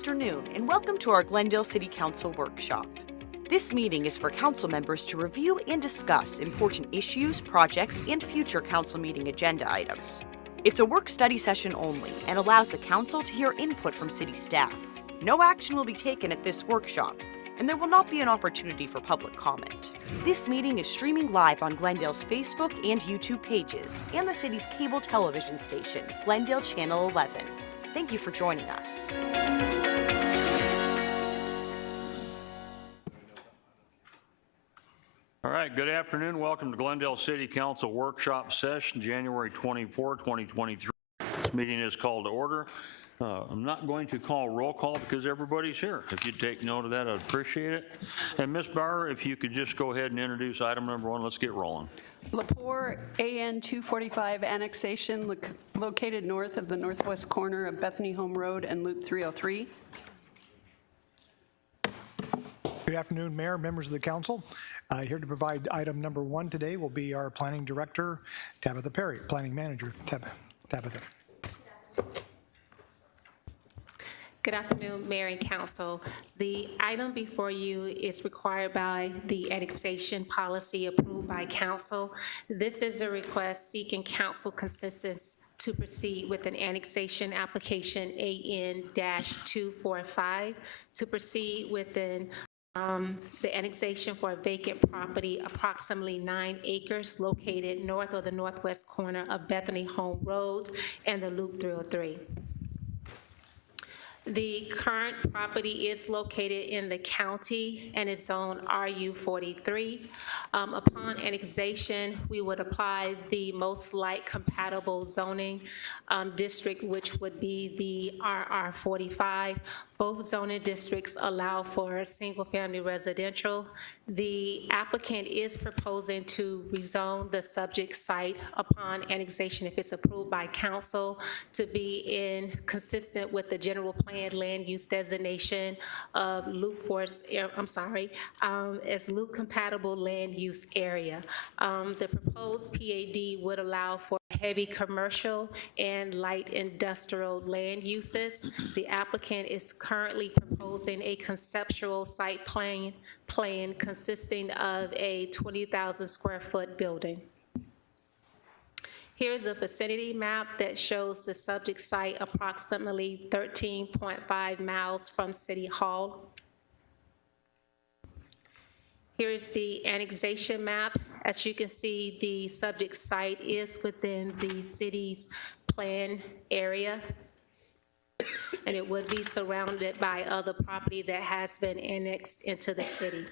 afternoon, and welcome to our Glendale City Council workshop. This meeting is for council members to review and discuss important issues, projects, and future council meeting agenda items. It's a work-study session only and allows the council to hear input from city staff. No action will be taken at this workshop, and there will not be an opportunity for public comment. This meeting is streaming live on Glendale's Facebook and YouTube pages and the city's cable television station, Glendale Channel 11. Thank you for joining us. All right, good afternoon. Welcome to Glendale City Council Workshop Session, January 24, 2023. This meeting is called to order. I'm not going to call roll call because everybody's here. If you'd take note of that, I'd appreciate it. And Ms. Bauer, if you could just go ahead and introduce item number 1, let's get rolling. Lepore AN 245 annexation located north of the northwest corner of Bethany Home Road and Loop 303. Good afternoon, Mayor, members of the council. Here to provide item number 1 today will be our planning director, Tabitha Perry, planning manager, Tabitha. Good afternoon, Mayor and Council. The item before you is required by the annexation policy approved by Council. This is a request seeking Council consensus to proceed with an annexation application AN-245 to proceed with the annexation for a vacant property approximately 9 acres located north of the northwest corner of Bethany Home Road and the Loop 303. The current property is located in the county and is zoned RU43. Upon annexation, we would apply the most like compatible zoning district, which would be the RR45. Both zoning districts allow for single-family residential. The applicant is proposing to rezone the subject site upon annexation, if it's approved by council, to be consistent with the general plan land use designation of loop as loop compatible land use area. The proposed PAD would allow for heavy commercial and light industrial land uses. The applicant is currently proposing a conceptual site plan consisting of a 20,000 square foot building. Here's a vicinity map that shows the subject site approximately 13.5 miles from City Hall. Here's the annexation map. As you can see, the subject site is within the city's planned area, and it would be surrounded by other property that has been annexed into the city.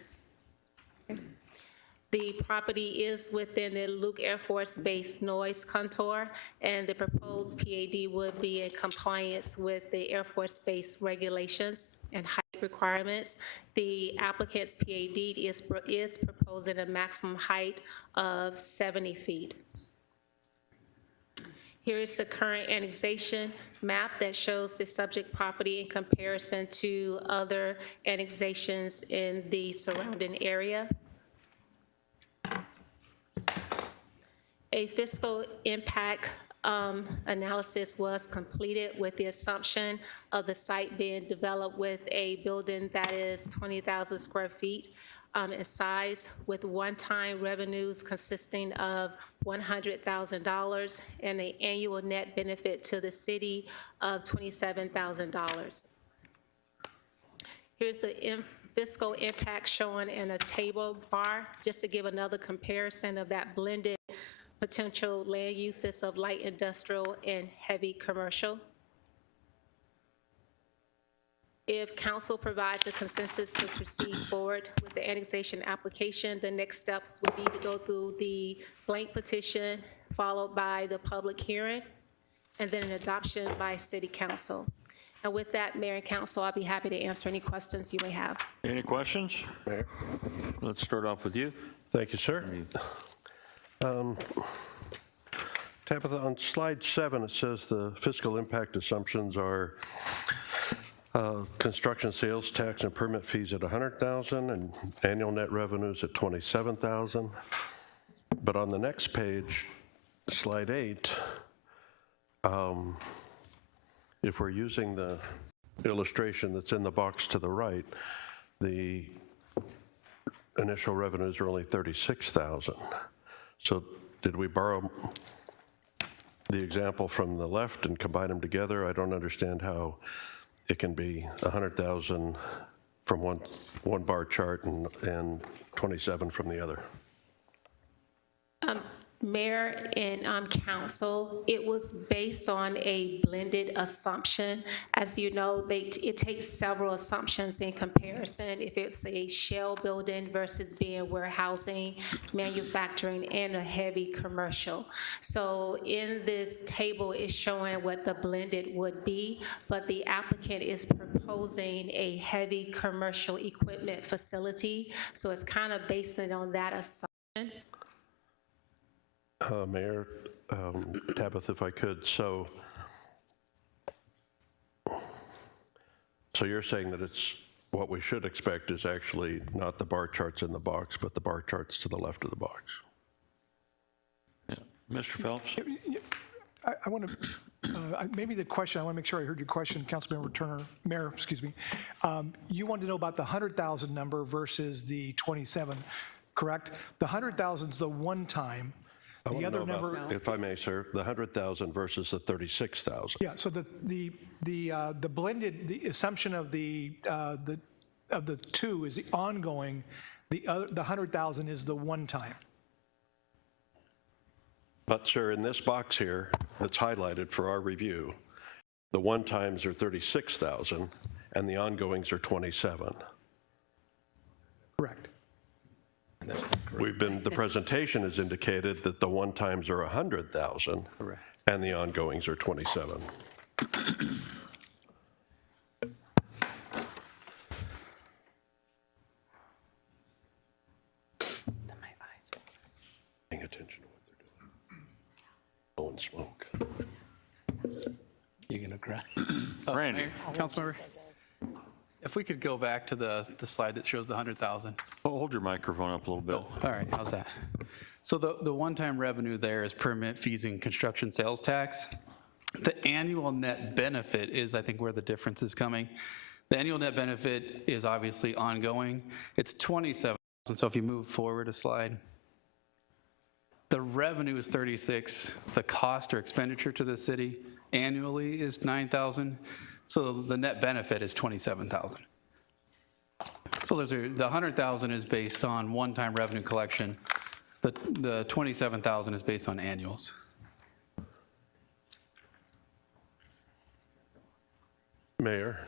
The property is within the Luke Air Force Base noise contour, and the proposed PAD would be in compliance with the Air Force Base regulations and height requirements. The applicant's PAD is proposing a maximum height of 70 feet. Here is the current annexation map that shows the subject property in comparison to other annexations in the surrounding area. A fiscal impact analysis was completed with the assumption of the site being developed with a building that is 20,000 square feet in size, with one-time revenues consisting of $100,000 and an annual net benefit to the city of $27,000. Here's the fiscal impact shown in a table bar, just to give another comparison of that blended potential land uses of light industrial and heavy commercial. If council provides a consensus to proceed forward with the annexation application, the next steps would be to go through the blank petition, followed by the public hearing, and then an adoption by city council. And with that, Mayor and Council, I'll be happy to answer any questions you may have. Any questions? Mayor. Let's start off with you. Thank you, sir. Tabitha, on slide 7, it says the fiscal impact assumptions are construction sales tax and permit fees at $100,000 and annual net revenues at $27,000. But on the next page, slide 8, if we're using the illustration that's in the box to the right, the initial revenues are only 36,000. So did we borrow the example from the left and combine them together? I don't understand how it can be 100,000 from one bar chart and 27 from the other. Mayor and council, it was based on a blended assumption. As you know, it takes several assumptions in comparison. If it's a shell building versus being warehousing, manufacturing, and a heavy commercial. So in this table, it's showing what the blended would be, but the applicant is proposing a heavy commercial equipment facility. So it's kind of based on that assumption. Mayor, Tabitha, if I could, so you're saying that it's, what we should expect is actually not the bar charts in the box, but the bar charts to the left of the box. Yeah. Mr. Phelps? I want to, maybe the question, I want to make sure I heard your question, Councilmember Turner, Mayor, excuse me. You wanted to know about the 100,000 number versus the 27, correct? The 100,000 is the one time. I The want to other know about, number, if I may, sir, the 100,000 versus the 36,000. yeah, so the blended, the assumption of the two is the ongoing, the 100,000 is the one time. But sir, in this box here, that's highlighted for our review, the one-times are 36,000 and the ongoings are 27. Correct. The presentation has indicated that the one-times are 100,000 and the ongoings are 27. Paying attention to what they're doing. Blowing smoke. You're going to cry. Randy? Councilmember, if we could go back to the slide that shows the 100,000. Hold your microphone up a little bit. All right, how's that? So the one-time revenue there is permit fees and construction sales tax. The annual net benefit is, I think, where the difference is coming. The annual net benefit is obviously ongoing. It's 27,000, so if you move forward a slide. The revenue is 36. The cost or expenditure to the city annually is 9,000. So the net benefit is 27,000. So the 100,000 is based on one-time revenue collection. The 27,000 is based on annuals. Mayor?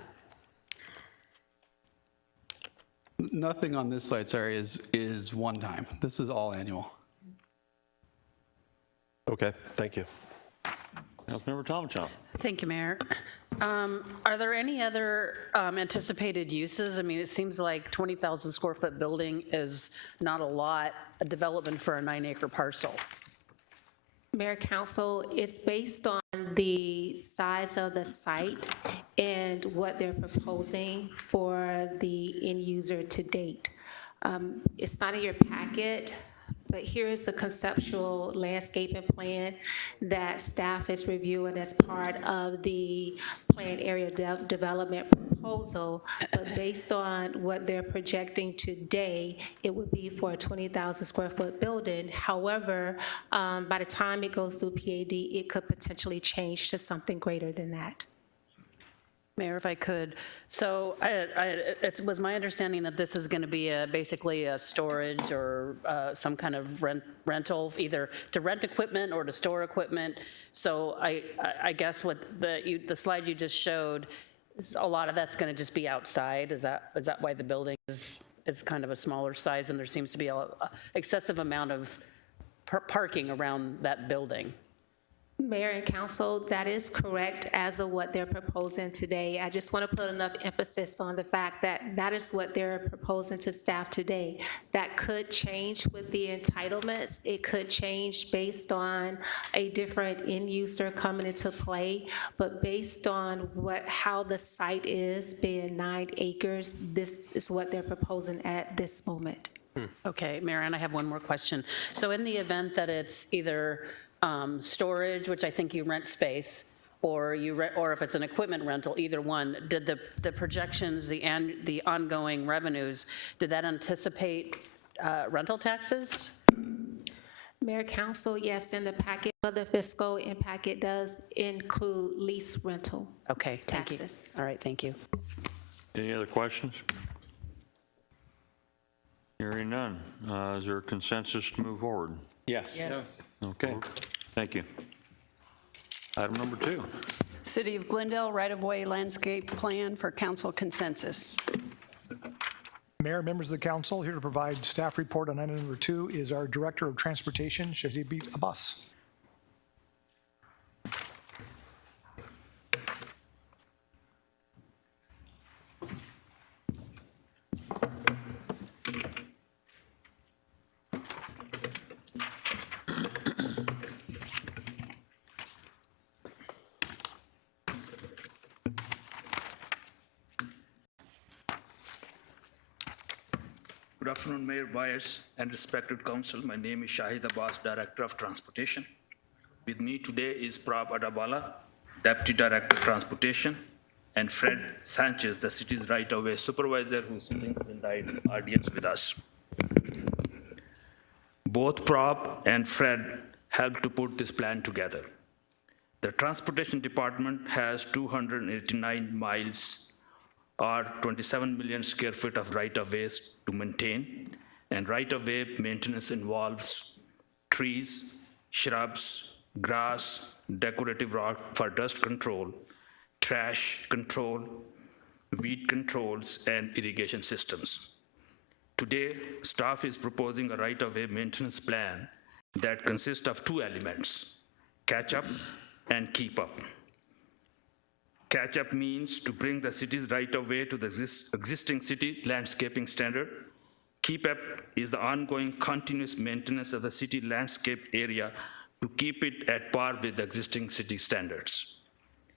Nothing on this slide, sorry, is one time. This is all annual. Okay, thank you. Councilmember Tomachon? Thank you, Mayor. Are there any other anticipated uses? I mean, it seems like 20,000 square foot building is not a lot, a development for a 9-acre parcel. Mayor, council, it's based on the size of the site and what they're proposing for the end user to date. It's not in your packet, but here is a conceptual landscaping plan that staff is reviewing as part of the planned area development proposal. But based on what they're projecting today, it would be for a 20,000 square foot building. However, by the time it goes through PAD, it could potentially change to something greater than that. Mayor, if I could, so it was my understanding that this is going to be basically a storage or some kind of rental, either to rent equipment or to store equipment. So I guess what the slide you just showed, a lot of that's going to just be outside. Is that why the building is kind of a smaller size and there seems to be an excessive amount of parking around that building? Mayor and council, that is correct as of what they're proposing today. I just want to put enough emphasis on the fact that that is what they're proposing to staff today. That could change with the entitlements. It could change based on a different end user coming into play, but based on how the site is, being 9 acres, this is what they're proposing at this moment. Okay, Mayor, and I have one more question. So in the event that it's either storage, which I think you rent space, or or if it's an equipment rental, either one, did the projections, the ongoing revenues, did that anticipate rental taxes? Mayor, Council, yes, in the packet, for the fiscal impact, it does include lease rental. Okay, thank you. Taxes. All right, thank you. Any other questions? Hearing none. Is there a consensus to move forward? Yes. Okay, thank you. Item number 2. City of Glendale right-of-way landscape plan for council consensus. Mayor, members of the council, here to provide staff report on item number 2 is our Director of Transportation, Shahid Abbas. Good afternoon, Mayor Byers and respected council. My name is Shahid Abbas, Director of Transportation. With me today is Prab Adabala, Deputy Director of Transportation, and Fred Sanchez, the city's right-of-way supervisor, who's sitting in the audience with us. Both Prab and Fred helped to put this plan together. The Transportation Department has 289 miles or 27 million square feet of right-of-ways to maintain, and right-of-way maintenance involves trees, shrubs, grass, decorative rock for dust control, trash control, weed controls, and irrigation systems. Today, staff is proposing a right-of-way maintenance plan that consists of 2 elements, catch-up and keep-up. Catch-up means to bring the city's right-of-way to the existing city landscaping standard. Keep-up is the ongoing continuous maintenance of the city landscape area to keep it at par with the existing city standards.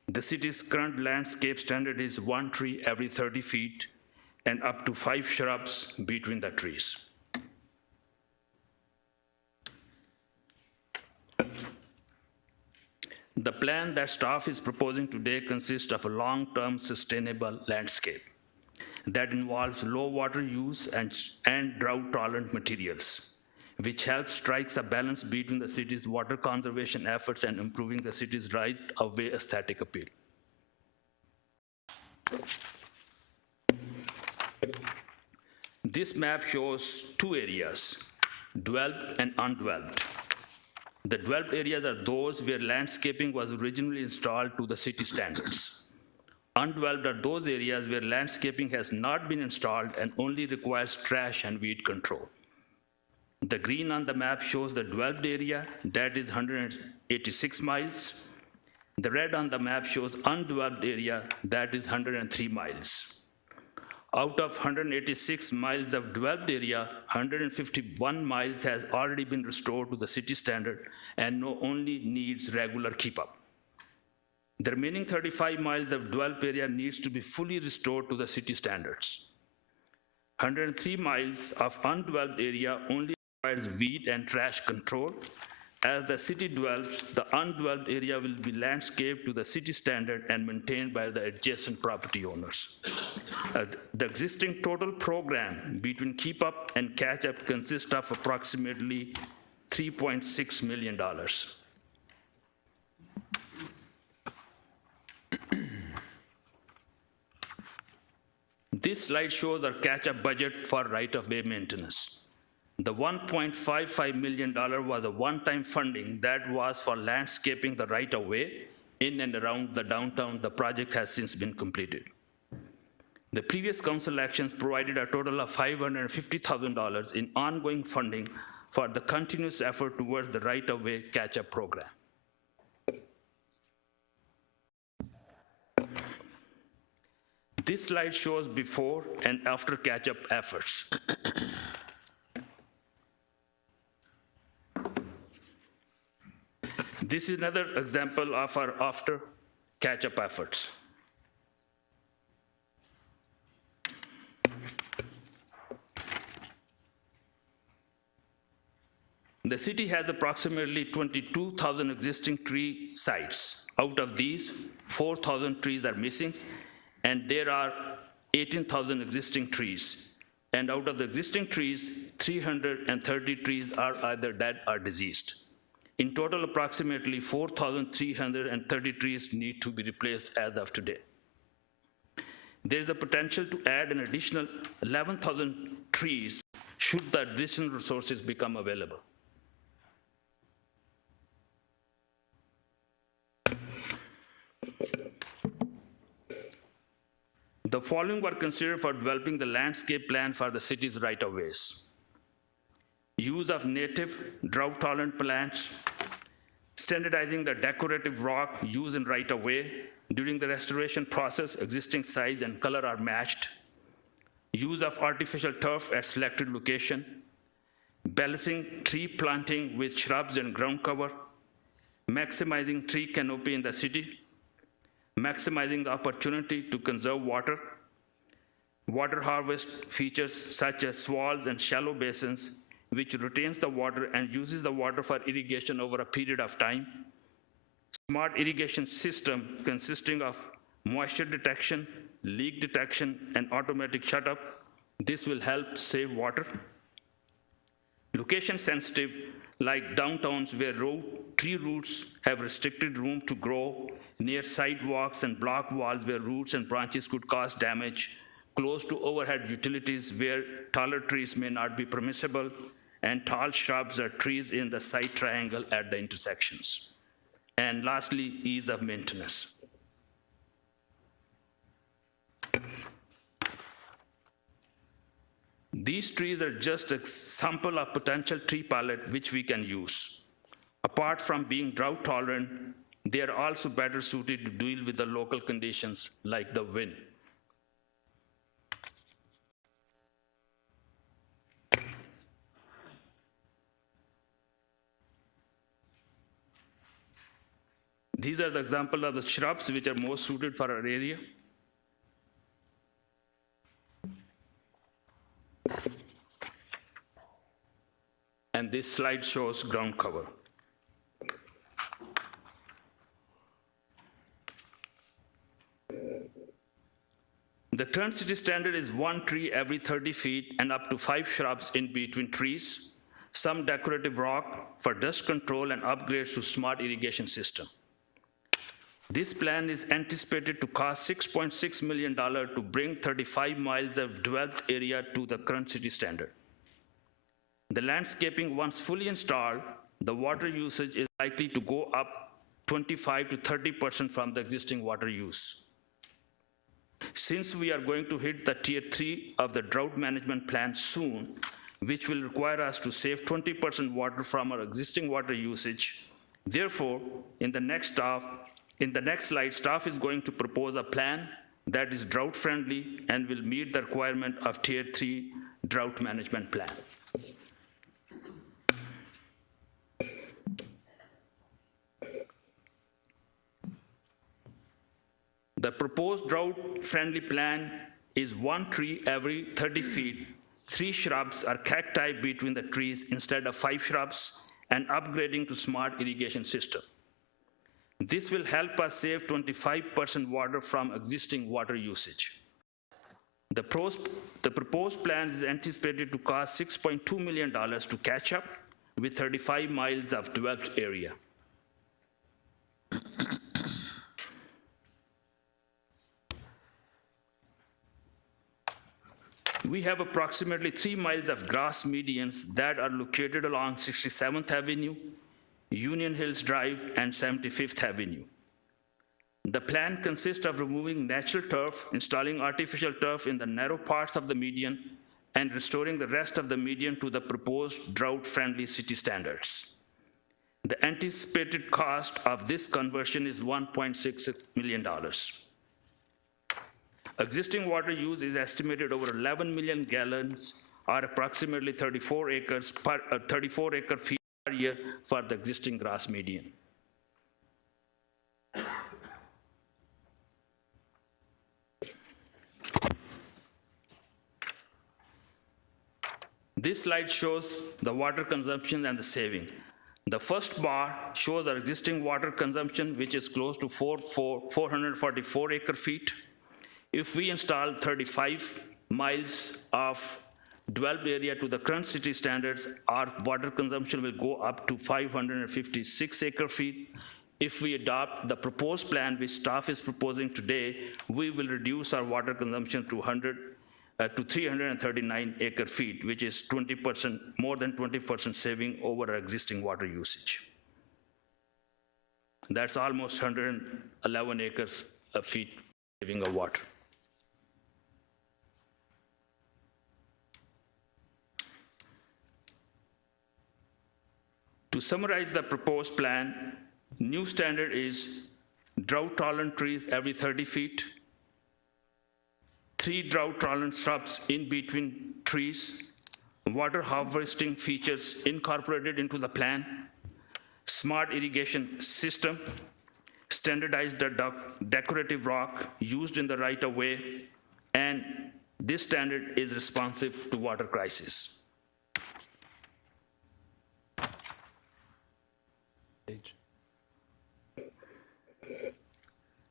The city's current landscape standard is 1 tree every 30 feet and up to 5 shrubs between the trees. The plan that staff is proposing today consists of a long-term sustainable landscape that involves low water use and drought-tolerant materials, which helps strike a balance between the city's water conservation efforts and improving the city's right-of-way aesthetic appeal. This map shows 2 areas, developed and undeveloped. The developed areas are those where landscaping was originally installed to the city standards. Undeveloped are those areas where landscaping has not been installed and only requires trash and weed control. The green on the map shows the developed area, that is 186 miles. The red on the map shows undeveloped area, that is 103 miles. Out of 186 miles of developed area, 151 miles has already been restored to the city standard and only needs regular keep-up. The remaining 35 miles of developed area needs to be fully restored to the city standards. 103 miles of undeveloped area only requires weed and trash control. As the city develops, the undeveloped area will be landscaped to the city standard and maintained by the adjacent property owners. The existing total program between keep up and catch up consists of approximately $3.6 million. This slide shows our catch up budget for right-of-way maintenance. The $1.55 million was a one-time funding that was for landscaping the right-of-way in and around the downtown. The project has since been completed. The previous council actions provided a total of $550,000 in ongoing funding for the continuous effort towards the right-of-way catch-up program. This slide shows before and after catch-up efforts. This is another example of our after catch-up efforts. The city has approximately 22,000 existing tree sites. Out of these, 4,000 trees are missing, and there are 18,000 existing trees. And out of the existing trees, 330 trees are either dead or diseased. In total, approximately 4,330 trees need to be replaced as of today. There is a potential to add an additional 11,000 trees should the additional resources become available. The following were considered for developing the landscape plan for the city's right-of-ways. Use of native drought-tolerant plants, standardizing the decorative rock used in right-of-way. During the restoration process, existing size and color are matched. Use of artificial turf at selected location. Balancing tree planting with shrubs and ground cover. Maximizing tree canopy in the city. Maximizing the opportunity to conserve water. Water harvest features such as swales and shallow basins, which retains the water and uses the water for irrigation over a period of time. Smart irrigation system consisting of moisture detection, leak detection, and automatic shut-off. This will help save water. Location sensitive, like downtowns where tree roots have restricted room to grow, near sidewalks and block walls where roots and branches could cause damage, close to overhead utilities where taller trees may not be permissible, and tall shrubs or trees in the site triangle at the intersections. And lastly, ease of maintenance. These trees are just a sample of potential tree palette which we can use. Apart from being drought tolerant, they are also better suited to deal with the local conditions like the wind. These are the examples of the shrubs which are most suited for our area. And this slide shows ground cover. The current city standard is 1 tree every 30 feet and up to 5 shrubs in between trees, some decorative rock for dust control and upgrades to smart irrigation system. This plan is anticipated to cost $6.6 million to bring 35 miles of developed area to the current city standard. The landscaping, once fully installed, the water usage is likely to go up 25 to 30% from the existing water use. Since we are going to hit the tier 3 of the drought management plan soon, which will require us to save 20% water from our existing water usage, therefore, in the next slide, staff is going to propose a plan that is drought friendly and will meet the requirement of tier 3 drought management plan. The proposed drought-friendly plan is 1 tree every 30 feet, 3 shrubs or cacti between the trees instead of 5 shrubs, and upgrading to smart irrigation system. This will help us save 25% water from existing water usage. The proposed plan is anticipated to cost $6.2 million to catch up with 35 miles of developed area. We have approximately 3 miles of grass medians that are located along 67th Avenue, Union Hills Drive, and 75th Avenue. The plan consists of removing natural turf, installing artificial turf in the narrow parts of the median, and restoring the rest of the median to the proposed drought-friendly city standards. The anticipated cost of this conversion is $1.6 million. Existing water use is estimated over 11 million gallons, or approximately 34 acre feet per year for the existing grass median. This slide shows the water consumption and the saving. The first bar shows our existing water consumption, which is close to 444 acre-feet. If we install 35 miles of developed area to the current city standards, our water consumption will go up to 556 acre-feet. If we adopt the proposed plan which staff is proposing today, we will reduce our water consumption to 339 acre-feet, which is 20%, more than 20% saving over our existing water usage. That's almost 111 acre-feet saving of water. To summarize the proposed plan, new standard is drought-tolerant trees every 30 feet, 3 drought-tolerant shrubs in between trees, water harvesting features incorporated into the plan, smart irrigation system, standardized decorative rock used in the right-of-way, and this standard is responsive to water crisis.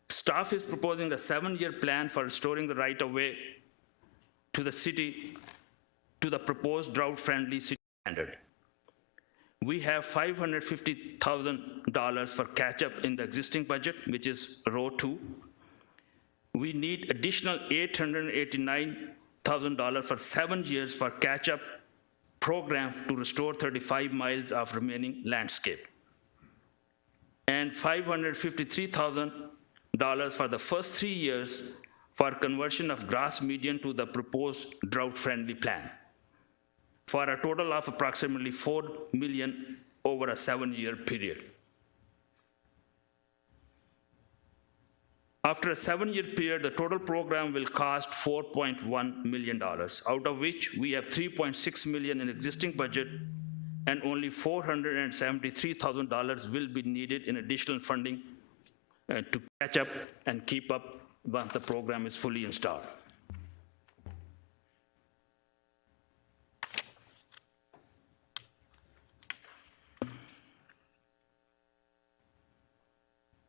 Staff is proposing a 7-year plan for restoring the right-of-way to the city, to the proposed drought-friendly city standard. We have $550,000 for catch-up in the existing budget, which is row 2. We need additional $889,000 for 7 years for catch-up program to restore 35 miles of remaining landscape, and $553,000 for the first 3 years for conversion of grass median to the proposed drought-friendly plan, for a total of approximately $4 million over a 7-year period. After a 7-year period, the total program will cost $4.1 million, out of which we have $3.6 million in existing budget, and only $473,000 will be needed in additional funding to catch up and keep up once the program is fully installed.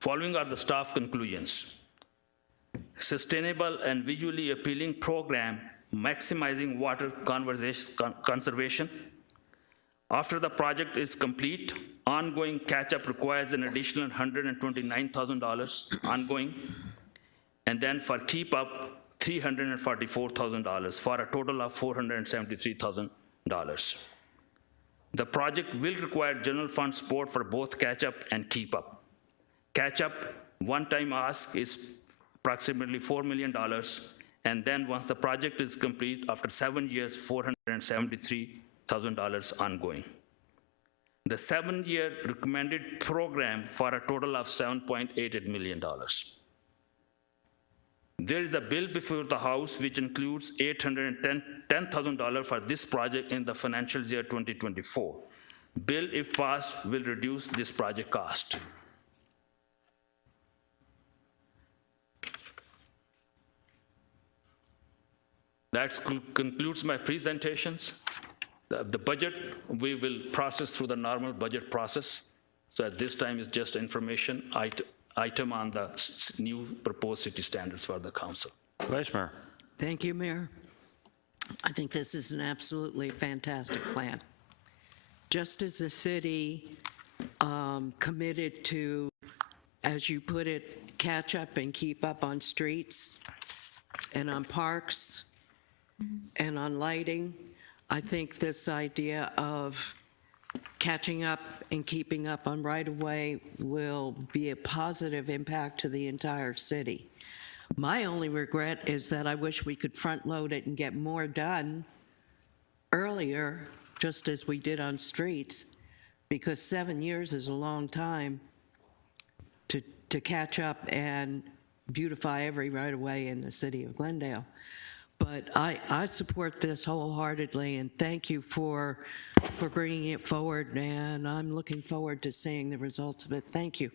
Following are the staff conclusions. Sustainable and visually appealing program maximizing water conservation. After the project is complete, ongoing catch-up requires an additional $129,000 ongoing, and then for keep-up, $344,000 for a total of $473,000. The project will require general fund support for both catch-up and keep-up. Catch-up, one-time ask is approximately $4 million, and then once the project is complete, after 7 years, $473,000 ongoing. The 7-year recommended program for a total of $7.88 million. There is a bill before the House which includes $810,000 for this project in the financial year 2024. Bill, if passed, will reduce this project cost. That concludes my presentations. The budget, we will process through the normal budget process. So at this time, it's just information item on the new proposed city standards for the council. Vice Mayor. Thank you, Mayor. I think this is an absolutely fantastic plan. Just as the city committed to, as you put it, catch up and keep up on streets and on parks and on lighting, I think this idea of catching up and keeping up on right-of-way will be a positive impact to the entire city. My only regret is that I wish we could front-load it and get more done earlier, just as we did on streets, because 7 years is a long time to catch up and beautify every right-of-way in the city of Glendale. But I support this wholeheartedly, and thank you for bringing it forward, and I'm looking forward to seeing the results of it. Thank you.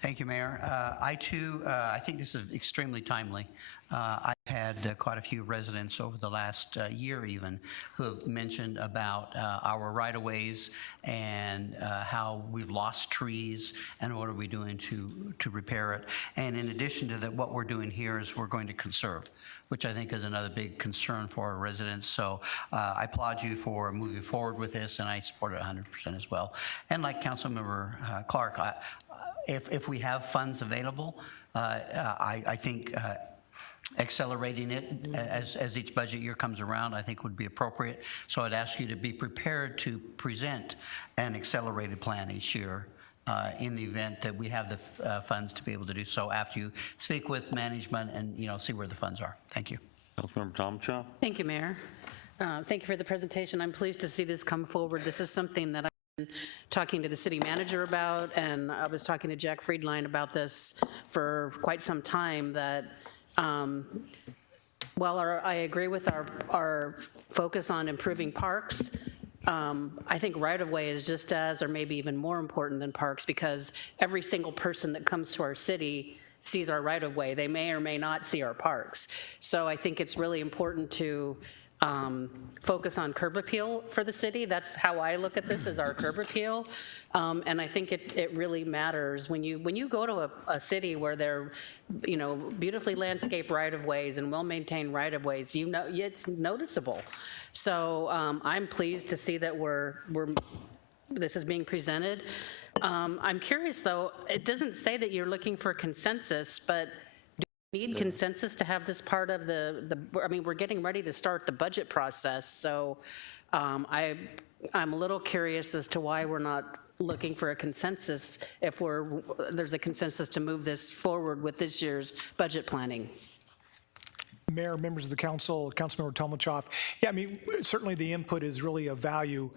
Thank you, Mayor. I, too, I think this is extremely timely. I've had quite a few residents over the last year even who have mentioned about our right-of-ways and how we've lost trees and what are we doing to repair it. And in addition to that, what we're doing here is we're going to conserve, which I think is another big concern for our residents. So I applaud you for moving forward with this, and I support it 100% as well. And like Councilmember Clark, if we have funds available, I think accelerating it as each budget year comes around, I think would be appropriate. So I'd ask you to be prepared to present an accelerated plan each year in the event that we have the funds to be able to do so after you speak with management and, see where the funds are. Thank you. Councilmember Tomachak. Thank you, Mayor. Thank you for the presentation. I'm pleased to see this come forward. This is something that I've been talking to the city manager about, and I was talking to Jack Friedline about this for quite some time, that while I agree with our focus on improving parks, I think right-of-way is just as, or maybe even more important than parks, because every single person that comes to our city sees our right-of-way. They may or may not see our parks. So I think it's really important to focus on curb appeal for the city. That's how I look at this, as our curb appeal. And I think it really matters when you go to a city where there are, beautifully landscaped right-of-ways and well-maintained right-of-ways, it's noticeable. So I'm pleased to see that this is being presented. I'm curious, though, it doesn't say that you're looking for consensus, but need consensus to have this part of we're getting ready to start the budget process, so I'm a little curious as to why we're not looking for a consensus if there's a consensus to move this forward with this year's budget planning. Mayor, members of the council, Councilmember Tomachak. Yeah, certainly the input is really of value.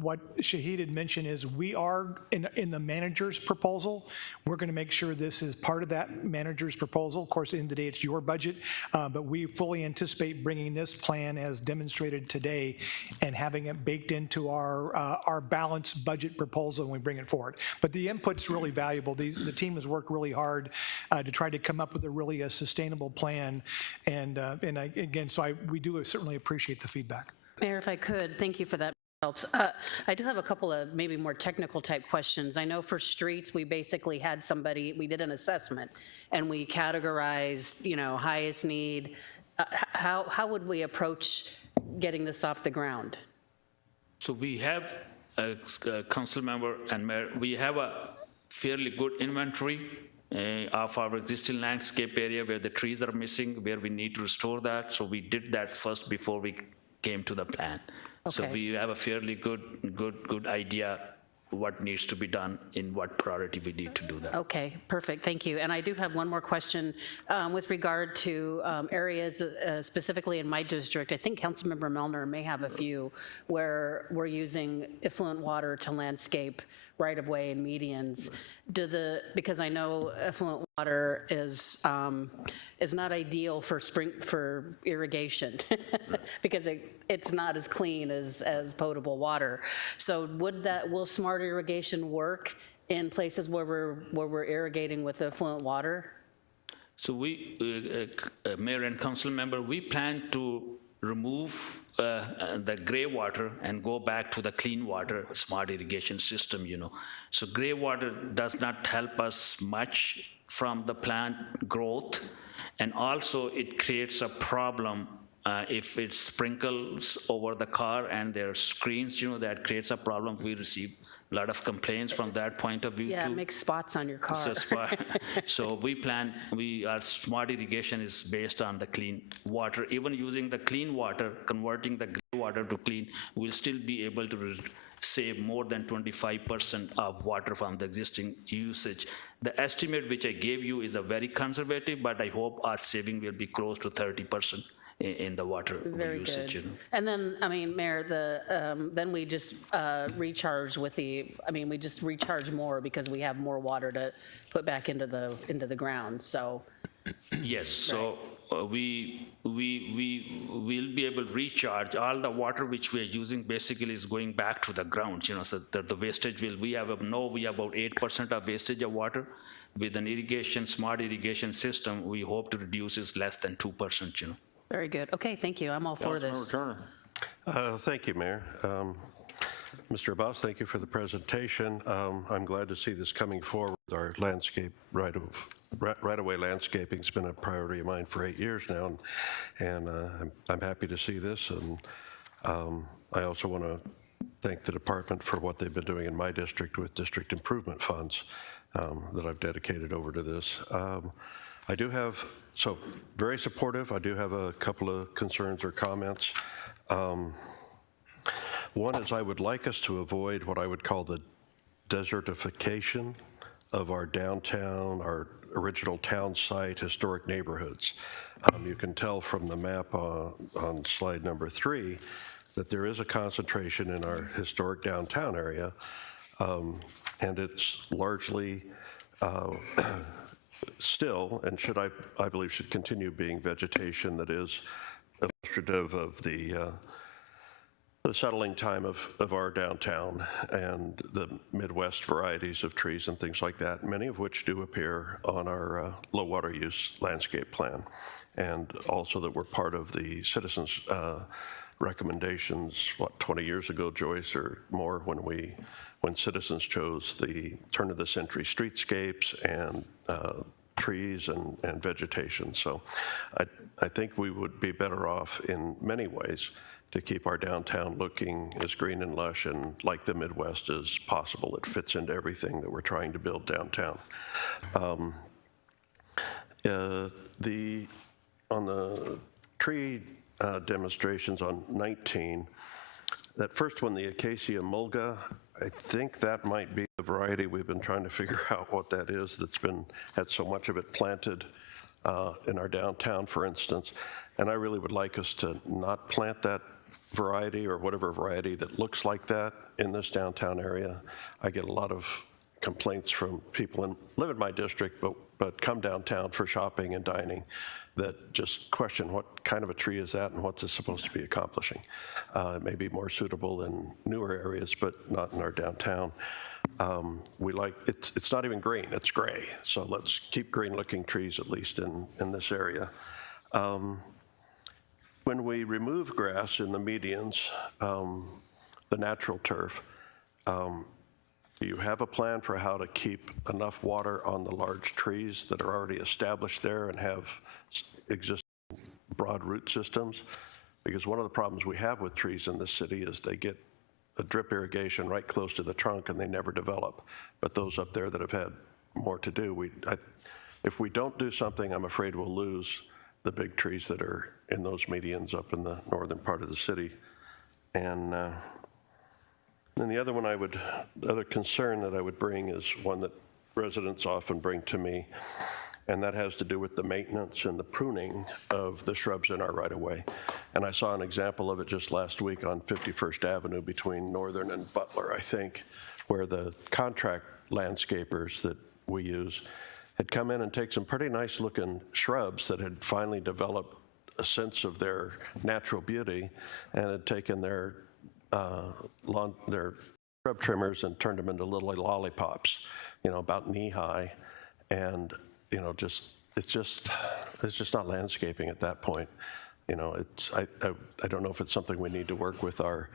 What Shahid had mentioned is we are in the manager's proposal. We're going to make sure this is part of that manager's proposal. Of course, at the end of the day, it's your budget, but we fully anticipate bringing this plan as demonstrated today and having it baked into our balanced budget proposal when we bring it forward. But the input's really valuable. The team has worked really hard to try to come up with a sustainable plan, and we do certainly appreciate the feedback. Mayor, if I could, thank you for that. Helps. I do have a couple of maybe more technical type questions. I know for streets, we basically had we did an assessment and we categorized, highest need. How would we approach getting this off the ground? So we have, council member and mayor, we have a fairly good inventory of our existing landscape area where the trees are missing, where we need to restore that. So we did that first before we came to the plan. Okay. So we have a fairly good idea what needs to be done, in what priority we need to do that. Okay, perfect, thank you. And I do have one more question with regard to areas specifically in my district. I think Councilmember Melner may have a few where we're using effluent water to landscape right-of-way and medians. Because I know effluent water is not ideal for irrigation because it's not as clean as potable water. So will smart irrigation work in places where we're irrigating with effluent water? So we, Mayor and Council member, we plan to remove the gray water and go back to the clean water smart irrigation system, So gray water does not help us much from the plant growth, and also it creates a problem if it sprinkles over the car and their screens, that creates a problem. We receive a lot of complaints from that point of view. Yeah, it makes spots on your car. So our smart irrigation is based on the clean water. Even using the clean water, converting the gray water to clean, we'll still be able to save more than 25% of water from the existing usage. The estimate which I gave you is a very conservative, but I hope our saving will be close to 30%. In the water Very usage. Good. And then, Mayor, then we just recharge we just recharge more because we have more water to put back into the ground. So yes. So we will be able to recharge all the water which we are using basically is going back to the ground, so that the wastage we have about 8% of wastage of water. With an smart irrigation system, we hope to reduce it less than 2%, Very good. Okay, thank you. I'm all for this. Councilmember Turner. Thank you, Mayor. Mr. Abbas, thank you for the presentation. I'm glad to see this coming forward. Our landscape right-of-way landscaping's been a priority of mine for 8 years now, and I'm happy to see this. And I also want to thank the department for what they've been doing in my district with district improvement funds that I've dedicated over to this. I do have, so very supportive. I do have a couple of concerns or comments. One is I would like us to avoid what I would call the desertification of our downtown, our original town site, historic neighborhoods. You can tell from the map on slide number 3 that there is a concentration in our historic downtown area, and it's largely still, and I believe should continue being vegetation that is illustrative of the settling time of our downtown and the Midwest varieties of trees and things like that, many of which do appear on our low water use landscape plan, and also that were part of the citizens' recommendations, 20 years ago, Joyce, or more, when citizens chose the turn of the century streetscapes and trees and vegetation. So I think we would be better off in many ways to keep our downtown looking as green and lush and like the Midwest as possible. It fits into everything that we're trying to build downtown. On the tree demonstrations on 19, that first one, the Acacia mulga, I think that might be the variety we've been trying to figure out what that is that's had so much of it planted in our downtown, for instance. And I really would like us to not plant that variety or whatever variety that looks like that in this downtown area. I get a lot of complaints from people live in my district, but come downtown for shopping and dining that just question what kind of a tree is that and what's it supposed to be accomplishing. It may be more suitable in newer areas, but not in our downtown. It's not even green, it's gray. So let's keep green looking trees at least in this area. When we remove grass in the medians, the natural turf, do you have a plan for how to keep enough water on the large trees that are already established there and have existing broad root systems? Because one of the problems we have with trees in this city is they get a drip irrigation right close to the trunk and they never develop. But those up there that have had more to do, if we don't do something, I'm afraid we'll lose the big trees that are in those medians up in the northern part of the city. And then the other concern that I would bring is one that residents often bring to me, and that has to do with the maintenance and the pruning of the shrubs in our right-of-way. And I saw an example of it just last week on 51st Avenue between Northern and Butler, I think, where the contract landscapers that we use had come in and take some pretty nice looking shrubs that had finally developed a sense of their natural beauty and had taken their shrub trimmers and turned them into little lollipops, about knee high. And, it's just not landscaping at that point. I don't know if it's something we need to work with our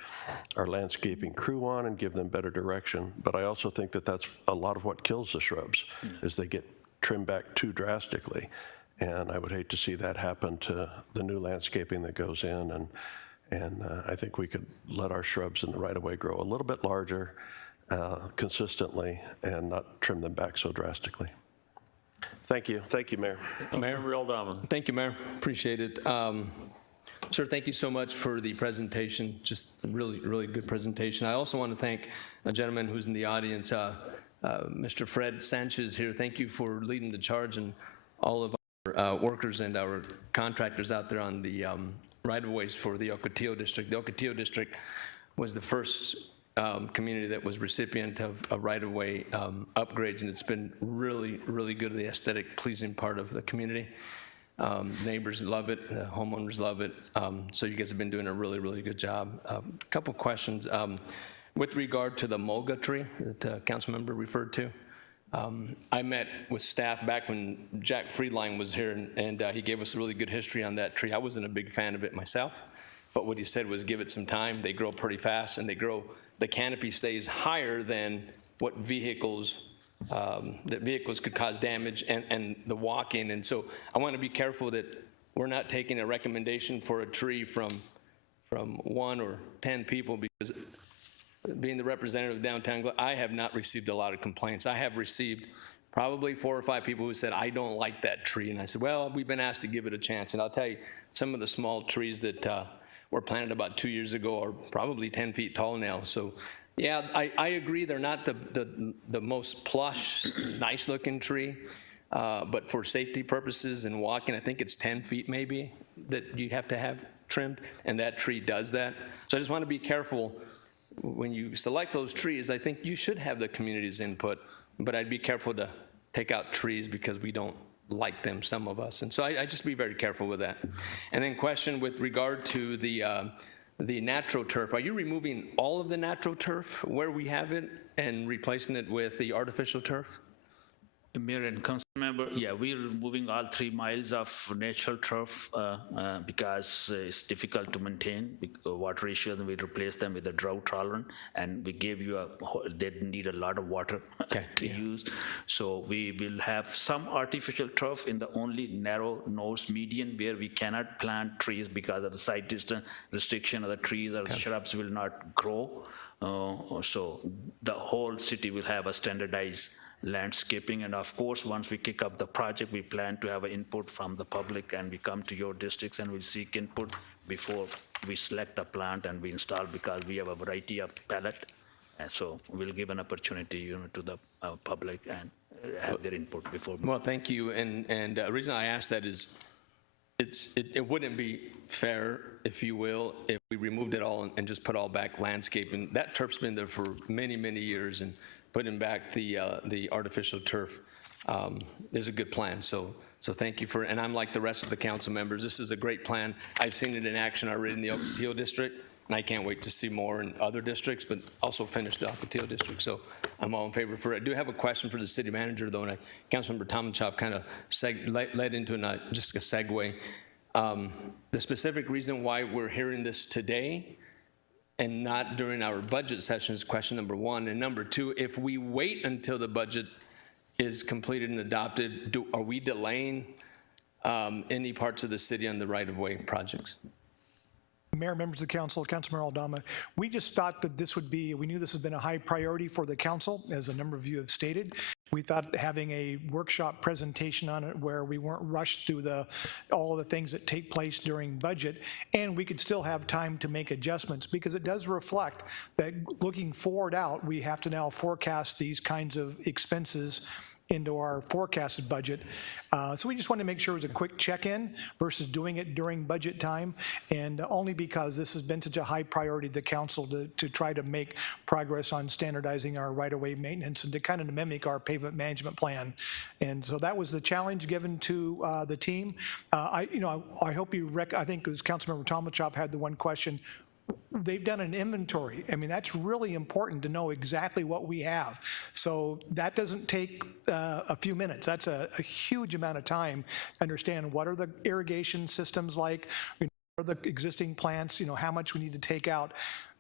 landscaping crew on and give them better direction, but I also think that that's a lot of what kills the shrubs, is they get trimmed back too drastically. And I would hate to see that happen to the new landscaping that goes in. And I think we could let our shrubs in the right-of-way grow a little bit larger consistently and not trim them back so drastically. Thank you. Thank you, Mayor. Mayor Real-Donovan. Thank you, Mayor. Appreciate it. Sir, thank you so much for the presentation. Just really, really good presentation. I also want to thank a gentleman who's in the audience, Mr. Fred Sanchez here. Thank you for leading the charge, and all of our workers and our contractors out there on the right-of-ways for the Ocotillo District. The Ocotillo District was the first community that was recipient of right-of-way upgrades, and it's been really, really good, the aesthetic, pleasing part of the community. Neighbors love it, homeowners love it. So you guys have been doing a really, really good job. A couple questions. With regard to the mulga tree that the council member referred to, I met with staff back when Jack Friedline was here, and he gave us a really good history on that tree. I wasn't a big fan of it myself, but what he said was give it some time. They grow pretty fast, and the canopy stays higher than what vehicles could cause damage and the walking. And so I want to be careful that we're not taking a recommendation for a tree from 1 or 10 people, because being the representative of downtown, I have not received a lot of complaints. I have received probably 4 or 5 people who said, I don't like that tree. And I said, well, we've been asked to give it a chance. And I'll tell you, some of the small trees that were planted about 2 years ago are probably 10 feet tall now. So yeah, I agree, they're not the most plush, nice looking tree, but for safety purposes and walking, I think it's 10 feet maybe that you have to have trimmed, and that tree does that. So I just want to be careful when you select those trees. I think you should have the community's input, but I'd be careful to take out trees because we don't like them, some of us. And so I just be very careful with that. And then question with regard to the natural turf. Are you removing all of the natural turf where we have it and replacing it with the artificial turf? Mayor and council member, yeah, we're removing all 3 miles of natural turf because it's difficult to maintain water issues, and we replace them with a drought tolerant, and we gave you they need a lot of water to use. So we will have some artificial turf in the only narrow nose median where we cannot plant trees because of the site distance restriction of the trees or the shrubs will not grow. So the whole city will have a standardized landscaping, and of course, once we kick off the project, we plan to have an input from the public, and we come to your districts and we'll seek input before we select a plant and we install, because we have a variety of pallet, and so we'll give an opportunity, to the public and have their input before. Well, thank you, and the reason I asked that is it wouldn't be fair, if you will, if we removed it all and just put all back landscaping. That turf's been there for many, many years, and putting back the artificial turf is a good plan. So thank you for, and I'm like the rest of the council members, this is a great plan. I've seen it in action already in the Ocotillo district, and I can't wait to see more in other districts, but also finish the Ocotillo district. So I'm all in favor for it. I do have a question for the city manager, though, and Councilmember Tomenchov kind of led into just a segue. The specific reason why we're hearing this today and not during our budget session is question number 1. And number 2, if we wait until the budget is completed and adopted, are we delaying any parts of the city on the right-of-way projects? Mayor, members of the council, Councilmember Aldama, we just thought that we knew this has been a high priority for the council, as a number of you have stated. We thought having a workshop presentation on it where we weren't rushed through all of the things that take place during budget, and we could still have time to make adjustments, because it does reflect that looking forward out, we have to now forecast these kinds of expenses into our forecasted budget. So we just wanted to make sure it was a quick check-in versus doing it during budget time, and only because this has been such a high priority to the council to try to make progress on standardizing our right-of-way maintenance and to kind of mimic our pavement management plan. And so that was the challenge given to the team. I hope I think it was Councilmember Tomenchov had the one question. They've done an inventory. I mean, that's really important to know exactly what we have. So that doesn't take a few minutes. That's a huge amount of time to understand what are the irrigation systems like, what are the existing plants, how much we need to take out.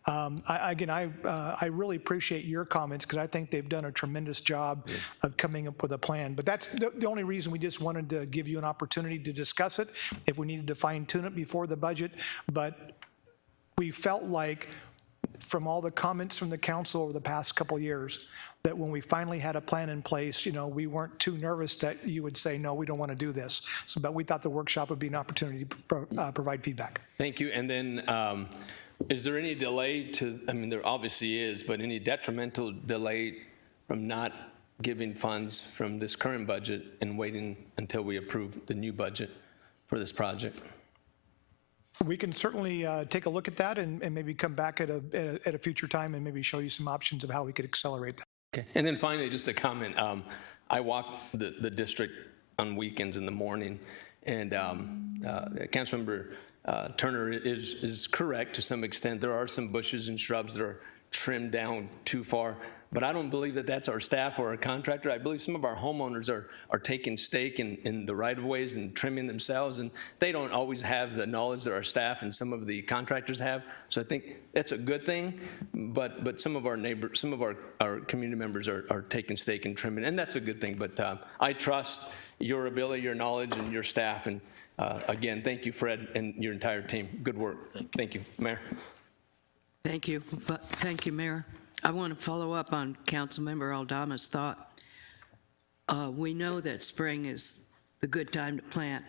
I really appreciate your comments, because I think they've done a tremendous job of coming up with a plan. But that's the only reason we just wanted to give you an opportunity to discuss it, if we needed to fine-tune it before the budget. But we felt like, from all the comments from the council over the past couple of years, that when we finally had a plan in place, we weren't too nervous that you would say, no, we don't want to do this. But we thought the workshop would be an opportunity to provide feedback. Thank you. And then is there any delay there obviously is, but any detrimental delay from not giving funds from this current budget and waiting until we approve the new budget for this project? We can certainly take a look at that and maybe come back at a future time and maybe show you some options of how we could accelerate that. Okay. And then finally, just a comment. I walk the district on weekends in the morning, And Councilmember Turner is correct to some extent. There are some bushes and shrubs that are trimmed down too far, but I don't believe that that's our staff or our contractor. I believe some of our homeowners are taking stake in the right-of-ways and trimming themselves, and they don't always have the knowledge that our staff and some of the contractors have. So I think that's a good thing, but some of our neighbors, some of our community members are taking stake in trimming, and that's a good thing. But I trust your ability, your knowledge, and your staff. And again, thank you, Fred, and your entire team. Good work. Thank you, Mayor. Thank you. Thank you, Mayor. I want to follow up on Councilmember Aldama's thought. We know that spring is the good time to plant.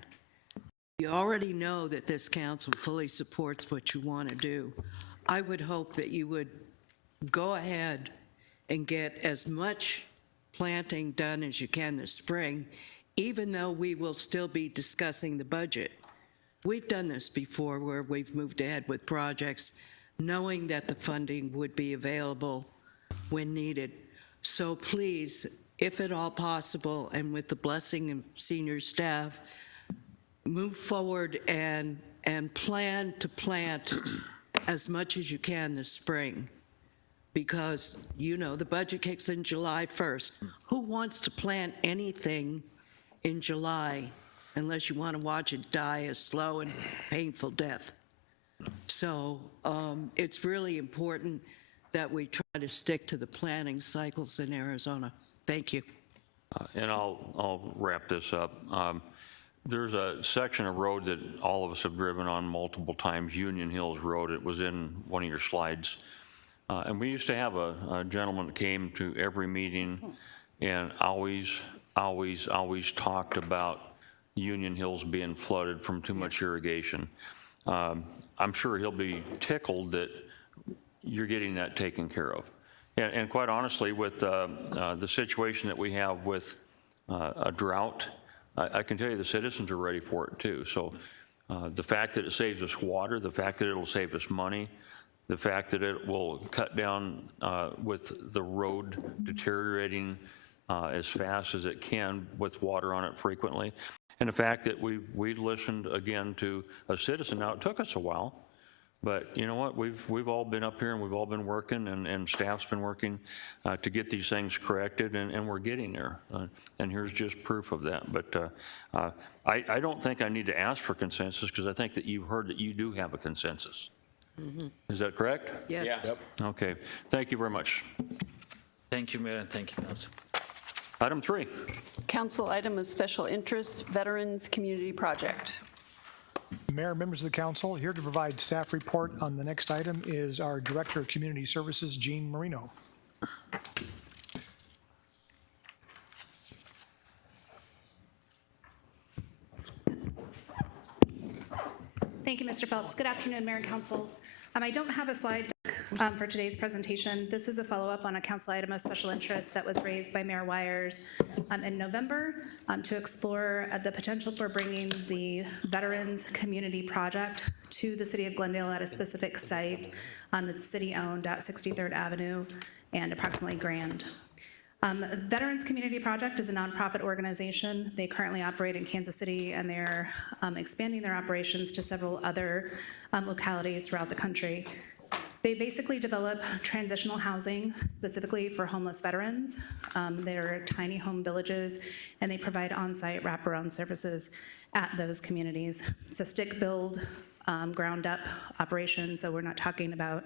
You already know that this council fully supports what you want to do. I would hope that you would go ahead and get as much planting done as you can this spring, even though we will still be discussing the budget. We've done this before where we've moved ahead with projects knowing that the funding would be available when needed. So please, if at all possible, and with the blessing of senior staff, move forward and plan to plant as much as you can this spring. Because, you know, the budget kicks in July 1st. Who wants to plant anything in July unless you want to watch it die a slow and painful death? So it's really important that we try to stick to the planning cycles in Arizona. Thank you. And I'll wrap this up. There's a section of road that all of us have driven on multiple times, Union Hills Road. It was in one of your slides. And we used to have a gentleman that came to every meeting and always talked about Union Hills being flooded from too much irrigation. I'm sure he'll be tickled that you're getting that taken care of. And quite honestly, with the situation that we have with a drought, I can tell you the citizens are ready for it too. So the fact that it saves us water, the fact that it'll save us money, the fact that it will cut down with the road deteriorating as fast as it can with water on it frequently, and the fact that we listened again to a citizen. Now, it took us a while, but you know what? We've all been up here and we've all been working, and staff's been working to get these things corrected, and we're getting there. And here's just proof of that. But I don't think I need to ask for consensus, because I think that you've heard that you do have a consensus. Mm-hmm. Is that correct? Yes. Yeah. Yep. Okay. Thank you very much. Thank you, Mayor, and thank you, Council. Item 3. Council item of special interest, Veterans Community Project. Mayor, members of the council, here to provide staff report on the next item is our Director of Community Services, Jean Marino. Thank you, Mr. Phelps. Good afternoon, Mayor and Council. I don't have a slide deck for today's presentation. This is a follow-up on a council item of special interest that was raised by Mayor Wires in November to explore the potential for bringing the Veterans Community Project to the city of Glendale at a specific site that's city-owned at 63rd Avenue and approximately Grand. Veterans Community Project is a nonprofit organization. They currently operate in Kansas City, and they're expanding their operations to several other localities throughout the country. They basically develop transitional housing specifically for homeless veterans. They're tiny home villages, and they provide on-site wraparound services at those communities. It's a stick-build, ground-up operation, so we're not talking about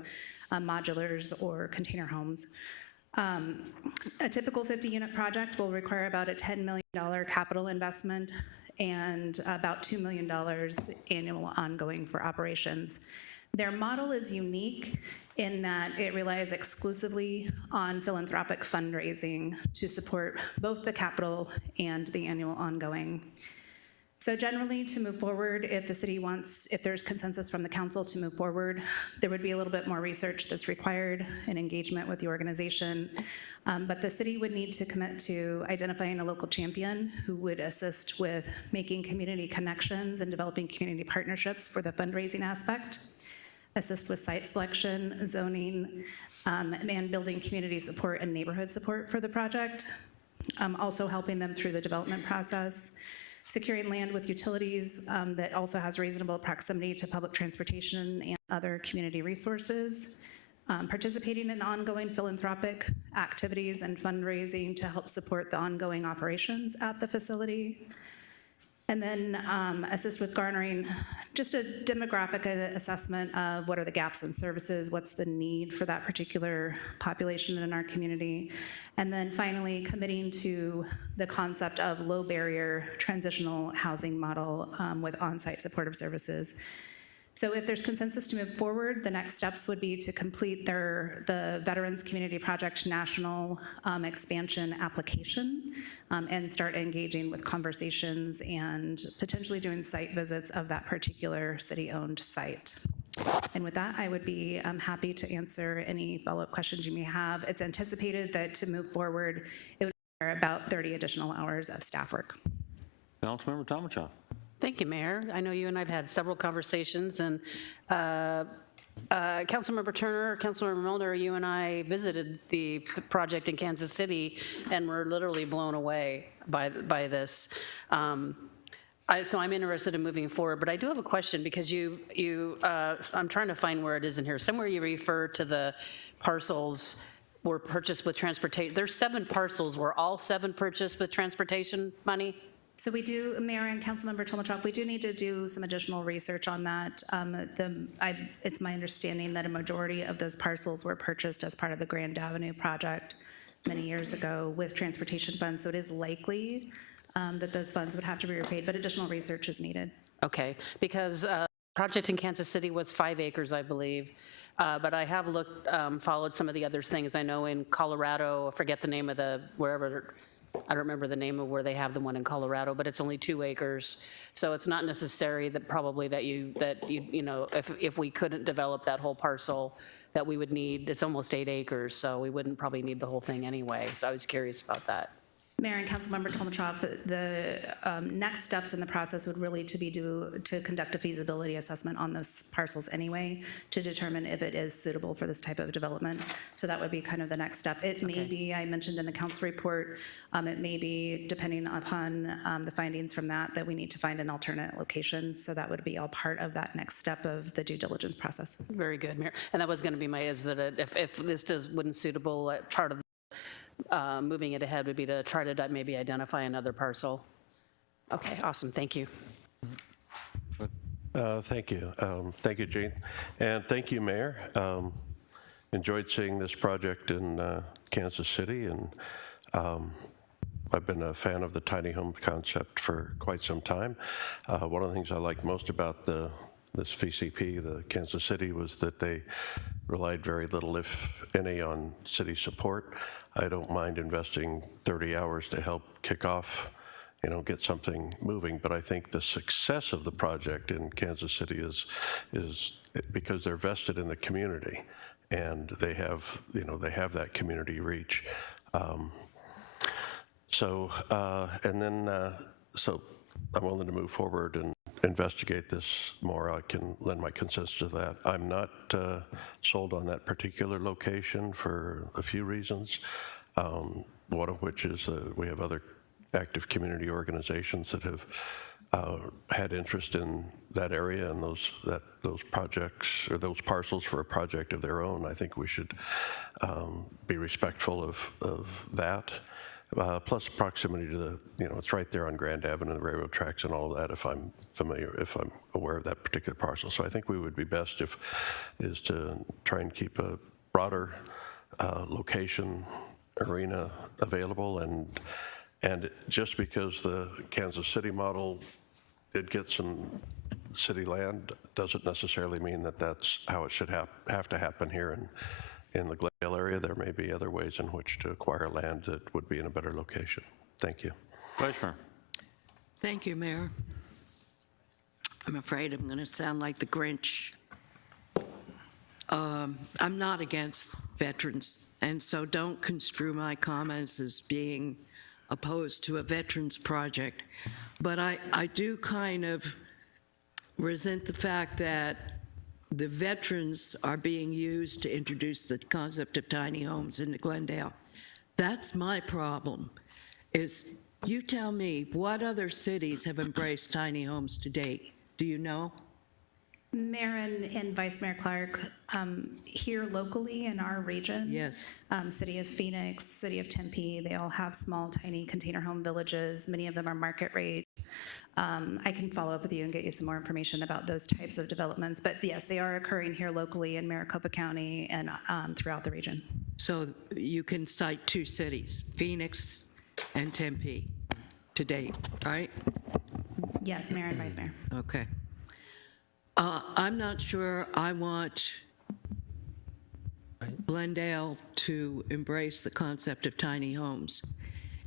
modulars or container homes. A typical 50-unit project will require about a $10 million capital investment and about $2 million annual ongoing for operations. Their model is unique in that it relies exclusively on philanthropic fundraising to support both the capital and the annual ongoing. So generally, to move forward, if the city wants, if there's consensus from the council to move forward, there would be a little bit more research that's required and engagement with the organization. But the city would need to commit to identifying a local champion who would assist with making community connections and developing community partnerships for the fundraising aspect, assist with site selection, zoning, and building community support and neighborhood support for the project, also helping them through the development process. securing land with utilities that also has reasonable proximity to public transportation and other community resources, participating in ongoing philanthropic activities and fundraising to help support the ongoing operations at the facility, and then assist with garnering just a demographic assessment of what are the gaps in services, what's the need for that particular population in our community, and then finally committing to the concept of low barrier transitional housing model with on-site supportive services. So if there's consensus to move forward, the next steps would be to complete the Veterans Community Project National expansion application and start engaging with conversations and potentially doing site visits of that particular city-owned site. And with that, I would be happy to answer any follow-up questions you may have. It's anticipated that to move forward, it would require about 30 additional hours of staff work. Councilmember Tomachoff. Thank you, Mayor. I know you and I've had several conversations, and Councilmember Turner, Councilmember Milner, you and I visited the project in Kansas City, and we're literally blown away by this. So I'm interested in moving forward, but I do have a question because I'm trying to find where it is in here. Somewhere you refer to the parcels were purchased with transportation. There's 7 parcels. Were all 7 purchased with transportation money? So we do, Mayor and Councilmember Tomachoff, we do need to do some additional research on that. It's my understanding that a majority of those parcels were purchased as part of the Grand Avenue project many years ago with transportation funds, so it is likely that those funds would have to be repaid, but additional research is needed. Okay, because project in Kansas City was 5 acres, I believe, but I have followed some of the other things. I know in Colorado, I forget the name of I don't remember the name of where they have the one in Colorado, but it's only 2 acres. So it's not necessary that probably that you know, if we couldn't develop that whole parcel, that we would need, it's almost 8 acres, so we wouldn't probably need the whole thing anyway. So I was curious about that. Mayor and Councilmember Tomachoff, the next steps in the process would really to conduct a feasibility assessment on those parcels anyway to determine if it is suitable for this type of development. So that would be kind of the next step. It may be, I mentioned in the council report, it may be, depending upon the findings from that we need to find an alternate location. So that would be all part of that next step of the due diligence process. Very good, Mayor. And that was going to be is that if this wouldn't suitable, part of moving it ahead would be to try to maybe identify another parcel. Okay, awesome, thank you. Thank you. Thank you, Gene. And thank you, Mayor. Enjoyed seeing this project in Kansas City, and I've been a fan of the tiny home concept for quite some time. One of the things I liked most about this VCP, the Kansas City, was that they relied very little, if any, on city support. I don't mind investing 30 hours to help kick off, get something moving, but I think the success of the project in Kansas City is because they're vested in the community, and they have that community reach. So I'm willing to move forward and investigate this more. I can lend my consent to that. I'm not sold on that particular location for a few reasons, one of which is we have other active community organizations that have had interest in that area and those projects or those parcels for a project of their own. I think we should be respectful of that. Plus proximity to it's right there on Grand Avenue, the railroad tracks and all of that, if I'm aware of that particular parcel. So I think we would be best is to try and keep a broader location arena available, and just because the Kansas City model did get some city land doesn't necessarily mean that that's how it should have to happen here in the Glendale area. There may be other ways in which to acquire land that would be in a better location. Thank you. Vice Mayor. Thank you, Mayor. I'm afraid I'm going to sound like the Grinch. I'm not against veterans, and so don't construe my comments as being opposed to a veterans project. But I do kind of resent the fact that the veterans are being used to introduce the concept of tiny homes into Glendale. That's my problem, is You tell me, what other cities have embraced tiny homes to date? Do you know? Mayor and Vice Mayor Clark, here locally in our region. Yes. City of Phoenix, City of Tempe, they all have small, tiny container home villages. Many of them are market rate. I can follow up with you and get you some more information about those types of developments. But yes, they are occurring here locally in Maricopa County and throughout the region. So you can cite 2 cities, Phoenix and Tempe, to date, right? Yes, Mayor and Vice Mayor. Okay. I'm not sure I want Glendale to embrace the concept of tiny homes.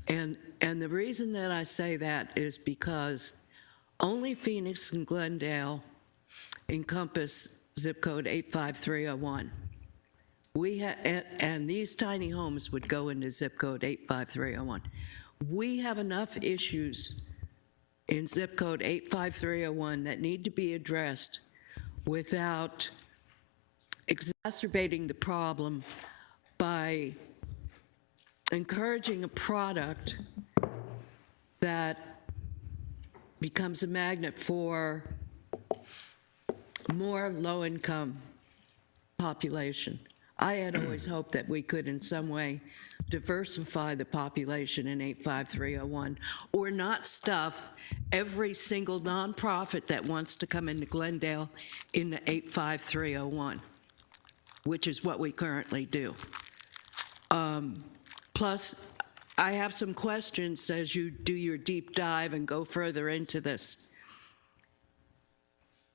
And the reason that I say that is because only Phoenix and Glendale encompass zip code 85301. And these tiny homes would go into zip code 85301. We have enough issues in zip code 85301 that need to be addressed without exacerbating the problem by encouraging a product that becomes a magnet for more low-income population. I had always hoped that we could in some way diversify the population in 85301, or not stuff every single nonprofit that wants to come into Glendale into 85301, which is what we currently do. Plus, I have some questions as you do your deep dive and go further into this.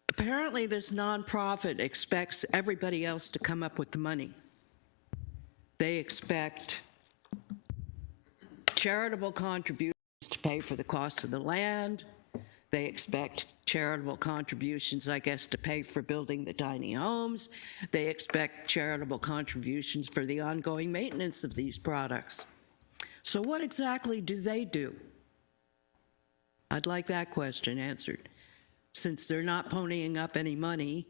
Apparently, this nonprofit expects everybody else to come up with the money. They expect charitable contributions to pay for the cost of the land. They expect charitable contributions, I guess, to pay for building the tiny homes. They expect charitable contributions for the ongoing maintenance of these products. So what exactly do they do? I'd like that question answered. Since they're not ponying up any money,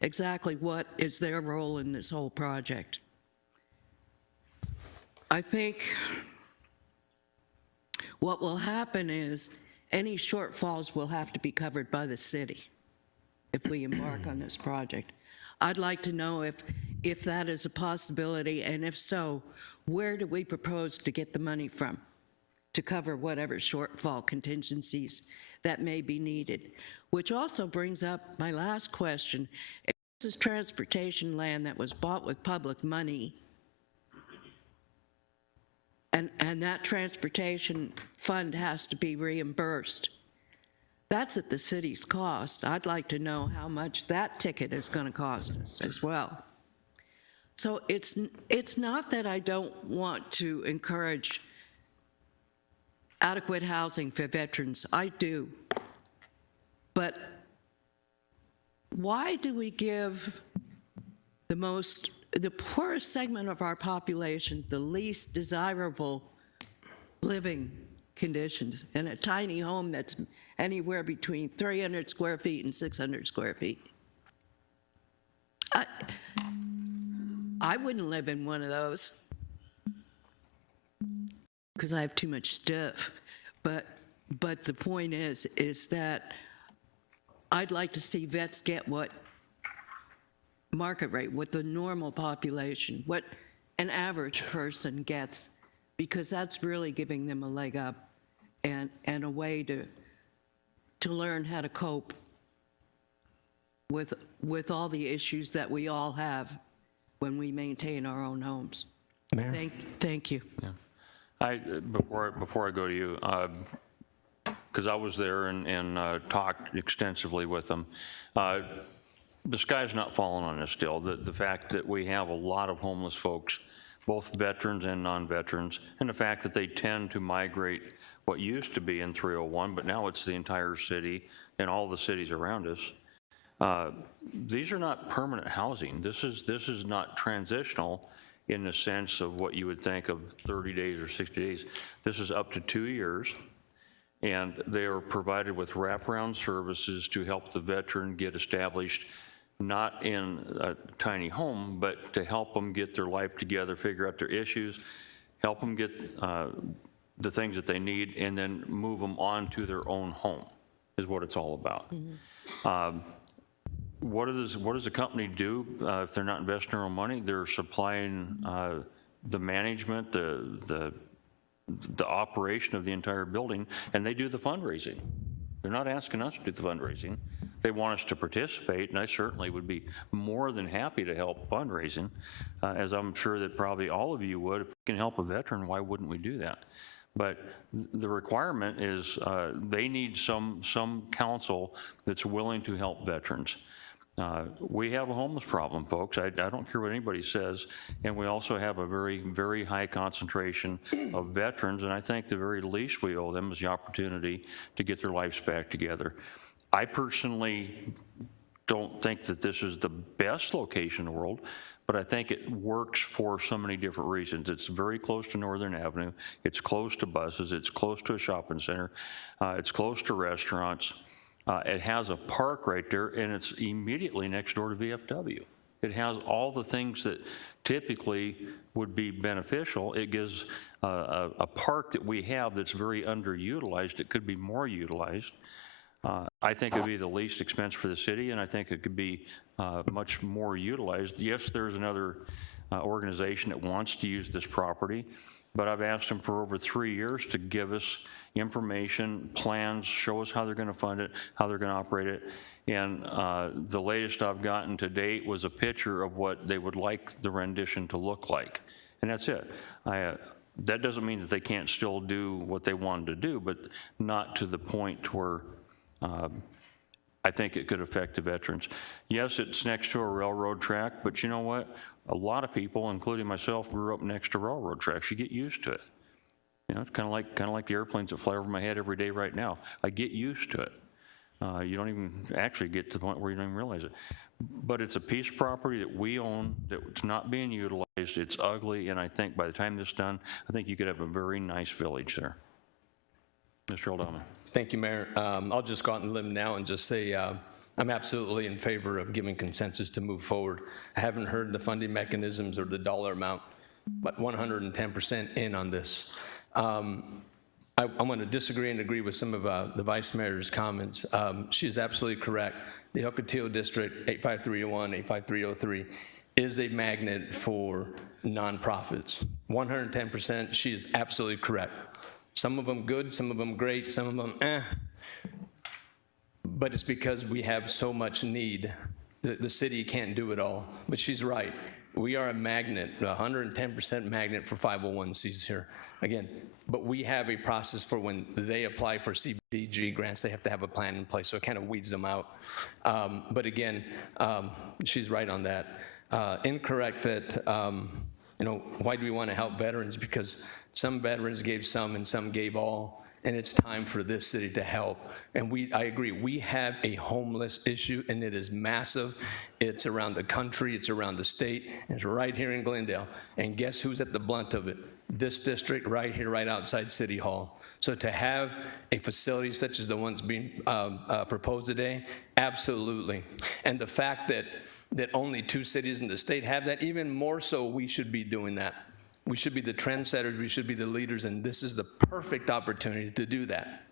exactly what is their role in this whole project? I think what will happen is any shortfalls will have to be covered by the city if we embark on this project. I'd like to know if that is a possibility, and if so, where do we propose to get the money from to cover whatever shortfall contingencies that may be needed? Which also brings up my last question. If this is transportation land that was bought with public money, and that transportation fund has to be reimbursed, that's at the city's cost. I'd like to know how much that ticket is going to cost us as well. So it's not that I don't want to encourage adequate housing for veterans. I do. But why do we give the poorest segment of our population the least desirable living conditions in a tiny home that's anywhere between 300 square feet and 600 square feet? I wouldn't live in one of those because I have too much stuff. But the point is that I'd like to see vets get what market rate, what the normal population, what an average person gets, because that's really giving them a leg up and a way to learn how to cope with all the issues that we all have when we maintain our own homes. Mayor? Thank you. Yeah. Before I go to you, because I was there and talked extensively with them, the sky's not falling on us still. The fact that we have a lot of homeless folks, both veterans and non-veterans, and the fact that they tend to migrate what used to be in 301, but now it's the entire city and all the cities around us. These are not permanent housing. This is not transitional in the sense of what you would think of 30 days or 60 days. This is up to 2 years, and they are provided with wraparound services to help the veteran get established, not in a tiny home, but to help them get their life together, figure out their issues, help them get the things that they need and then move them on to their own home, is what it's all about. What does the company do if they're not investing their own money? They're supplying the management, the operation of the entire building, and they do the fundraising. They're not asking us to do the fundraising. They want us to participate, and I certainly would be more than happy to help fundraising, as I'm sure that probably all of you would. If we can help a veteran, why wouldn't we do that? But the requirement is they need some counsel that's willing to help veterans. We have a homeless problem, folks. I don't care what anybody says, and we also have a very, very high concentration of veterans, and I think the very least we owe them is the opportunity to get their lives back together. I personally don't think that this is the best location in the world, but I think it works for so many different reasons. It's very close to Northern Avenue. It's close to buses. It's close to a shopping center. It's close to restaurants. It has a park right there, and it's immediately next door to VFW. It has all the things that typically would be beneficial. It gives a park that we have that's very underutilized. It could be more utilized. I think it'd be the least expense for the city, and I think it could be much more utilized. Yes, there's another organization that wants to use this property, but I've asked them for over 3 years to give us information, plans, show us how they're going to fund it, how they're going to operate it. And the latest I've gotten to date was a picture of what they would like the rendition to look like. And that's it. That doesn't mean that they can't still do what they wanted to do, but not to the point where I think it could affect the veterans. Yes, it's next to a railroad track, but you know what? A lot of people, including myself, grew up next to railroad tracks. You get used to it. You know, it's kind of like the airplanes that fly over my head every day right now. I get used to it. You don't even actually get to the point where you don't even realize it. But it's a piece of property that we own, that's not being utilized. It's ugly, and I think by the time this is done, I think you could have a very nice village there. Mr. Aldana. Thank you, Mayor. I'll just go out on a limb now and just say I'm absolutely in favor of giving consensus to move forward. I haven't heard the funding mechanisms or the dollar amount, but 110% in on this. I want to disagree and agree with some of the Vice Mayor's comments. She is absolutely correct. The Ocotillo District 85301, 85303 is a magnet for nonprofits. 110%, she is absolutely correct. Some of them good, some of them great, some of them eh. But it's because we have so much need. The city can't do it all. But she's right. We are a magnet, 110% magnet for 501c here. Again, but we have a process for when they apply for CDBG grants, they have to have a plan in place, so it kind of weeds them out. But again, she's right on that. Incorrect that, you know, why do we want to help veterans? Because some veterans gave some and some gave all, and it's time for this city to help. And I agree, we have a homeless issue, and it is massive. It's around the country, it's around the state, and it's right here in Glendale. And guess who's at the blunt of it? This district right here, right outside City Hall. So to have a facility such as the ones being proposed today, absolutely. And the fact that only 2 cities in the state have that, even more so, we should be doing that. We should be the trendsetters, we should be the leaders, and this is the perfect opportunity to do that.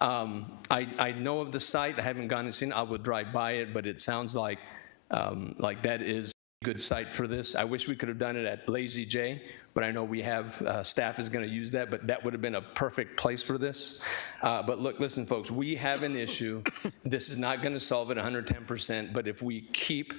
I know of the site, I haven't gone and seen it, I will drive by it, but it sounds like that is a good site for this. I wish we could have done it at Lazy J, but I know we have, staff is gonna use that, but that would have been a perfect place for this. But look, listen folks, we have an issue. This is not gonna solve it 110%, but if we keep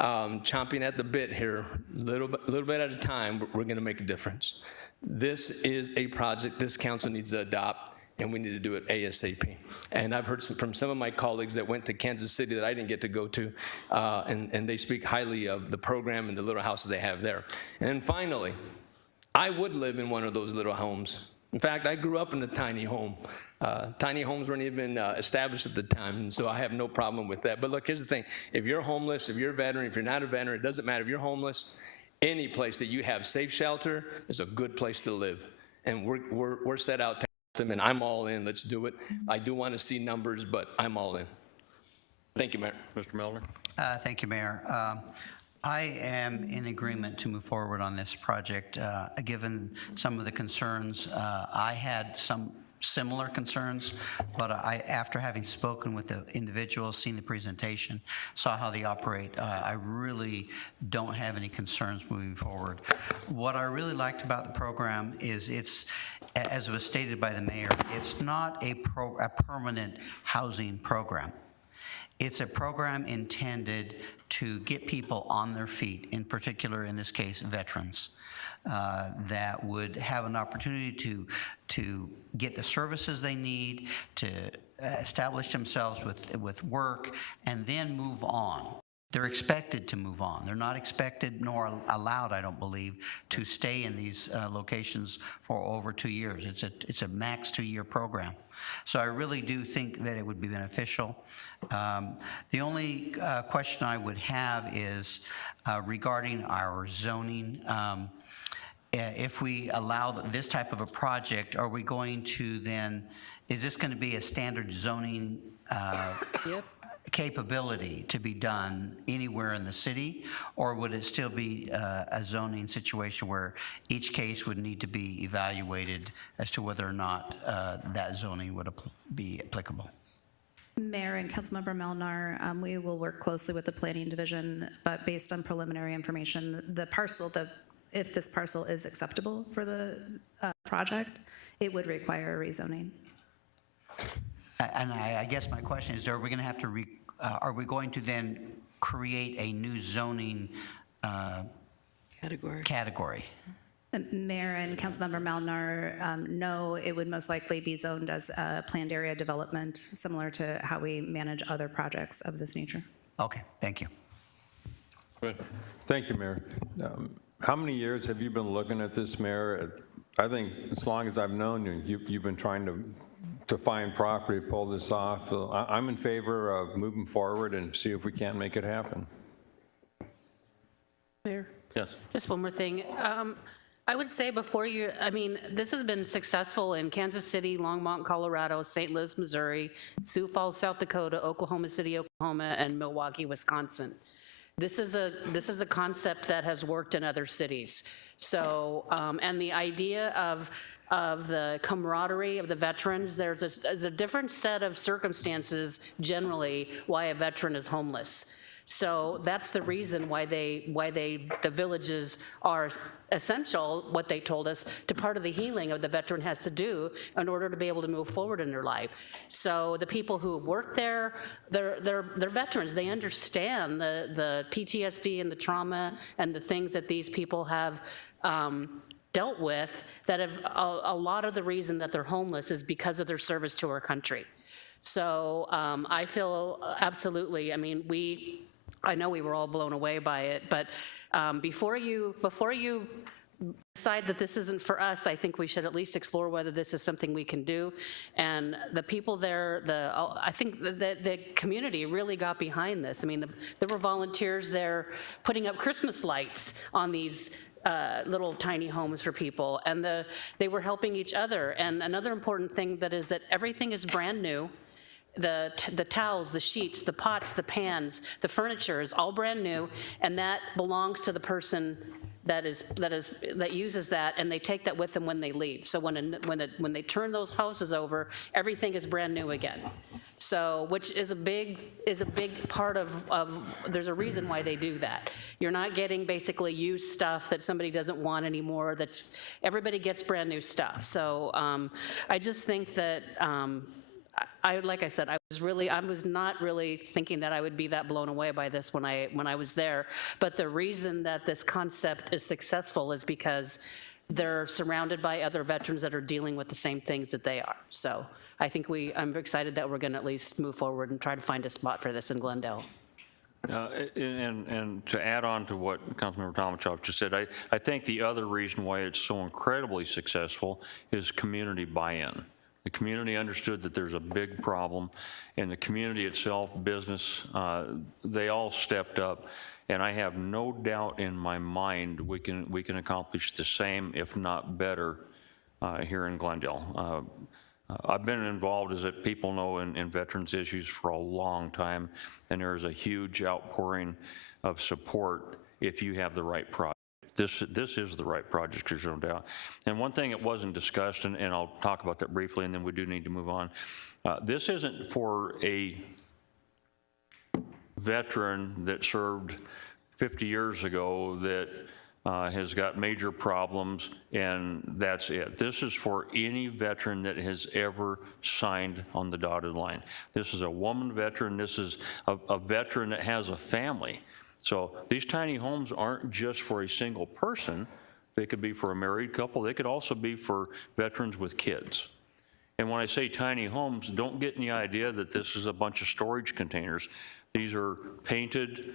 chomping at the bit here, little bit at a time, we're gonna make a difference. This is a project this council needs to adopt, and we need to do it ASAP. And I've heard from some of my colleagues that went to Kansas City that I didn't get to go to, and they speak highly of the program and the little houses they have there. And then finally, I would live in one of those little homes. In fact, I grew up in a tiny home. Tiny homes weren't even established at the time, and so I have no problem with that. But look, here's the thing. If you're homeless, if you're a veteran, if you're not a veteran, it doesn't matter. If you're homeless, any place that you have safe shelter is a good place to live. And we're set out to help them, and I'm all in. Let's do it. I do want to see numbers, but I'm all in. Thank you, Mayor. Mr. Melner. Thank you, Mayor. I am in agreement to move forward on this project, given some of the concerns. I had some similar concerns, but after having spoken with the individuals, seen the presentation, saw how they operate, I really don't have any concerns moving forward. What I really liked about the program is it's, as was stated by the mayor, it's not a permanent housing program. It's a program intended to get people on their feet, in particular, in this case, veterans, that would have an opportunity to get the services they need, to establish themselves with work, and then move on. They're expected to move on. They're not expected nor allowed, I don't believe, to stay in these locations for over 2 years. It's a max 2-year program. So I really do think that it would be beneficial. The only question I would have is regarding our zoning. If we allow this type of a project, are we going to then, is this going to be a standard zoning capability to be done anywhere in the city, or would it still be a zoning situation where each case would need to be evaluated as to whether or not that zoning would be applicable? Mayor and Councilmember Melnar, we will work closely with the Planning Division, but based on preliminary information, the parcel, if this parcel is acceptable for the project, it would require a rezoning. And I guess my question is, are we going to have to, are we going to then create a new zoning category? Mayor and Councilmember Melnar, no, it would most likely be zoned as a planned area development, similar to how we manage other projects of this nature. Okay, thank you. Good. Thank you, Mayor. How many years have you been looking at this, Mayor? I think as long as I've known you, you've been trying to find property, pull this off. So I'm in favor of moving forward and see if we can't make it happen. Mayor? Yes. Just one more thing. I would say before you, I mean, this has been successful in Kansas City, Longmont, Colorado, St. Louis, Missouri, Sioux Falls, South Dakota, Oklahoma City, Oklahoma, and Milwaukee, Wisconsin. This is a concept that has worked in other cities. So, and the idea of the camaraderie of the veterans, there's a different set of circumstances generally why a veteran is homeless. So that's the reason why the villages are essential, what they told us, to part of the healing of the veteran has to do in order to be able to move forward in their life. So the people who work there, they're veterans. They understand the PTSD and the trauma and the things that these people have dealt with, that have a lot of the reason that they're homeless is because of their service to our country. So I feel absolutely, I mean, I know we were all blown away by it, but before you decide that this isn't for us, I think we should at least explore whether this is something we can do. And the people there, I think the community really got behind this. I mean, there were volunteers there putting up Christmas lights on these little tiny homes for people, and they were helping each other. And another important thing that is that everything is brand new. The towels, the sheets, the pots, the pans, the furniture is all brand new, and that belongs to the person that uses that, and they take that with them when they leave. So when they turn those houses over, everything is brand new again. So, which is a big part of there's a reason why they do that. You're not getting basically used stuff that somebody doesn't want anymore. Everybody gets brand new stuff. So I just think that. Like I said, I was not really thinking that I would be that blown away by this when I was there. But the reason that this concept is successful is because they're surrounded by other veterans that are dealing with the same things that they are. So I think I'm excited that we're going to at least move forward and try to find a spot for this in Glendale. And to add on to what Councilmember Tomachoff just said, I think the other reason why it's so incredibly successful is community buy-in. The community understood that there's a big problem, and the community itself, business, they all stepped up. And I have no doubt in my mind we can accomplish the same, if not better, here in Glendale. I've been involved, as people know, in veterans issues for a long time, and there's a huge outpouring of support if you have the right project. This is the right project, there's no doubt. And one thing that wasn't discussed, and I'll talk about that briefly, and then we do need to move on. This isn't for a veteran that served 50 years ago that has got major problems, and that's it. This is for any veteran that has ever signed on the dotted line. This is a woman veteran. This is a veteran that has a family. So these tiny homes aren't just for a single person. They could be for a married couple. They could also be for veterans with kids. And when I say tiny homes, don't get any idea that this is a bunch of storage containers. These are painted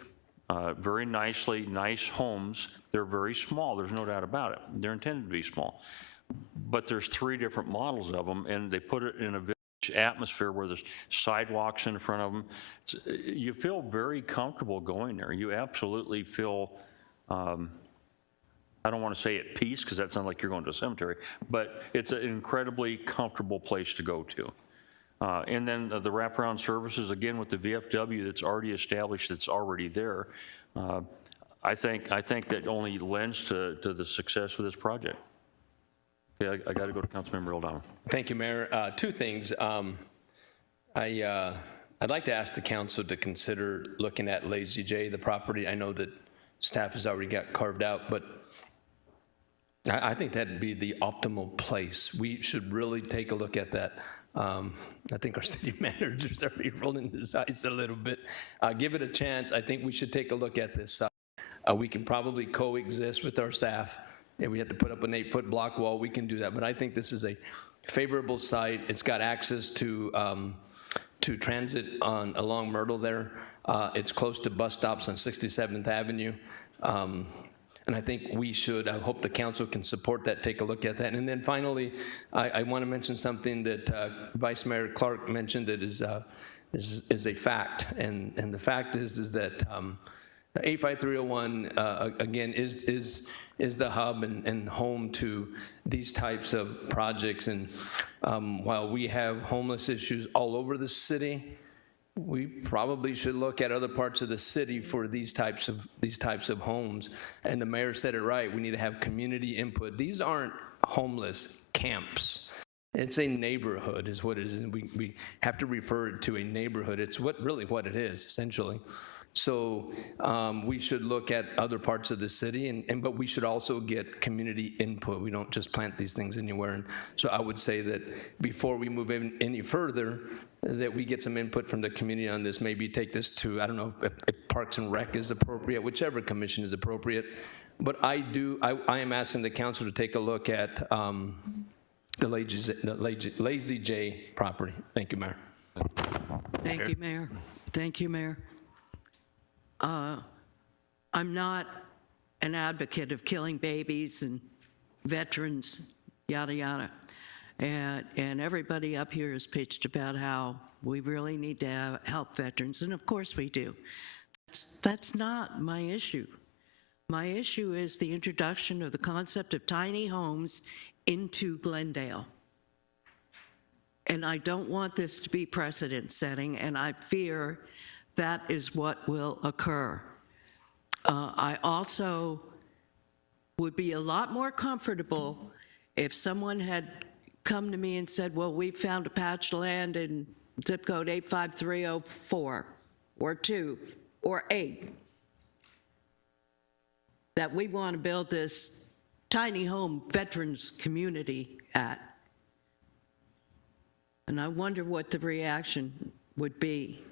very nicely, nice homes. They're very small, there's no doubt about it. They're intended to be small. But there's 3 different models of them, and they put it in a village atmosphere where there's sidewalks in front of them. You feel very comfortable going there. You absolutely feel, I don't want to say at peace, because that sounds like you're going to a cemetery, but it's an incredibly comfortable place to go to. And then the wraparound services, again, with the VFW that's already established, that's already there, I think that only lends to the success of this project. Okay, I got to go to Councilmember Aldama. Thank you, Mayor. 2 things. I'd like to ask the council to consider looking at Lazy J, the property. I know that staff has already got carved out, but I think that'd be the optimal place. We should really take a look at that. I think our city manager's already rolling his eyes a little bit. Give it a chance. I think we should take a look at this. We can probably coexist with our staff. If we have to put up an 8-foot block wall, we can do that. But I think this is a favorable site. It's got access to transit along Myrtle there. It's close to bus stops on 67th Avenue. And I think we should, I hope the council can support that, take a look at that. And then finally, I want to mention something that Vice Mayor Clark mentioned that is a fact. And the fact is that 85301, again, is the hub and home to these types of projects. And while we have homeless issues all over the city, we probably should look at other parts of the city for these types of homes. And the mayor said it right, we need to have community input. These aren't homeless camps. It's a neighborhood is what it is, and we have to refer it to a neighborhood. It's really what it is, essentially. So we should look at other parts of the city, but we should also get community input. We don't just plant these things anywhere. And so I would say that before we move any further, that we get some input from the community on this, maybe take this to, I don't know if Parks and Rec is appropriate, whichever commission is appropriate. But I am asking the council to take a look at the Lazy J property. Thank you, Mayor. Thank you, Mayor. Thank you, Mayor. I'm not an advocate of killing babies and veterans, yada, yada. And everybody up here has pitched about how we really need to help veterans, and of course we do. That's not my issue. My issue is the introduction of the concept of tiny homes into Glendale. And I don't want this to be precedent setting, and I fear that is what will occur. I also would be a lot more comfortable if someone had come to me and said, well, we found a patch of land in zip code 85304 or 2 or 8 that we want to build this tiny home veterans community at. And I wonder what the reaction would be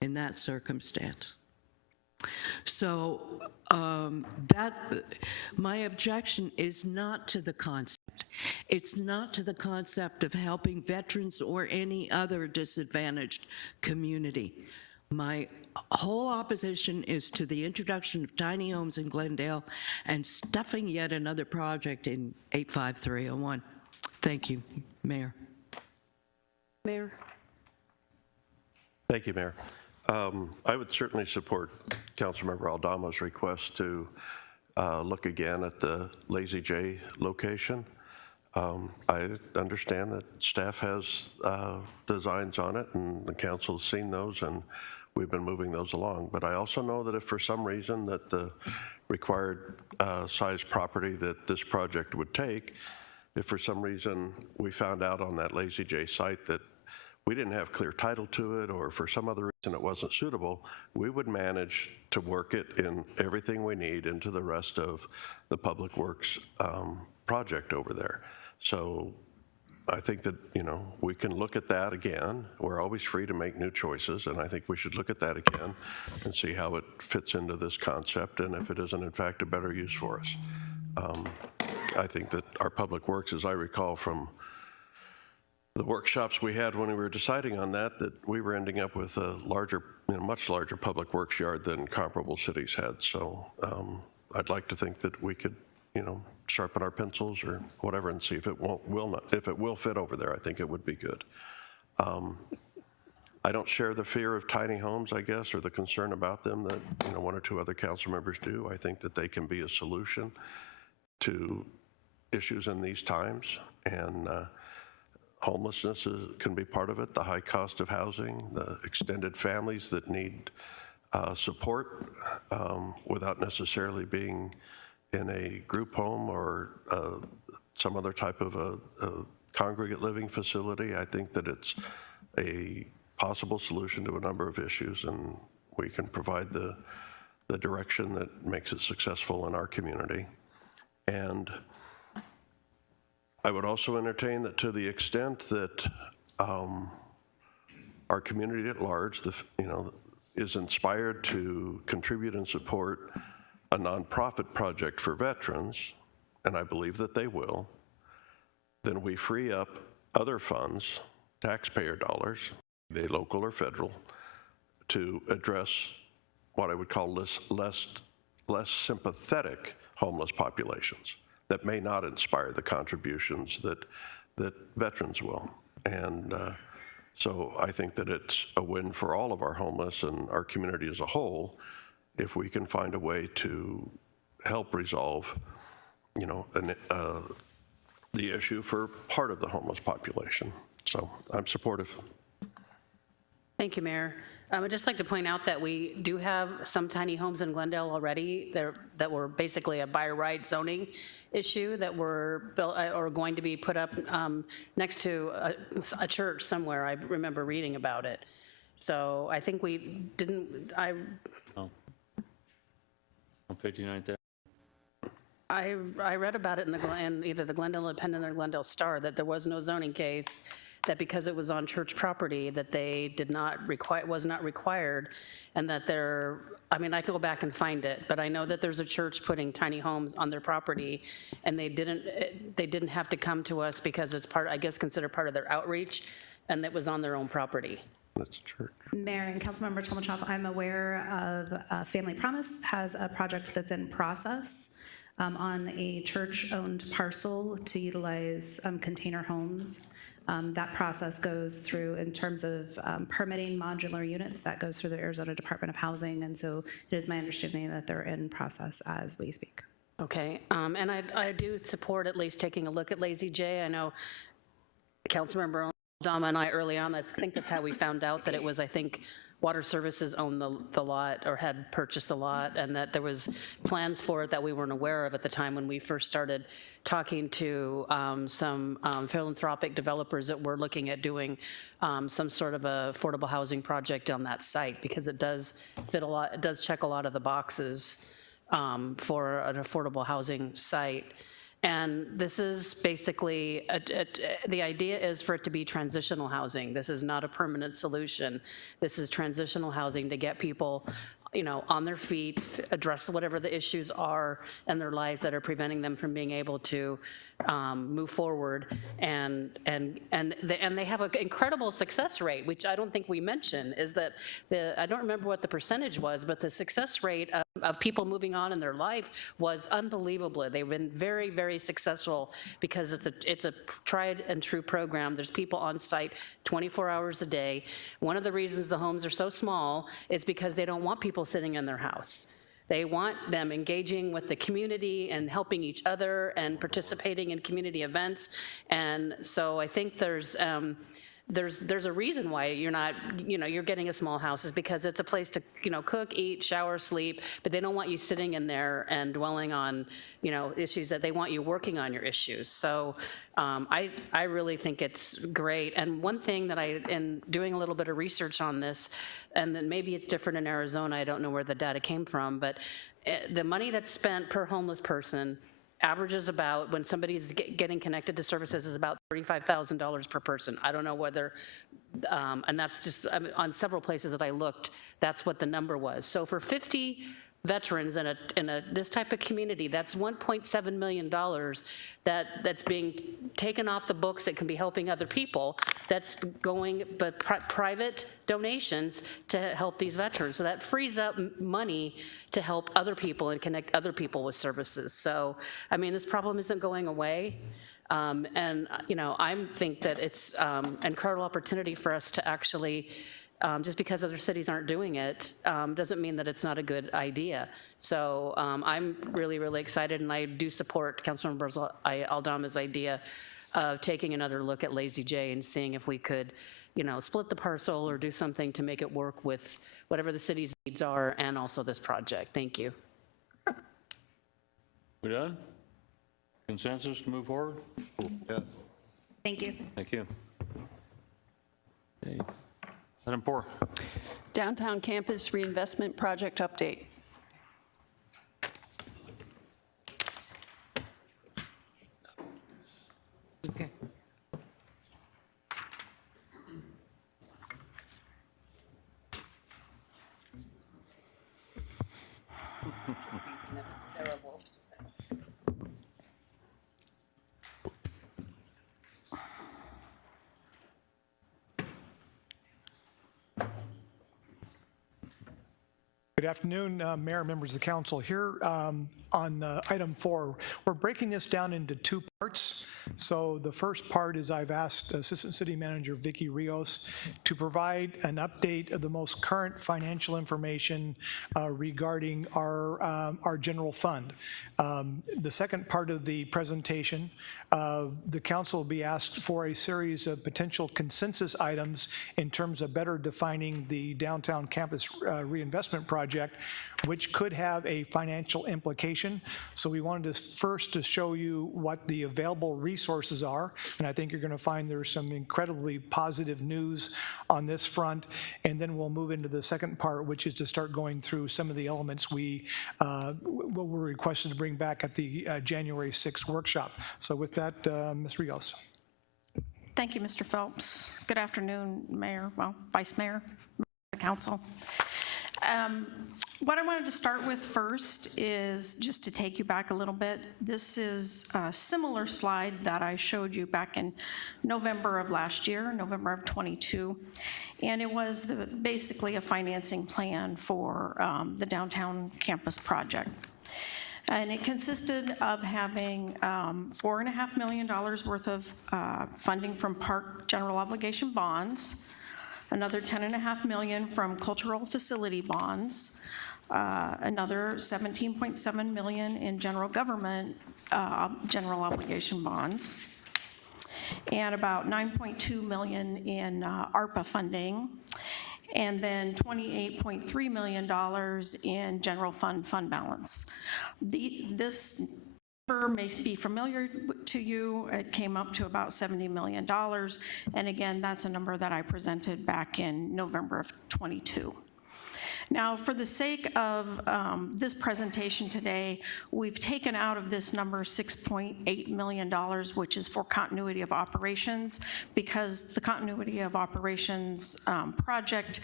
in that circumstance. So my objection is not to the concept. It's not to the concept of helping veterans or any other disadvantaged community. My whole opposition is to the introduction of tiny homes in Glendale and stuffing yet another project in 85301. Thank you, Mayor. Mayor. Thank you, Mayor. I would certainly support Councilmember Aldama's request to look again at the Lazy J location. I understand that staff has designs on it, and the council has seen those, and we've been moving those along. But I also know that if for some reason that the required size property that this project would take, if for some reason we found out on that Lazy J site that we didn't have clear title to it, or for some other reason it wasn't suitable, we would manage to work it in everything we need into the rest of the Public Works project over there. So I think that, we can look at that again. We're always free to make new choices, and I think we should look at that again and see how it fits into this concept and if it isn't in fact a better use for us. I think that our Public Works, as I recall from the workshops we had when we were deciding on that we were ending up with a larger, much larger Public Works yard than comparable cities had. So I'd like to think that we could, sharpen our pencils or whatever and see if it if it will fit over there. I think it would be good. I don't share the fear of tiny homes, I guess, or the concern about them that one or two other council members do. I think that they can be a solution to issues in these times, and homelessness can be part of it, the high cost of housing, the extended families that need support without necessarily being in a group home or some other type of a congregate living facility. I think that it's a possible solution to a number of issues, and we can provide the direction that makes it successful in our community. And I would also entertain that to the extent that our community at large, is inspired to contribute and support a nonprofit project for veterans, and I believe that they will, then we free up other funds, taxpayer dollars, be they local or federal, to address what I would call less sympathetic homeless populations that may not inspire the contributions that veterans will. And so I think that it's a win for all of our homeless and our community as a whole if we can find a way to help resolve, the issue for part of the homeless population. So I'm supportive. Thank you, Mayor. I'd just like to point out that we do have some tiny homes in Glendale already that were basically a by right zoning issue that were built or going to be put up next to a church somewhere. I remember reading about it. So I think we didn't, On 59th. I read about it in either the Glendale Independent or Glendale Star that there was no zoning case, that because it was on church property that they did not was not required, and that I could go back and find it, but I know that there's a church putting tiny homes on their property, and they didn't have to come to us because it's considered part of their outreach, and it was on their own property. That's true. Mayor and Councilmember Tolmachoff, I'm aware of Family Promise has a project that's in process on a church-owned parcel to utilize container homes. That process goes through, in terms of permitting modular units, that goes through the Arizona Department of Housing, and so it is my understanding that they're in process as we speak. Okay, and I do support at least taking a look at Lazy J. I know Councilmember Dama and I early on, I think that's how we found out that it was, Water Services owned the lot or had purchased the lot, and that there was plans for it that we weren't aware of at the time when we first started talking to some philanthropic developers that were looking at doing some sort of a affordable housing project on that site, because it does fit a lot, it does check a lot of the boxes for an affordable housing site. And this is basically, the idea is for it to be transitional housing. This is not a permanent solution. This is transitional housing to get people, on their feet, address whatever the issues are in their life that are preventing them from being able to move forward. And they have an incredible success rate, which I don't think we mentioned, is that I don't remember what the percentage was, but the success rate of people moving on in their life was unbelievable. They've been very, very successful because it's a tried and true program. There's people on site 24 hours a day. One of the reasons the homes are so small is because they don't want people sitting in their house. They want them engaging with the community and helping each other and participating in community events. And so I think there's there's a reason why you're not, you're getting a small house, is because it's a place to, cook, eat, shower, sleep, but they don't want you sitting in there and dwelling on, issues that they want you working on your issues. So I really think it's great. And one thing that in doing a little bit of research on this, and then maybe it's different in Arizona, I don't know where the data came from, but the money that's spent per homeless person averages about, when somebody's getting connected to services, is about $35,000 per person. I don't know whether, and that's just, on several places that I looked, that's what the number was. So for 50 veterans in this type of community, that's $1.7 million that's being taken off the books that can be helping other people, that's going, but private donations to help these veterans. So that frees up money to help other people and connect other people with services. So, this problem isn't going away. And, I think that it's an incredible opportunity for us to actually, just because other cities aren't doing it, doesn't mean that it's not a good idea. So I'm really, really excited, and I do support Councilmember Aldama's idea of taking another look at Lazy J and seeing if we could, split the parcel or do something to make it work with whatever the city's needs are, and also this project. Thank you. We done? Consensus to move forward? Yes. Thank you. Thank you. Okay. Item 4. Downtown Campus Reinvestment Project Update. Okay. Good afternoon, Mayor, members of the council. Here on item 4, we're breaking this down into 2 parts. So the first part is I've asked Assistant City Manager Vicky Rios to provide an update of the most current financial information regarding our general fund. The second part of the presentation, the council will be asked for a series of potential consensus items in terms of better defining the downtown campus reinvestment project, which could have a financial implication. So we wanted to first show you what the available resources are, and I think you're going to find there's some incredibly positive news on this front, and then we'll move into the second part, which is to start going through some of the elements what were requested to bring back at the January 6th workshop. So with that, Ms. Rios. Thank you, Mr. Phelps. Good afternoon, Mayor, Vice Mayor, the council. What I wanted to start with first is just to take you back a little bit. This is a similar slide that I showed you back in November of last year, November of 22. And it was basically a financing plan for the downtown campus project. And it consisted of having $4.5 million worth of funding from park general obligation bonds, another $10.5 million from cultural facility bonds, another $17.7 million in general government general obligation bonds, and about $9.2 million in ARPA funding, and then $28.3 million in general fund balance. This number may be familiar to you. It came up to about $70 million. And again, that's a number that I presented back in November of 22. Now, for the sake of this presentation today, we've taken out of this number $6.8 million, which is for continuity of operations, because the continuity of operations project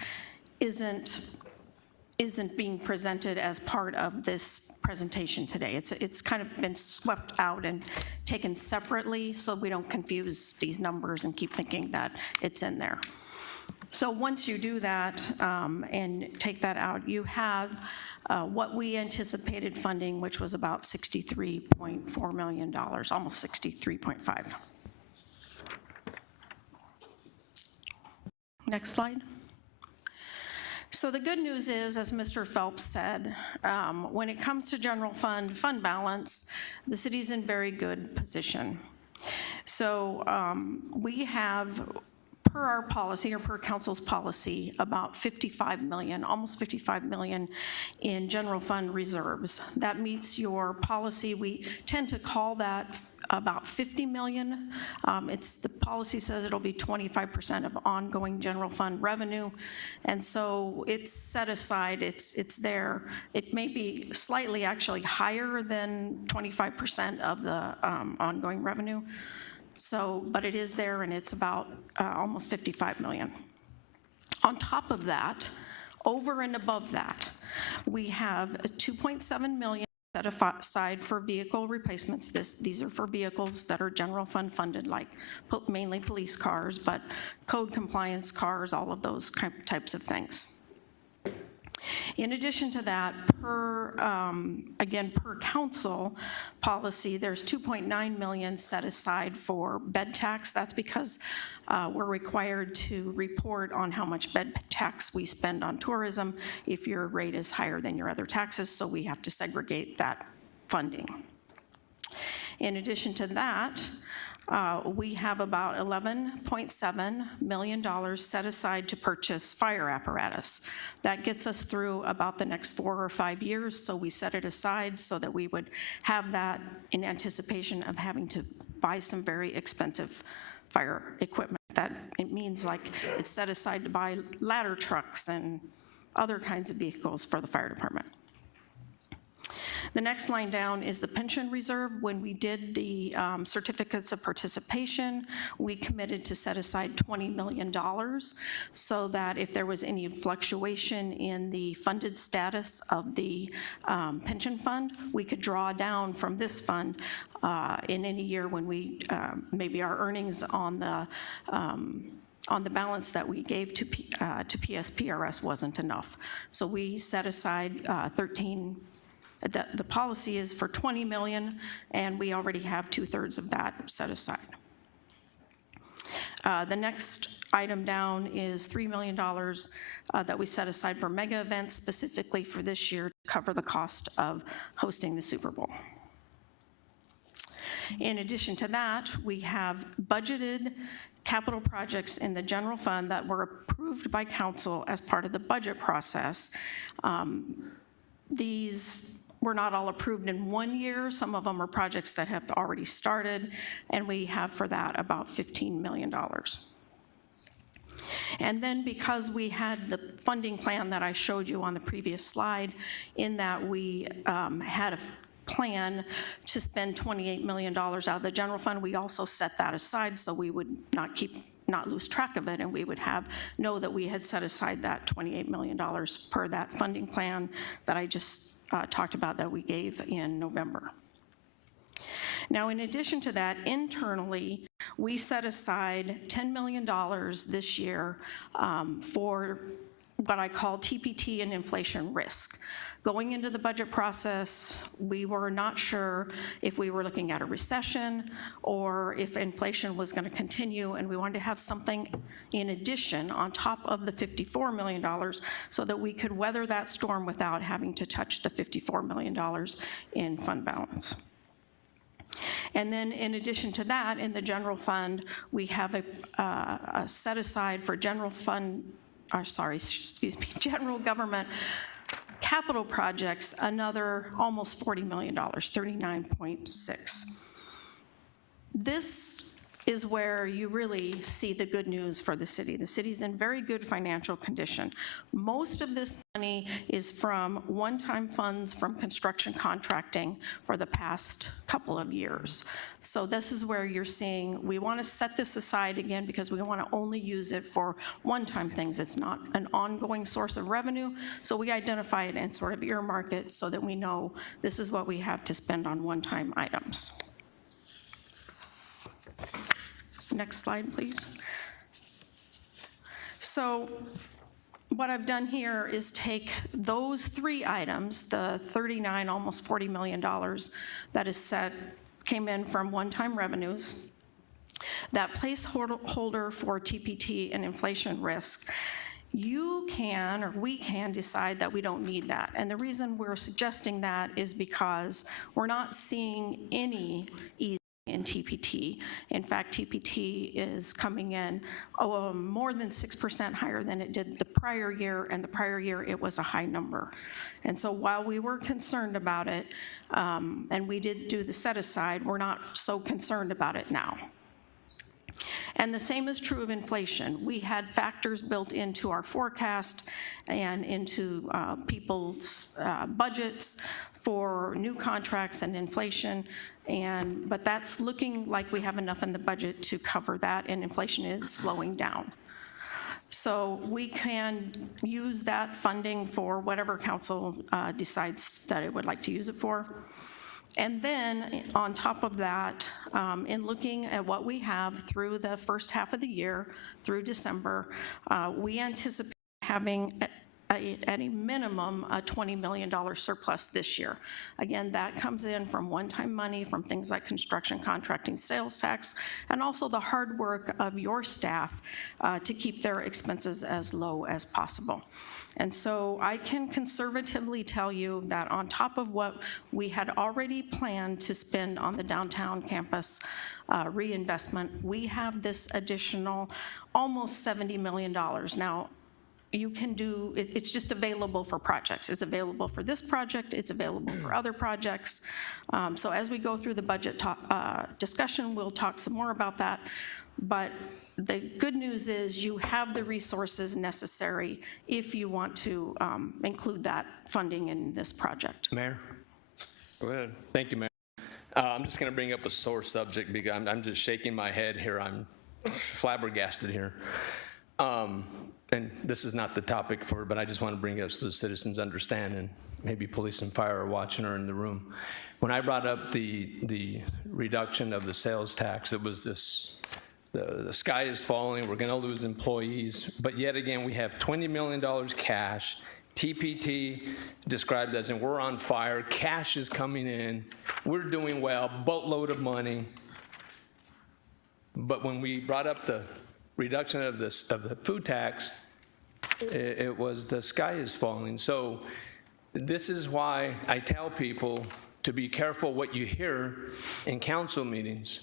isn't being presented as part of this presentation today. It's kind of been swept out and taken separately, so we don't confuse these numbers and keep thinking that it's in there. So once you do that and take that out, you have what we anticipated funding, which was about $63.4 million, almost 63.5. Next slide. So the good news is, as Mr. Phelps said, when it comes to general fund balance, the city's in very good position. So we have per our policy, or per council's policy, about 55 million, almost 55 million in general fund reserves. That meets your policy. We tend to call that about 50 million. The policy says it'll be 25% of ongoing general fund revenue. And so it's set aside, it's there. It may be slightly actually higher than 25% of the ongoing revenue. So, but it is there, and it's about almost 55 million. On top of that, over and above that, we have 2.7 million set aside for vehicle replacements. These are for vehicles that are general fund funded, like mainly police cars, but code compliance cars, all of those types of things. In addition to that, per council policy, there's 2.9 million set aside for bed tax. That's because we're required to report on how much bed tax we spend on tourism if your rate is higher than your other taxes, so we have to segregate that funding. In addition to that, we have about $11.7 million set aside to purchase fire apparatus. That gets us through about the next 4 or 5 years, so we set it aside so that we would have that in anticipation of having to buy some very expensive fire equipment. That it means like it's set aside to buy ladder trucks and other kinds of vehicles for the fire department. The next line down is the pension reserve. When we did the certificates of participation, we committed to set aside $20 million so that if there was any fluctuation in the funded status of the pension fund, we could draw down from this fund in any year when we, maybe our earnings on the balance that we gave to PSPRS wasn't enough. So we set aside the policy is for 20 million, and we already have 2/3 of that set aside. The next item down is $3 million that we set aside for mega events, specifically for this year to cover the cost of hosting the Super Bowl. In addition to that, we have budgeted capital projects in the general fund that were approved by council as part of the budget process. These were not all approved in 1 year. Some of them are projects that have already started, and we have for that about $15 million. And then because we had the funding plan that I showed you on the previous slide, in that we had a plan to spend $28 million out of the general fund, we also set that aside so we would not lose track of it, and we would know that we had set aside that $28 million per that funding plan that I just talked about that we gave in November. Now, in addition to that, internally, we set aside $10 million this year for what I call TPT and inflation risk. Going into the budget process, we were not sure if we were looking at a recession or if inflation was going to continue, and we wanted to have something in addition on top of the $54 million so that we could weather that storm without having to touch the $54 million in fund balance. And then in addition to that, in the general fund, we have a set aside for general government capital projects, another almost $40 million, 39.6. This is where you really see the good news for the city. The city's in very good financial condition. Most of this money is from one-time funds from construction contracting for the past couple of years. So this is where you're seeing, we want to set this aside again because we want to only use it for one-time things. It's not an ongoing source of revenue. So we identify it and sort of earmark it so that we know this is what we have to spend on one-time items. Next slide, please. So what I've done here is take those 3 items, the 39, almost $40 million that is came in from one-time revenues, that placeholder for TPT and inflation risk. You can, or we can, decide that we don't need that. And the reason we're suggesting that is because we're not seeing any ease in in TPT. In fact, TPT is coming in more than 6% higher than it did the prior year, and the prior year it was a high number. And so while we were concerned about it, and we did do the set aside, we're not so concerned about it now. And the same is true of inflation. We had factors built into our forecast and into people's budgets for new contracts and inflation, but that's looking like we have enough in the budget to cover that, and inflation is slowing down. So we can use that funding for whatever council decides that it would like to use it for. And then on top of that, in looking at what we have through the first half of the year, through December, we anticipate having at a minimum a $20 million surplus this year. Again, that comes in from one-time money from things like construction contracting, sales tax, and also the hard work of your staff to keep their expenses as low as possible. And so I can conservatively tell you that on top of what we had already planned to spend on the downtown campus reinvestment, we have this additional almost $70 million. Now, you can do, it's just available for projects. It's available for this project, it's available for other projects. So as we go through the budget discussion, we'll talk some more about that. But the good news is you have the resources necessary if you want to include that funding in this project. Mayor? Go ahead. Thank you, Mayor. I'm just going to bring up a sore subject because I'm just shaking my head here. I'm flabbergasted here. And this is not the topic for it, but I just want to bring it up so the citizens understand, and maybe police and fire are watching or in the room. When I brought up the reduction of the sales tax, it was this, the sky is falling, we're going to lose employees, but yet again, we have $20 million cash. TPT described as in we're on fire, cash is coming in, we're doing well, boatload of money. But when we brought up the reduction of the food tax, it was the sky is falling. So this is why I tell people to be careful what you hear in council meetings,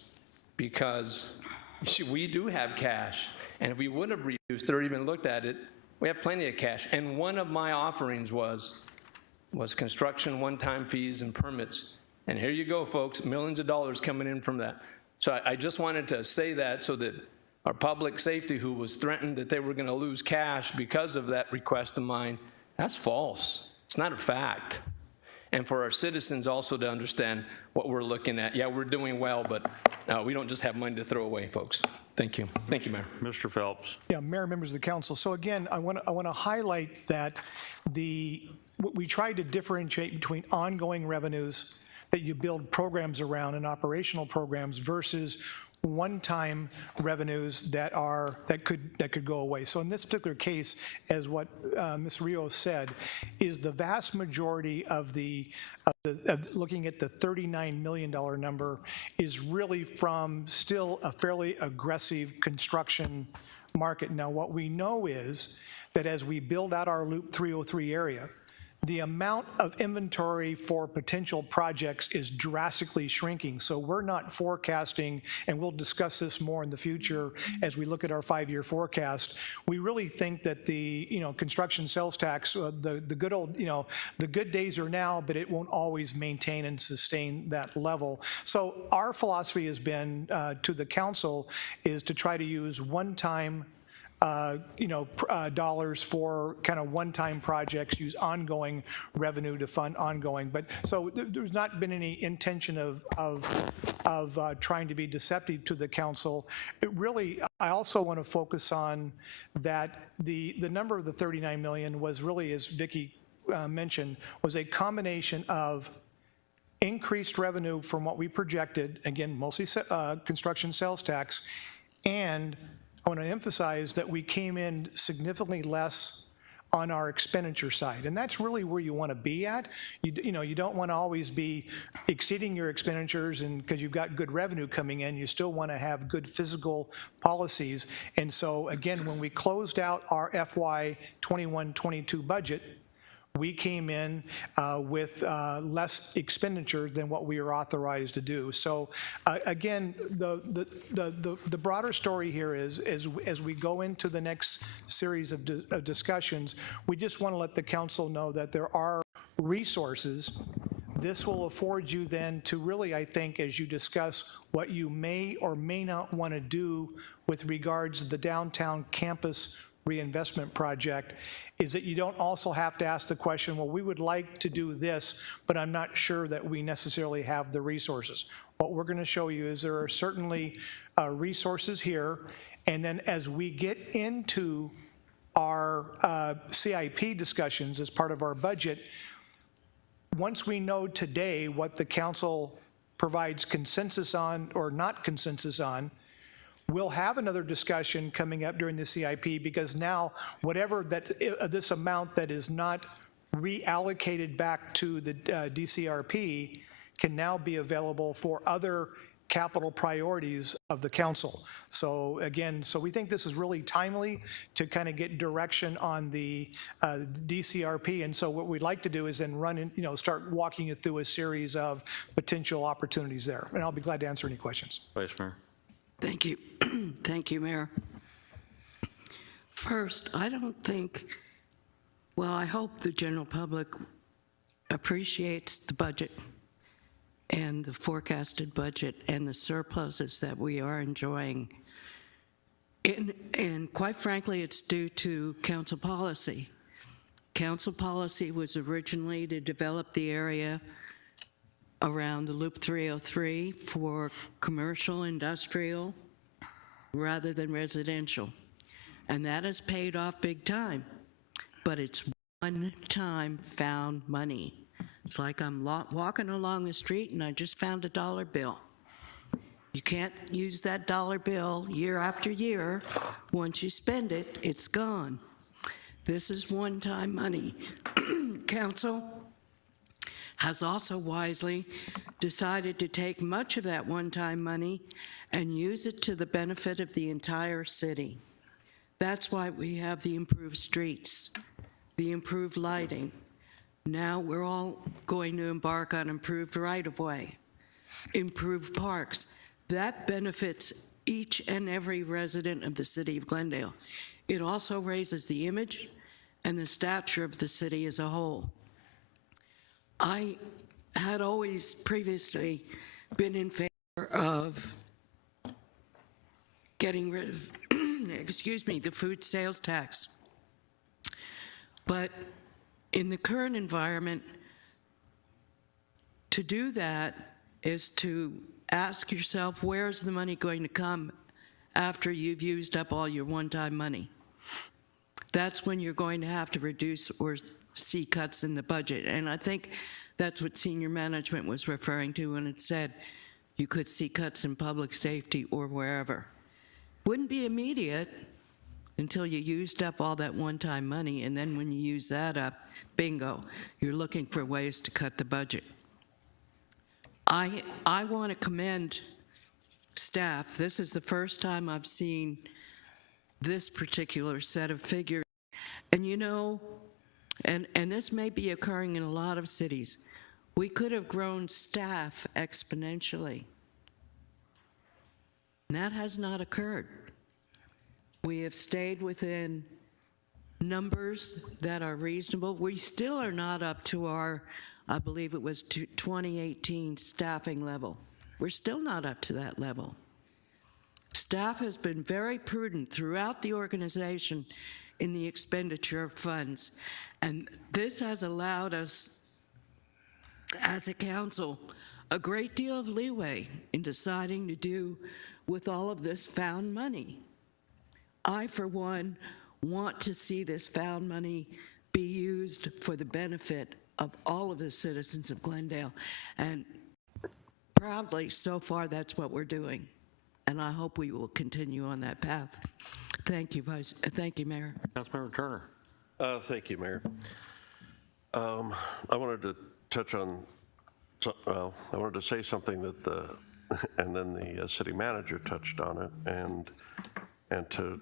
because we do have cash, and if we would have reduced it or even looked at it, we have plenty of cash. And one of my offerings was construction one-time fees and permits. And here you go, folks, millions of dollars coming in from that. So I just wanted to say that so that our public safety, who was threatened that they were going to lose cash because of that request of mine, that's false. It's not a fact. And for our citizens also to understand what we're looking at. Yeah, we're doing well, but we don't just have money to throw away, folks. Thank you. Thank you, Mayor. Mr. Phelps. Yeah, Mayor, members of the council. So again, I want to highlight that we tried to differentiate between ongoing revenues that you build programs around and operational programs versus one-time revenues that could go away. So in this particular case, as what Ms. Rios said, is the vast majority of looking at the $39 million number is really from still a fairly aggressive construction market. Now, what we know is that as we build out our Loop 303 area, the amount of inventory for potential projects is drastically shrinking. So we're not forecasting, and we'll discuss this more in the future as we look at our 5-year forecast. We really think that the construction sales tax, the good old, the good days are now, but it won't always maintain and sustain that level. So our philosophy has been to the council is to try to use one-time dollars for kind of one-time projects, use ongoing revenue to fund ongoing. But so there's not been any intention of trying to be deceptive to the council. It really, I also want to focus on that the number of the 39 million was really, as Vicki mentioned, was a combination of increased revenue from what we projected, again, mostly construction sales tax, and I want to emphasize that we came in significantly less on our expenditure side, and that's really where you want to be at. You don't want to always be exceeding your expenditures, and because you've got good revenue coming in, you still want to have good fiscal policies. And so again, when we closed out our FY 21-22 budget, we came in with less expenditure than what we are authorized to do. So again, the broader story here is, as we go into the next series of discussions, we just want to let the council know that there are resources. This will afford you then to really, I think, as you discuss what you may or may not want to do with regards to the downtown campus reinvestment project, is that you don't also have to ask the question, well, we would like to do this, but I'm not sure that we necessarily have the resources. What we're going to show you is there are certainly resources here, and then as we get into our CIP discussions as part of our budget, once we know today what the council provides consensus on or not consensus on, we'll have another discussion coming up during the CIP, because now whatever this amount that is not reallocated back to the DCRP can now be available for other capital priorities of the council. So again, so we think this is really timely to kind of get direction on the DCRP. And so what we'd like to do is then start walking you through a series of potential opportunities there. And I'll be glad to answer any questions. Vice Mayor. Thank you. Thank you, Mayor. First, I don't think, well, I hope the general public appreciates the budget and the forecasted budget and the surpluses that we are enjoying. And quite frankly, it's due to council policy. Council policy was originally to develop the area around the Loop 303 for commercial, industrial, rather than residential. And that has paid off big time, but it's one-time found money. It's like I'm walking along the street and I just found a dollar bill. You can't use that dollar bill year after year. Once you spend it, it's gone. This is one-time money. Council has also wisely decided to take much of that one-time money and use it to the benefit of the entire city. That's why we have the improved streets, the improved lighting. Now we're all going to embark on improved right-of-way, improved parks. That benefits each and every resident of the city of Glendale. It also raises the image and the stature of the city as a whole. I had always previously been in favor of getting rid of, the food sales tax. But in the current environment, to do that is to ask yourself, where's the money going to come after you've used up all your one-time money? That's when you're going to have to reduce or see cuts in the budget. And I think that's what senior management was referring to when it said you could see cuts in public safety or wherever. Wouldn't be immediate until you used up all that one-time money, and then when you use that up, bingo, you're looking for ways to cut the budget. I want to commend staff. This is the first time I've seen this particular set of figures. And you know, and this may be occurring in a lot of cities, we could have grown staff exponentially. And that has not occurred. We have stayed within numbers that are reasonable. We still are not up to our, I believe it was 2018 staffing level. We're still not up to that level. Staff has been very prudent throughout the organization in the expenditure of funds, and this has allowed us, as a council, a great deal of leeway in deciding to do with all of this found money. I, for one, want to see this found money be used for the benefit of all of the citizens of Glendale, and proudly, so far, that's what we're doing. And I hope we will continue on that path. Thank you, Thank you, Mayor. Councilmember Turner. Thank you, Mayor. I wanted to touch on, well, I wanted to say something that and then the city manager touched on it, and to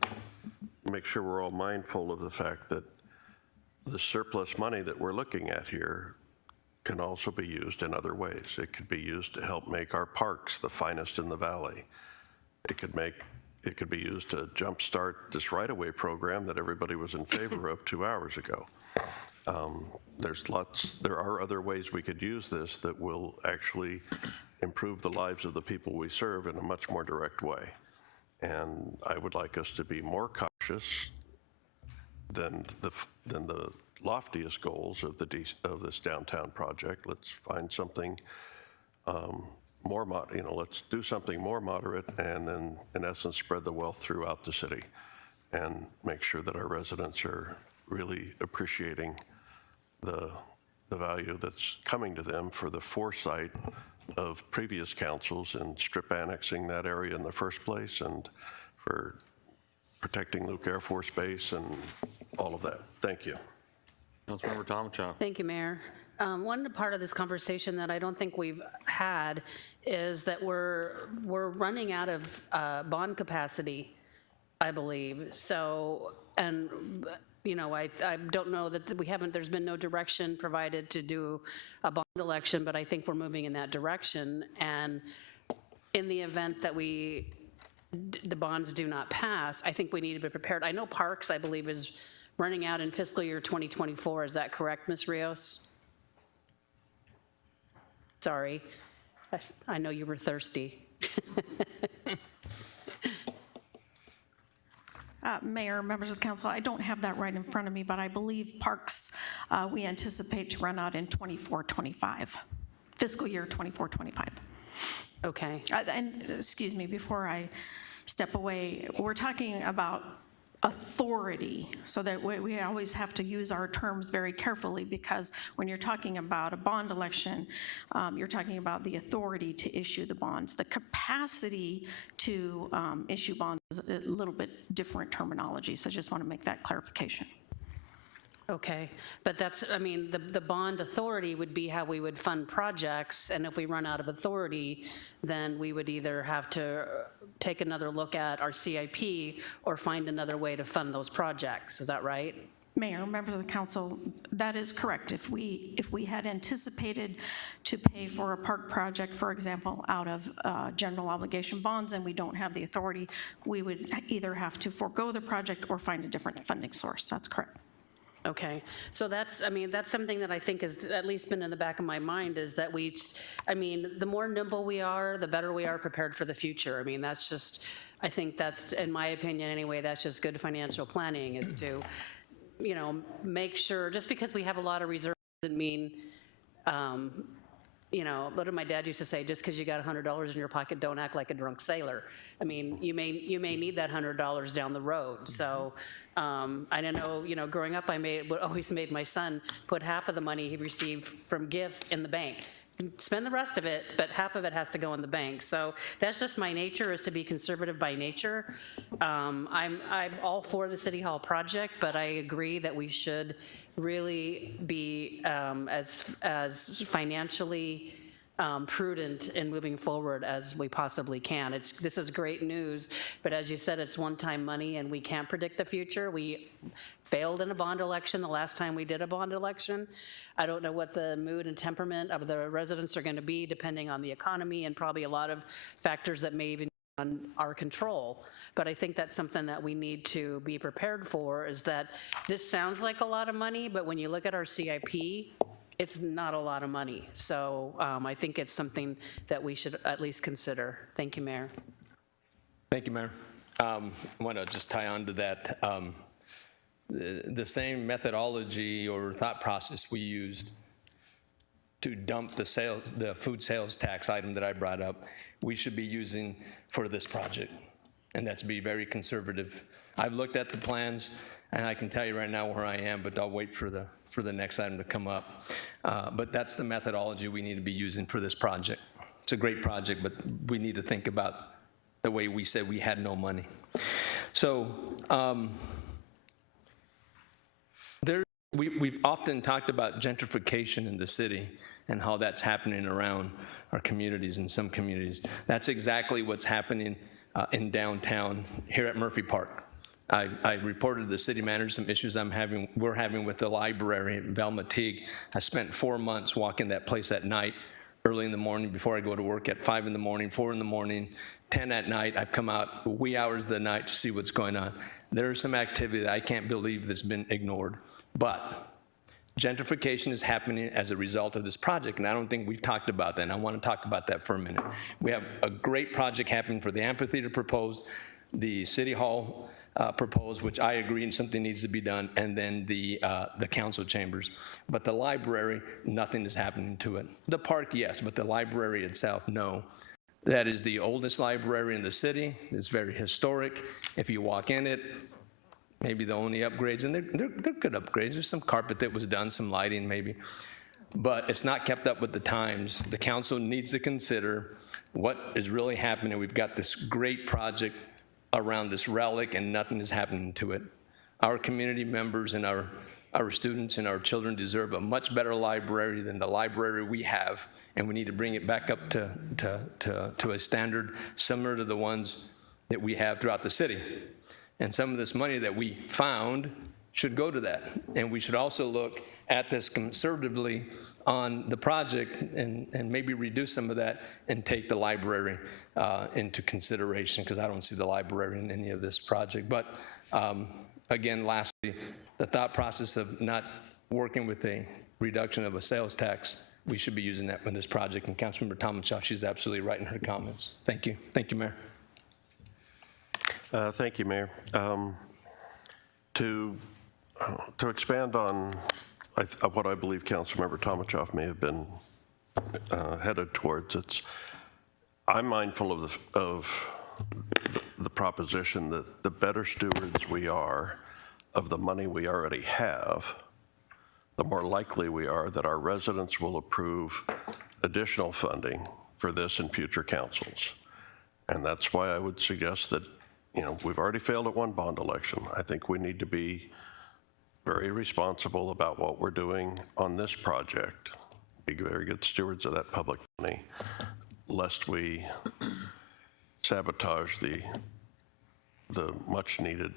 make sure we're all mindful of the fact that the surplus money that we're looking at here can also be used in other ways. It could be used to help make our parks the finest in the valley. It could be used to jumpstart this right-of-way program that everybody was in favor of 2 hours ago. There are other ways we could use this that will actually improve the lives of the people we serve in a much more direct way. And I would like us to be more cautious than the loftiest goals of this downtown project. Let's find something let's do something more moderate, and then in essence spread the wealth throughout the city and make sure that our residents are really appreciating the value that's coming to them for the foresight of previous councils in strip annexing that area in the first place, and for protecting Luke Air Force Base and all of that. Thank you. Councilmember Tomachak. Thank you, Mayor. One part of this conversation that I don't think we've had is that we're running out of bond capacity, I believe. So, and I don't know that there's been no direction provided to do a bond election, but I think we're moving in that direction. And in the event that the bonds do not pass, I think we need to be prepared. I know Parks, I believe, is running out in fiscal year 2024. Is that correct, Ms. Rios? Sorry, I know you were thirsty. Mayor, members of the council, I don't have that right in front of me, but I believe Parks, we anticipate to run out in 24-25, fiscal year 24-25. Okay. And excuse me, before I step away, we're talking about authority, so that we always have to use our terms very carefully, because when you're talking about a bond election, you're talking about the authority to issue the bonds. The capacity to issue bonds is a little bit different terminology, so I just want to make that clarification. Okay, but the bond authority would be how we would fund projects, and if we run out of authority, then we would either have to take another look at our CIP or find another way to fund those projects. Is that right? Mayor, members of the council, that is correct. If we had anticipated to pay for a park project, for example, out of general obligation bonds, and we don't have the authority, we would either have to forego the project or find a different funding source. That's correct. Okay, so that's something that I think has at least been in the back of my mind, is that the more nimble we are, the better we are prepared for the future. That's just, I think that's, in my opinion anyway, that's just good financial planning, is to, make sure, just because we have a lot of reserves doesn't mean, what did my dad used to say, just because you got $100 in your pocket, don't act like a drunk sailor. You may need that $100 down the road. So I don't know, growing up, I always made my son put half of the money he received from gifts in the bank. Spend the rest of it, but half of it has to go in the bank. So that's just my nature, is to be conservative by nature. I'm all for the City Hall project, but I agree that we should really be as financially prudent in moving forward as we possibly can. This is great news, but as you said, it's one-time money and we can't predict the future. We failed in a bond election the last time we did a bond election. I don't know what the mood and temperament of the residents are going to be, depending on the economy and probably a lot of factors that may even be on our control. But I think that's something that we need to be prepared for, is that this sounds like a lot of money, but when you look at our CIP, it's not a lot of money. So I think it's something that we should at least consider. Thank you, Mayor. Thank you, Mayor. I want to just tie on to that. The same methodology or thought process we used to dump the food sales tax item that I brought up, we should be using for this project, and that's be very conservative. I've looked at the plans, and I can tell you right now where I am, but I'll wait for the next item to come up. But that's the methodology we need to be using for this project. It's a great project, but we need to think about the way we said we had no money. So we've often talked about gentrification in the city and how that's happening around our communities, in some communities. That's exactly what's happening in downtown here at Murphy Park. I reported to the city manager some issues we're having with the library in Velma Teague. I spent 4 months walking that place at night, early in the morning before I go to work at 5 in the morning, 4 in the morning, 10 at night. I've come out wee hours of the night to see what's going on. There is some activity that I can't believe that's been ignored. But gentrification is happening as a result of this project, and I don't think we've talked about that, and I want to talk about that for a minute. We have a great project happening for the amphitheater proposed, the city hall proposed, which I agree and something needs to be done, and then the council chambers. But the library, nothing is happening to it. The park, yes, but the library itself, no. That is the oldest library in the city. It's very historic. If you walk in it, maybe the only upgrades, and they're good upgrades. There's some carpet that was done, some lighting maybe, but it's not kept up with the times. The council needs to consider what is really happening. We've got this great project around this relic and nothing is happening to it. Our community members and our students and our children deserve a much better library than the library we have, and we need to bring it back up to a standard similar to the ones that we have throughout the city. And some of this money that we found should go to that. And we should also look at this conservatively on the project and maybe reduce some of that and take the library into consideration, because I don't see the library in any of this project. But again, lastly, the thought process of not working with a reduction of a sales tax, we should be using that in this project. And Councilmember Tomachoff, she's absolutely right in her comments. Thank you. Thank you, Mayor. Thank you, Mayor. To expand on what I believe Councilmember Tomachoff may have been headed towards, I'm mindful of the proposition that the better stewards we are of the money we already have, the more likely we are that our residents will approve additional funding for this in future councils. And that's why I would suggest that, we've already failed at one bond election. I think we need to be very responsible about what we're doing on this project, be very good stewards of that public money, lest we sabotage the much needed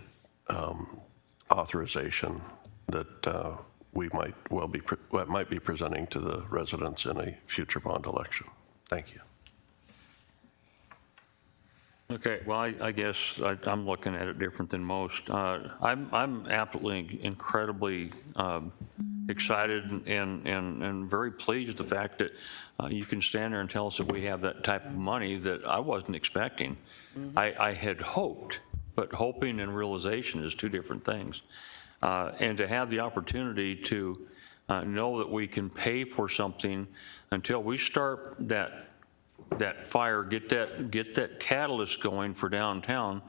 authorization that we might be presenting to the residents in a future bond election. Thank you. Okay, well, I guess I'm looking at it different than most. I'm absolutely incredibly excited and very pleased with the fact that you can stand there and tell us that we have that type of money that I wasn't expecting. I had hoped, but hoping and realization is two different things. And to have the opportunity to know that we can pay for something until we start that fire, get that catalyst going for downtown.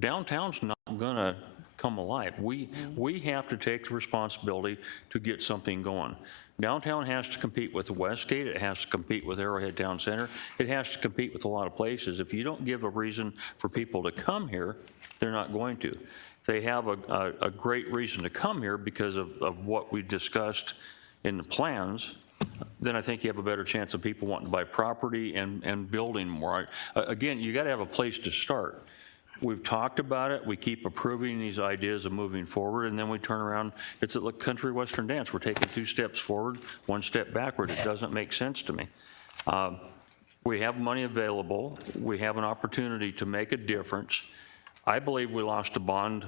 Downtown's not gonna come alive. We have to take the responsibility to get something going. Downtown has to compete with the Westgate, it has to compete with Arrowhead Town Center, it has to compete with a lot of places. If you don't give a reason for people to come here, they're not going to. If they have a great reason to come here because of what we discussed in the plans, then I think you have a better chance of people wanting to buy property and building more. Again, you got to have a place to start. We've talked about it, we keep approving these ideas of moving forward, and then we turn around, it's a country western dance. We're taking 2 steps forward, 1 step backward. It doesn't make sense to me. We have money available. We have an opportunity to make a difference. I believe we lost a bond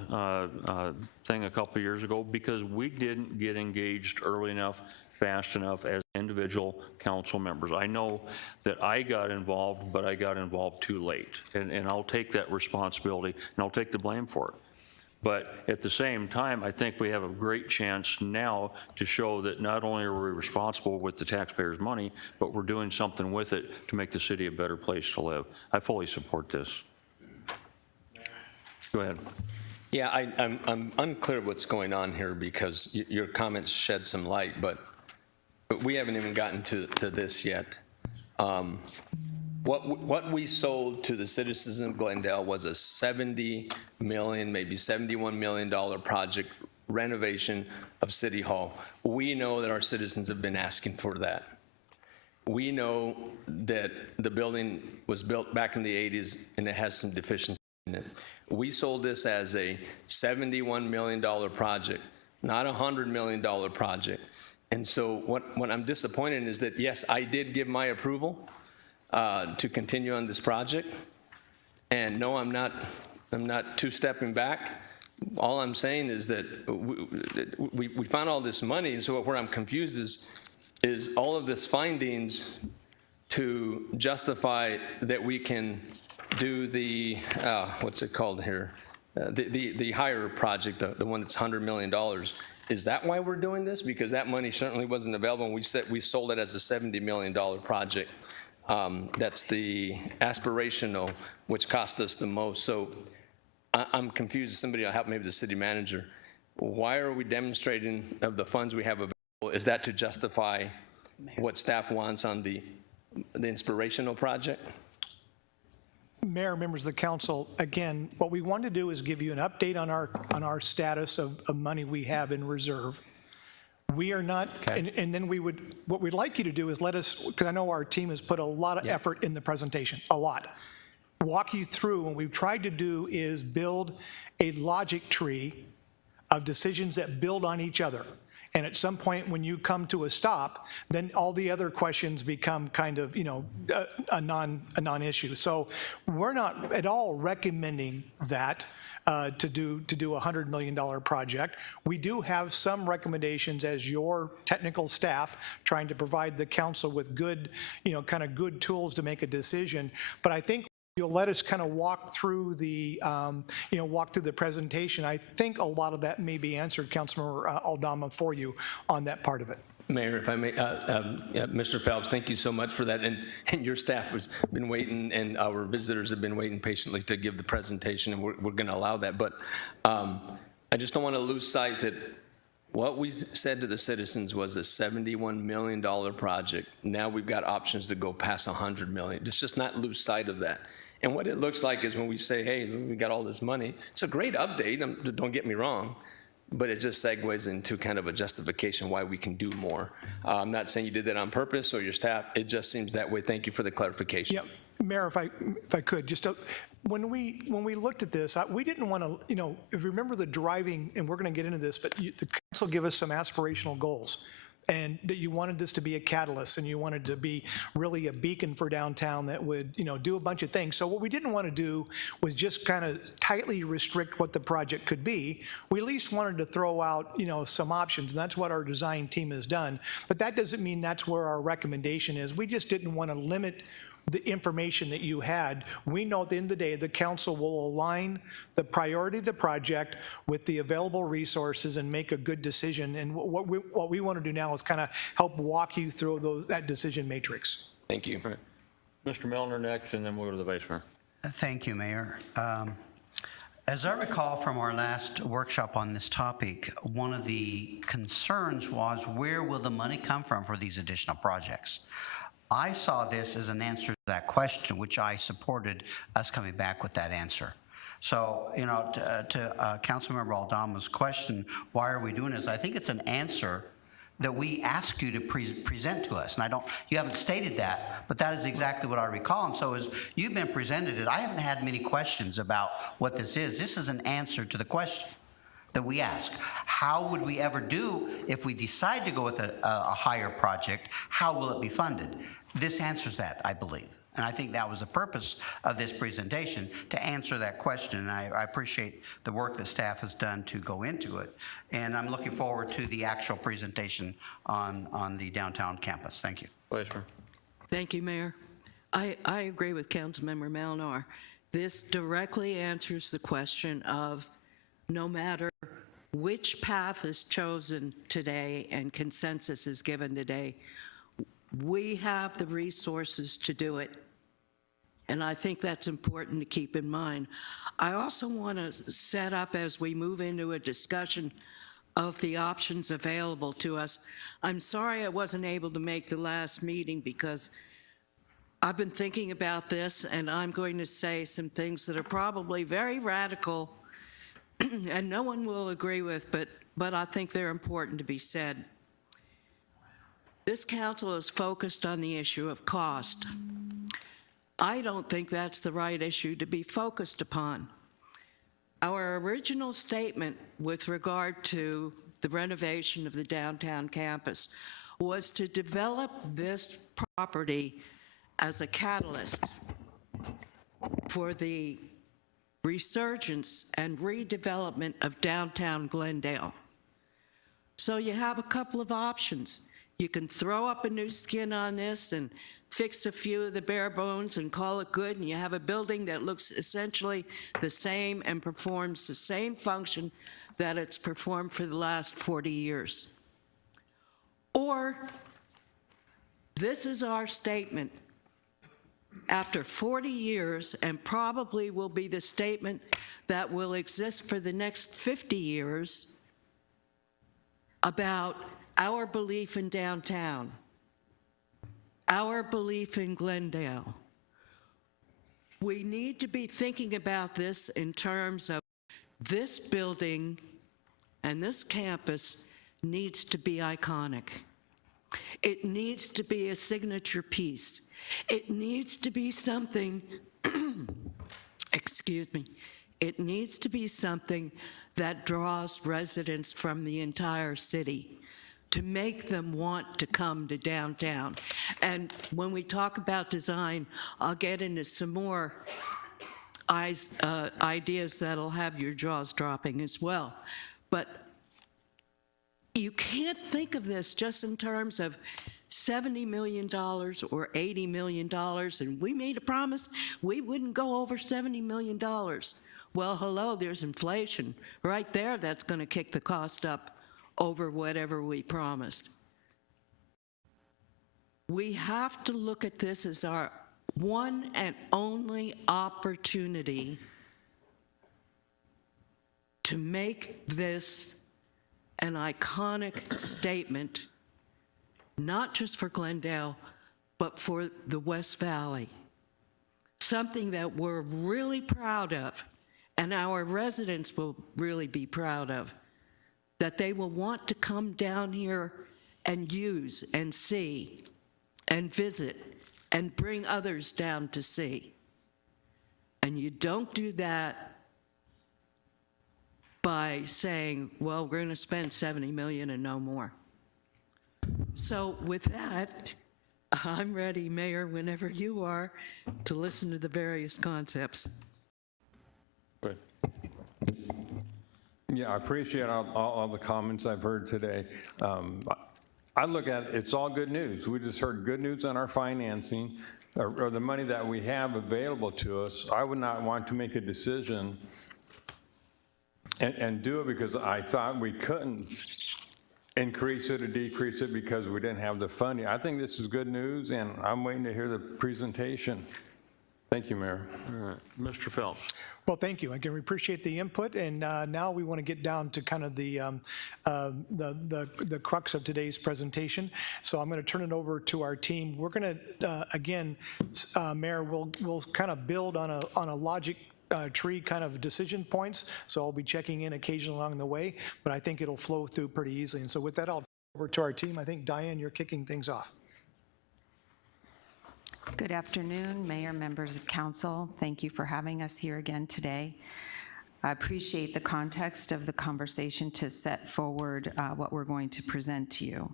thing a couple of years ago because we didn't get engaged early enough, fast enough as individual council members. I know that I got involved, but I got involved too late. And I'll take that responsibility and I'll take the blame for it. But at the same time, I think we have a great chance now to show that not only are we responsible with the taxpayers' money, but we're doing something with it to make the city a better place to live. I fully support this. Go ahead. Yeah, I'm unclear what's going on here because your comments shed some light, but we haven't even gotten to this yet. What we sold to the citizens of Glendale was a $70 million, maybe $71 million project renovation of City Hall. We know that our citizens have been asking for that. We know that the building was built back in the 80s and it has some deficiencies in it. we sold this as a $71 million project, not a $100 million project. And so what I'm disappointed in is that, yes, I did give my approval to continue on this project. And no, I'm not two-stepping back. All I'm saying is that we found all this money, and so where I'm confused is all of this findings to justify that we can do the, what's it called here? The higher project, the one that's $100 million. Is that why we're doing this? Because that money certainly wasn't available, and we sold it as a $70 million project. That's the aspirational, which cost us the most. So I'm confused. Somebody will help, maybe the city manager. Why are we demonstrating of the funds we have available? Is that to justify what staff wants on the inspirational project? Mayor, members of the council, again, what we want to do is give you an update on our status of money we have in reserve. We are not, and then what we'd like you to do is let us, because I know our team has put a lot of effort in the presentation, a lot. Walk you through, and we've tried to do is build a logic tree of decisions that build on each other. And at some point, when you come to a stop, then all the other questions become kind of, a non-issue. So we're not at all recommending that to do a $100 million project. We do have some recommendations as your technical staff trying to provide the council with good, kind of good tools to make a decision. But I think you'll let us kind of walk through the, presentation. I think a lot of that may be answered, Councilmember Aldama, for you on that part of it. Mayor, if I may, Mr. Phelps, thank you so much for that. And your staff has been waiting, and our visitors have been waiting patiently to give the presentation, and we're going to allow that. But I just don't want to lose sight that what we said to the citizens was a $71 million project. Now we've got options to go past $100 million. Let's just not lose sight of that. And what it looks like is when we say, hey, we got all this money, it's a great update, don't get me wrong, but it just segues into kind of a justification why we can do more. I'm not saying you did that on purpose or your staff, it just seems that way. Thank you for the clarification. Yep. Mayor, if I could, just when we looked at this, we didn't want to, if you remember the driving, and we're going to get into this, but the council gave us some aspirational goals, and that you wanted this to be a catalyst, and you wanted to be really a beacon for downtown that would, do a bunch of things. So what we didn't want to do was just kind of tightly restrict what the project could be. We at least wanted to throw out, some options, and that's what our design team has done. But that doesn't mean that's where our recommendation is. We just didn't want to limit the information that you had. We know at the end of the day, the council will align the priority of the project with the available resources and make a good decision. And what we want to do now is kind of help walk you through that decision matrix. Thank you. Right. Mr. Milner next, and then we'll go to the Vice Mayor. Thank you, Mayor. As I recall from our last workshop on this topic, one of the concerns was where will the money come from for these additional projects? I saw this as an answer to that question, which I supported us coming back with that answer. So, to Councilmember Aldama's question, why are we doing this? I think it's an answer that we ask you to present to us. And you haven't stated that, but that is exactly what I recall. And so as you've been presented it, I haven't had many questions about what this is. This is an answer to the question that we ask. How would we ever do if we decide to go with a higher project? How will it be funded? This answers that, I believe. And I think that was the purpose of this presentation, to answer that question. And I appreciate the work that staff has done to go into it. And I'm looking forward to the actual presentation on the downtown campus. Thank you. Vice Mayor. Thank you, Mayor. I agree with Councilmember Malnar. This directly answers the question of no matter which path is chosen today and consensus is given today, we have the resources to do it. And I think that's important to keep in mind. I also want to set up, as we move into a discussion of the options available to us. I'm sorry I wasn't able to make the last meeting because I've been thinking about this, and I'm going to say some things that are probably very radical and no one will agree with, but I think they're important to be said. This council is focused on the issue of cost. I don't think that's the right issue to be focused upon. Our original statement with regard to the renovation of the downtown campus was to develop this property as a catalyst for the resurgence and redevelopment of downtown Glendale. So you have a couple of options. You can throw up a new skin on this and fix a few of the bare bones and call it good, and you have a building that looks essentially the same and performs the same function that it's performed for the last 40 years. Or this is our statement after 40 years, and probably will be the statement that will exist for the next 50 years about our belief in downtown, our belief in Glendale. We need to be thinking about this in terms of this building and this campus needs to be iconic. It needs to be a signature piece. It needs to be something, excuse me, it needs to be something that draws residents from the entire city to make them want to come to downtown. And when we talk about design, I'll get into some more ideas that'll have your jaws dropping as well. But you can't think of this just in terms of $70 million or $80 million, and we made a promise we wouldn't go over $70 million. Well, hello, there's inflation right there that's going to kick the cost up over whatever we promised. We have to look at this as our one and only opportunity to make this an iconic statement, not just for Glendale, but for the West Valley. Something that we're really proud of, and our residents will really be proud of, that they will want to come down here and use and see and visit and bring others down to see. And you don't do that by saying, well, we're going to spend $70 million and no more. So with that, I'm ready, Mayor, whenever you are, to listen to the various concepts. Good. Yeah, I appreciate all the comments I've heard today. I look at it, it's all good news. We just heard good news on our financing, or the money that we have available to us. I would not want to make a decision and do it because I thought we couldn't increase it or decrease it because we didn't have the funding. I think this is good news, and I'm waiting to hear the presentation. Thank you, Mayor. All right, Mr. Phelps. Well, thank you. Again, we appreciate the input, and now we want to get down to kind of the crux of today's presentation. So I'm going to turn it over to our team. We're going to, again, Mayor, we'll kind of build on a logic tree kind of decision points. So I'll be checking in occasionally along the way, but I think it'll flow through pretty easily. And so with that, I'll turn it over to our team. I think, Diane, you're kicking things off. Good afternoon, Mayor, members of council. Thank you for having us here again today. I appreciate the context of the conversation to set forward what we're going to present to you.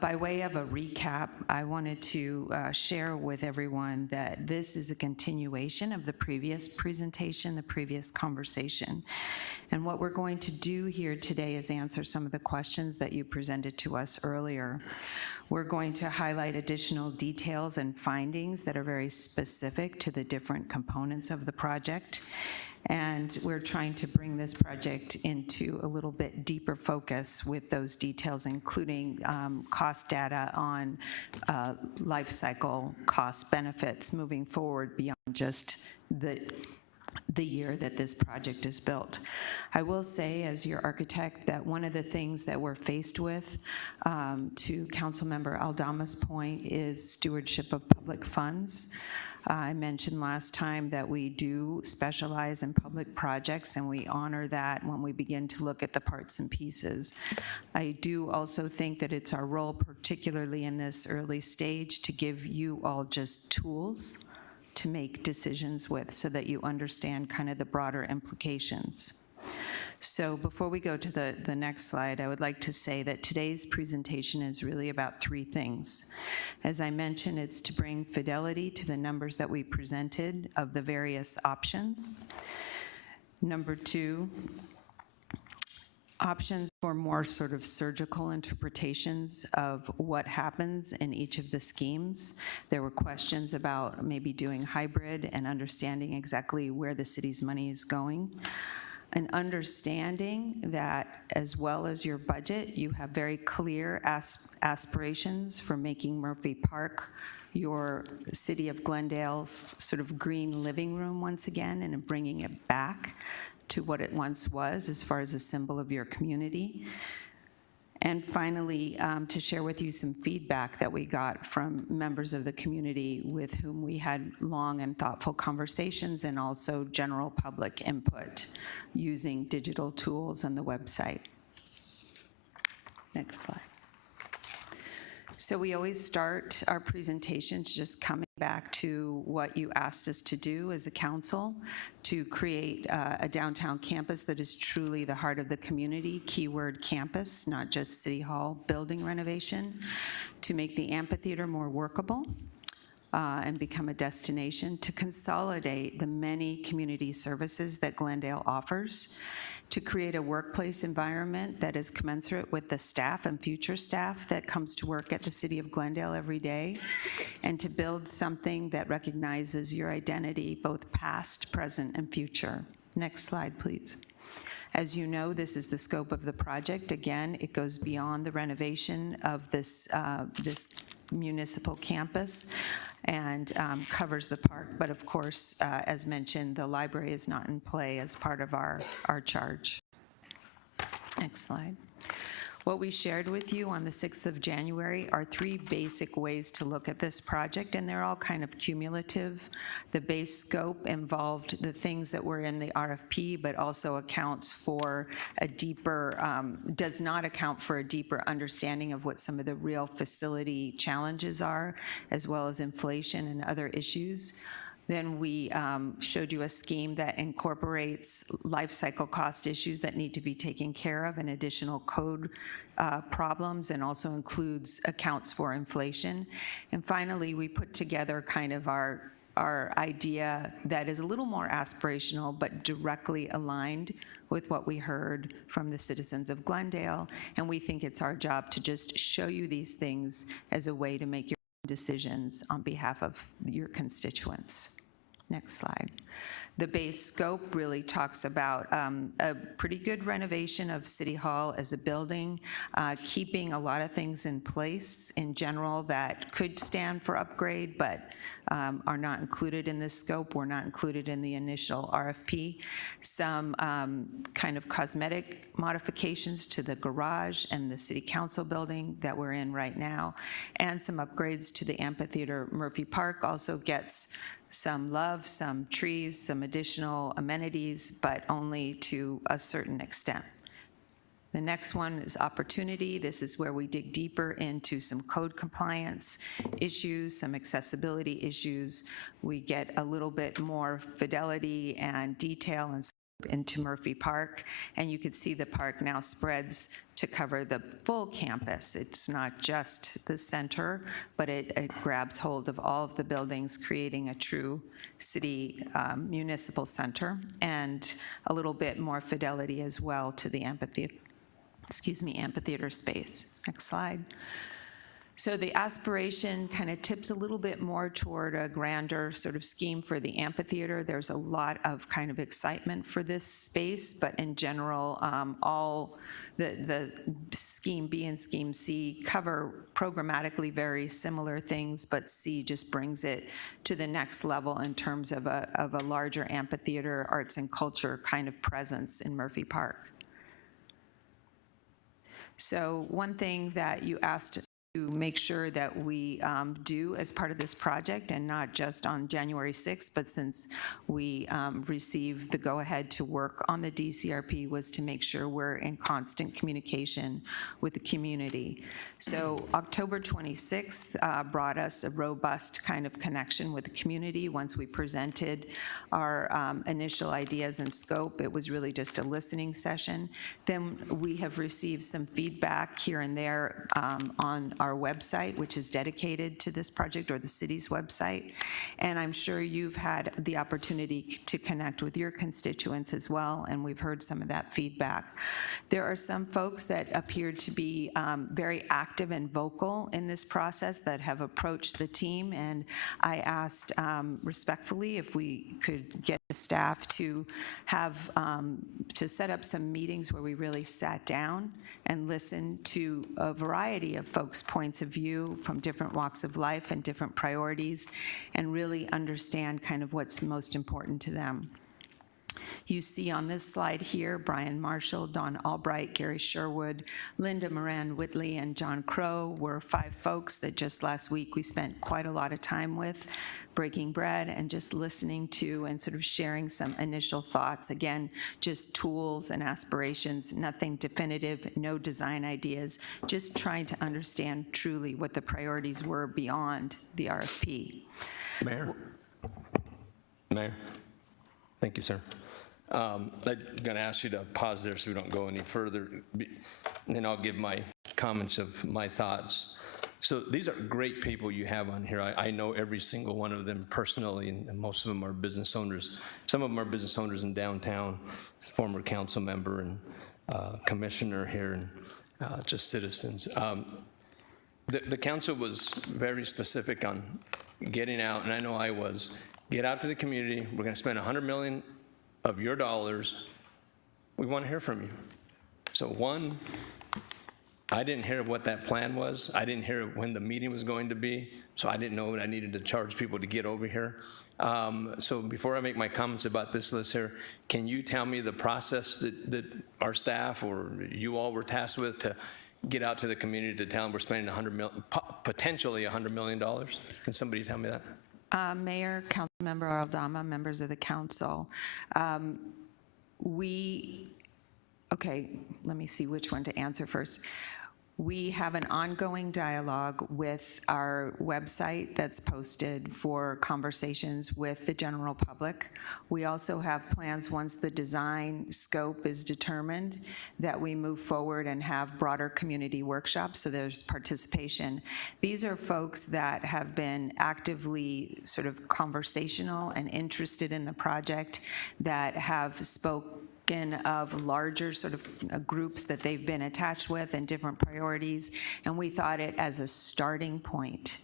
By way of a recap, I wanted to share with everyone that this is a continuation of the previous presentation, the previous conversation. And what we're going to do here today is answer some of the questions that you presented to us earlier. We're going to highlight additional details and findings that are very specific to the different components of the project. And we're trying to bring this project into a little bit deeper focus with those details, including cost data on life cycle cost benefits moving forward beyond just the year that this project is built. I will say, as your architect, that one of the things that we're faced with, to Councilmember Aldama's point, is stewardship of public funds. I mentioned last time that we do specialize in public projects, and we honor that when we begin to look at the parts and pieces. I do also think that it's our role, particularly in this early stage, to give you all just tools to make decisions with so that you understand kind of the broader implications. So before we go to the next slide, I would like to say that today's presentation is really about three things. As I mentioned, it's to bring fidelity to the numbers that we presented of the various options. Number two, options for more sort of surgical interpretations of what happens in each of the schemes. There were questions about maybe doing hybrid and understanding exactly where the city's money is going. An understanding that, as well as your budget, you have very clear aspirations for making Murphy Park your City of Glendale's sort of green living room once again, and bringing it back to what it once was as far as a symbol of your community. And finally, to share with you some feedback that we got from members of the community with whom we had long and thoughtful conversations, and also general public input using digital tools on the website. Next slide. So we always start our presentations just coming back to what you asked us to do as a council, to create a downtown campus that is truly the heart of the community, keyword campus, not just City Hall building renovation, to make the amphitheater more workable, and become a destination, to consolidate the many community services that Glendale offers, to create a workplace environment that is commensurate with the staff and future staff that comes to work at the City of Glendale every day, and to build something that recognizes your identity, both past, present, and future. Next slide, please. As you know, this is the scope of the project. Again, it goes beyond the renovation of this municipal campus and covers the park. But of course, as mentioned, the library is not in play as part of our charge. Next slide. What we shared with you on the 6th of January are three basic ways to look at this project, and they're all kind of cumulative. The base scope involved the things that were in the RFP, but also accounts for a deeper, does not account for a deeper understanding of what some of the real facility challenges are, as well as inflation and other issues. Then we showed you a scheme that incorporates life cycle cost issues that need to be taken care of and additional code problems, and also includes accounts for inflation. And finally, we put together kind of our idea that is a little more aspirational but directly aligned with what we heard from the citizens of Glendale. And we think it's our job to just show you these things as a way to make your decisions on behalf of your constituents. Next slide. The base scope really talks about a pretty good renovation of City Hall as a building, keeping a lot of things in place in general that could stand for upgrade, but are not included in this scope, were not included in the initial RFP. Some kind of cosmetic modifications to the garage and the City Council building that we're in right now, and some upgrades to the amphitheater. Murphy Park also gets some love, some trees, some additional amenities, but only to a certain extent. The next one is opportunity. This is where we dig deeper into some code compliance issues, some accessibility issues. We get a little bit more fidelity and detail and into Murphy Park, and you can see the park now spreads to cover the full campus. It's not just the center, but it grabs hold of all of the buildings, creating a true city municipal center, and a little bit more fidelity as well to the amphitheater space. Next slide. So the aspiration kind of tips a little bit more toward a grander sort of scheme for the amphitheater. There's a lot of kind of excitement for this space, but in general, all the Scheme B and Scheme C cover programmatically very similar things, but C just brings it to the next level in terms of a larger amphitheater, arts and culture kind of presence in Murphy Park. So one thing that you asked to make sure that we do as part of this project, and not just on January 6th, but since we received the go-ahead to work on the DCRP, was to make sure we're in constant communication with the community. So October 26th brought us a robust kind of connection with the community. Once we presented our initial ideas and scope, it was really just a listening session. Then we have received some feedback here and there on our website, which is dedicated to this project, or the city's website. And I'm sure you've had the opportunity to connect with your constituents as well, and we've heard some of that feedback. There are some folks that appear to be very active and vocal in this process that have approached the team, and I asked respectfully if we could get the staff to have, to set up some meetings where we really sat down and listened to a variety of folks' points of view from different walks of life and different priorities, and really understand kind of what's most important to them. You see on this slide here, Brian Marshall, Don Albright, Gary Sherwood, Linda Moran Whitley, and John Crow were 5 folks that just last week we spent quite a lot of time with, breaking bread and just listening to and sort of sharing some initial thoughts. Again, just tools and aspirations, nothing definitive, no design ideas, just trying to understand truly what the priorities were beyond the RFP. Mayor? Thank you, sir. I'm going to ask you to pause there so we don't go any further, and then I'll give my comments of my thoughts. So these are great people you have on here. I know every single one of them personally, and most of them are business owners. Some of them are business owners in downtown, former council member and commissioner here, and just citizens. The council was very specific on getting out, and I know I was, get out to the community. We're going to spend $100 million of your dollars. We want to hear from you. So one, I didn't hear what that plan was. I didn't hear when the meeting was going to be, so I didn't know that I needed to charge people to get over here. So before I make my comments about this list here, can you tell me the process that our staff or you all were tasked with to get out to the community to tell them we're spending potentially $100 million? Can somebody tell me that? Mayor, Councilmember Aldama, members of the council, okay, let me see which one to answer first. We have an ongoing dialogue with our website that's posted for conversations with the general public. We also have plans, once the design scope is determined, that we move forward and have broader community workshops, so there's participation. These are folks that have been actively sort of conversational and interested in the project, that have spoken of larger sort of groups that they've been attached with and different priorities, and we thought it as a starting point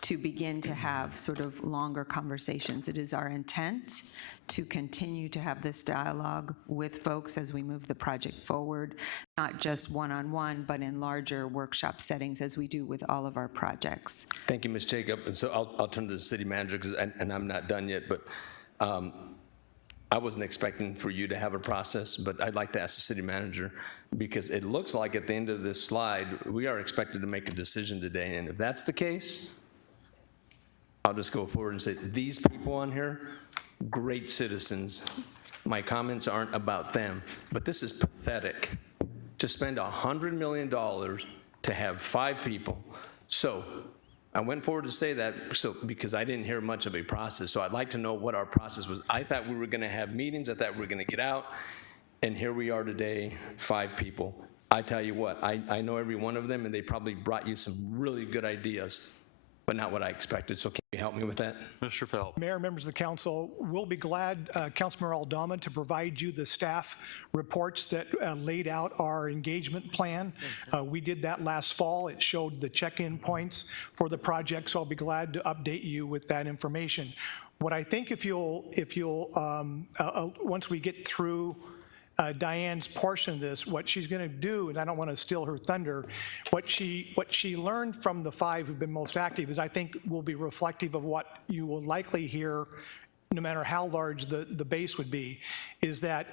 to begin to have sort of longer conversations. It is our intent to continue to have this dialogue with folks as we move the project forward, not just one-on-one, but in larger workshop settings as we do with all of our projects. Thank you, Ms. Jacob. And so I'll turn to the city manager, and I'm not done yet, but I wasn't expecting for you to have a process, but I'd like to ask the city manager, because it looks like at the end of this slide, we are expected to make a decision today. And if that's the case, I'll just go forward and say, these people on here, great citizens. My comments aren't about them, but this is pathetic to spend $100 million to have 5 people. So I went forward to say that because I didn't hear much of a process. So I'd like to know what our process was. I thought we were going to have meetings. I thought we were going to get out. And here we are today, 5 people. I tell you what, I know every one of them, and they probably brought you some really good ideas, but not what I expected. So can you help me with that? Mr. Phelps. Mayor, members of the council, we'll be glad, Councilmember Aldama, to provide you the staff reports that laid out our engagement plan. We did that last fall. It showed the check-in points for the project, so I'll be glad to update you with that information. What I think if you'll once we get through Diane's portion of this, what she's going to do, and I don't want to steal her thunder, what she learned from the 5 who've been most active is, I think, will be reflective of what you will likely hear, no matter how large the base would be, is that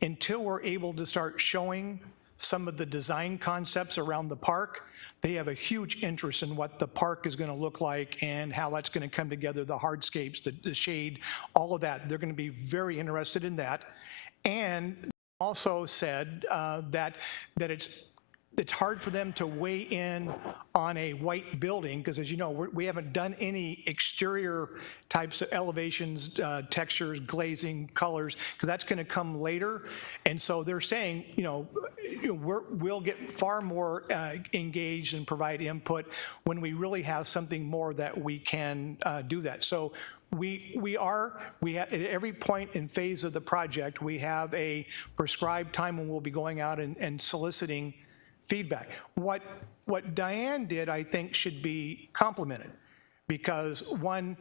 until we're able to start showing some of the design concepts around the park, they have a huge interest in what the park is going to look like and how that's going to come together, the hardscapes, the shade, all of that. They're going to be very interested in that. And also said that it's hard for them to weigh in on a white building, because as you know, we haven't done any exterior types of elevations, textures, glazing, colors, because that's going to come later. And so they're saying, we'll get far more engaged and provide input when we really have something more that we can do that. So we have, at every point and phase of the project, we have a prescribed time when we'll be going out and soliciting feedback. What Diane did, I think, should be complimented, because one,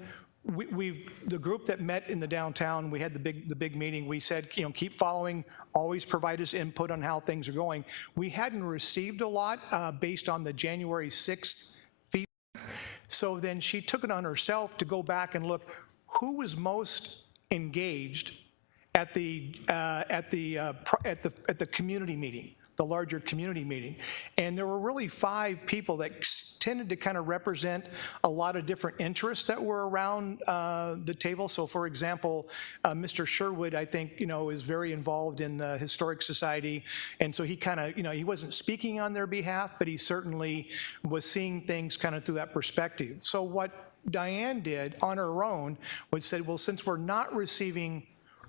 the group that met in the downtown, we had the big meeting. We said, keep following, always provide us input on how things are going. We hadn't received a lot based on the January 6th feedback. So then she took it on herself to go back and look who was most engaged at the community meeting, the larger community meeting. And there were really 5 people that tended to kind of represent a lot of different interests that were around the table. So for example, Mr. Sherwood, I think, is very involved in the Historic Society. And so he kind of, he wasn't speaking on their behalf, but he certainly was seeing things kind of through that perspective. So what Diane did on her own was said, well, since we're not receiving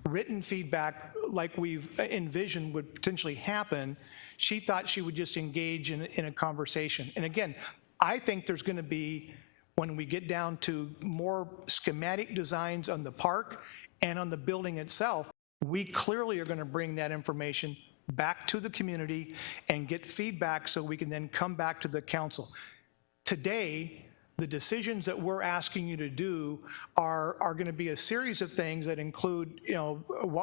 written feedback like we've envisioned would potentially happen, she thought she would just engage in a conversation. And again, I think there's going to be, when we get down to more schematic designs on the park and on the building itself, we clearly are going to bring that information back to the community and get feedback so we can then come back to the council. Today, the decisions that we're asking you to do are going to be a series of things that include,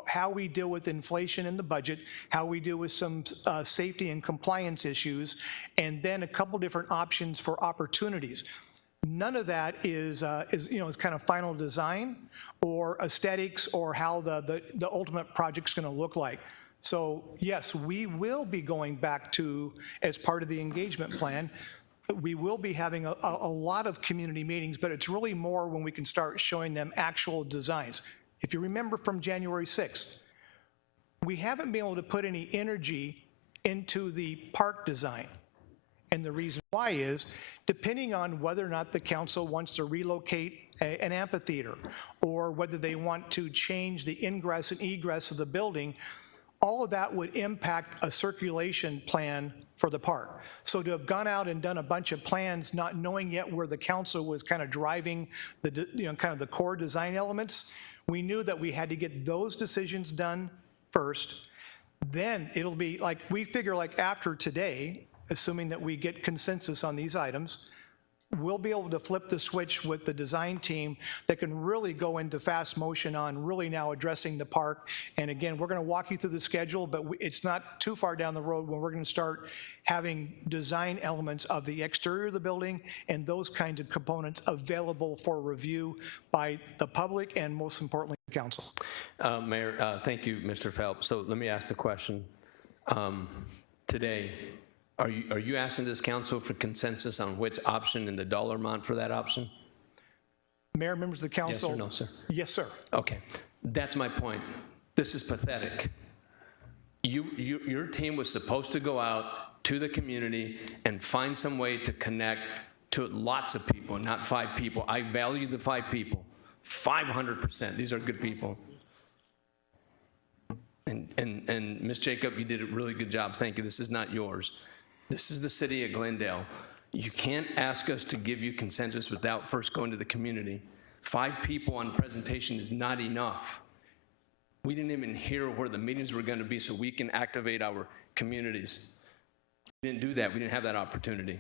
how we deal with inflation in the budget, how we deal with some safety and compliance issues, and then a couple different options for opportunities. None of that is kind of final design or aesthetics or how the ultimate project's going to look like. So yes, we will be going back to, as part of the engagement plan, we will be having a lot of community meetings, but it's really more when we can start showing them actual designs. If you remember from January 6th, we haven't been able to put any energy into the park design. And the reason why is, depending on whether or not the council wants to relocate an amphitheater, or whether they want to change the ingress and egress of the building, all of that would impact a circulation plan for the park. So to have gone out and done a bunch of plans, not knowing yet where the council was kind of driving the, kind of the core design elements, we knew that we had to get those decisions done first. Then it'll be like, we figure like after today, assuming that we get consensus on these items, we'll be able to flip the switch with the design team that can really go into fast motion on really now addressing the park. And again, we're going to walk you through the schedule, but it's not too far down the road when we're going to start having design elements of the exterior of the building and those kinds of components available for review by the public and most importantly, the council. Mayor, thank you, Mr. Phelps. So let me ask the question. Today, are you asking this council for consensus on which option and the dollar amount for that option? Mayor, members of the council. Yes or no, sir? Yes, sir. Okay, that's my point. This is pathetic. Your team was supposed to go out to the community and find some way to connect to lots of people, not 5 people. I value the 5 people, 500%. These are good people. And Ms. Jacob, you did a really good job. Thank you. This is not yours. This is the city of Glendale. You can't ask us to give you consensus without first going to the community. 5 people on presentation is not enough. We didn't even hear where the meetings were going to be so we can activate our communities. We didn't do that. We didn't have that opportunity.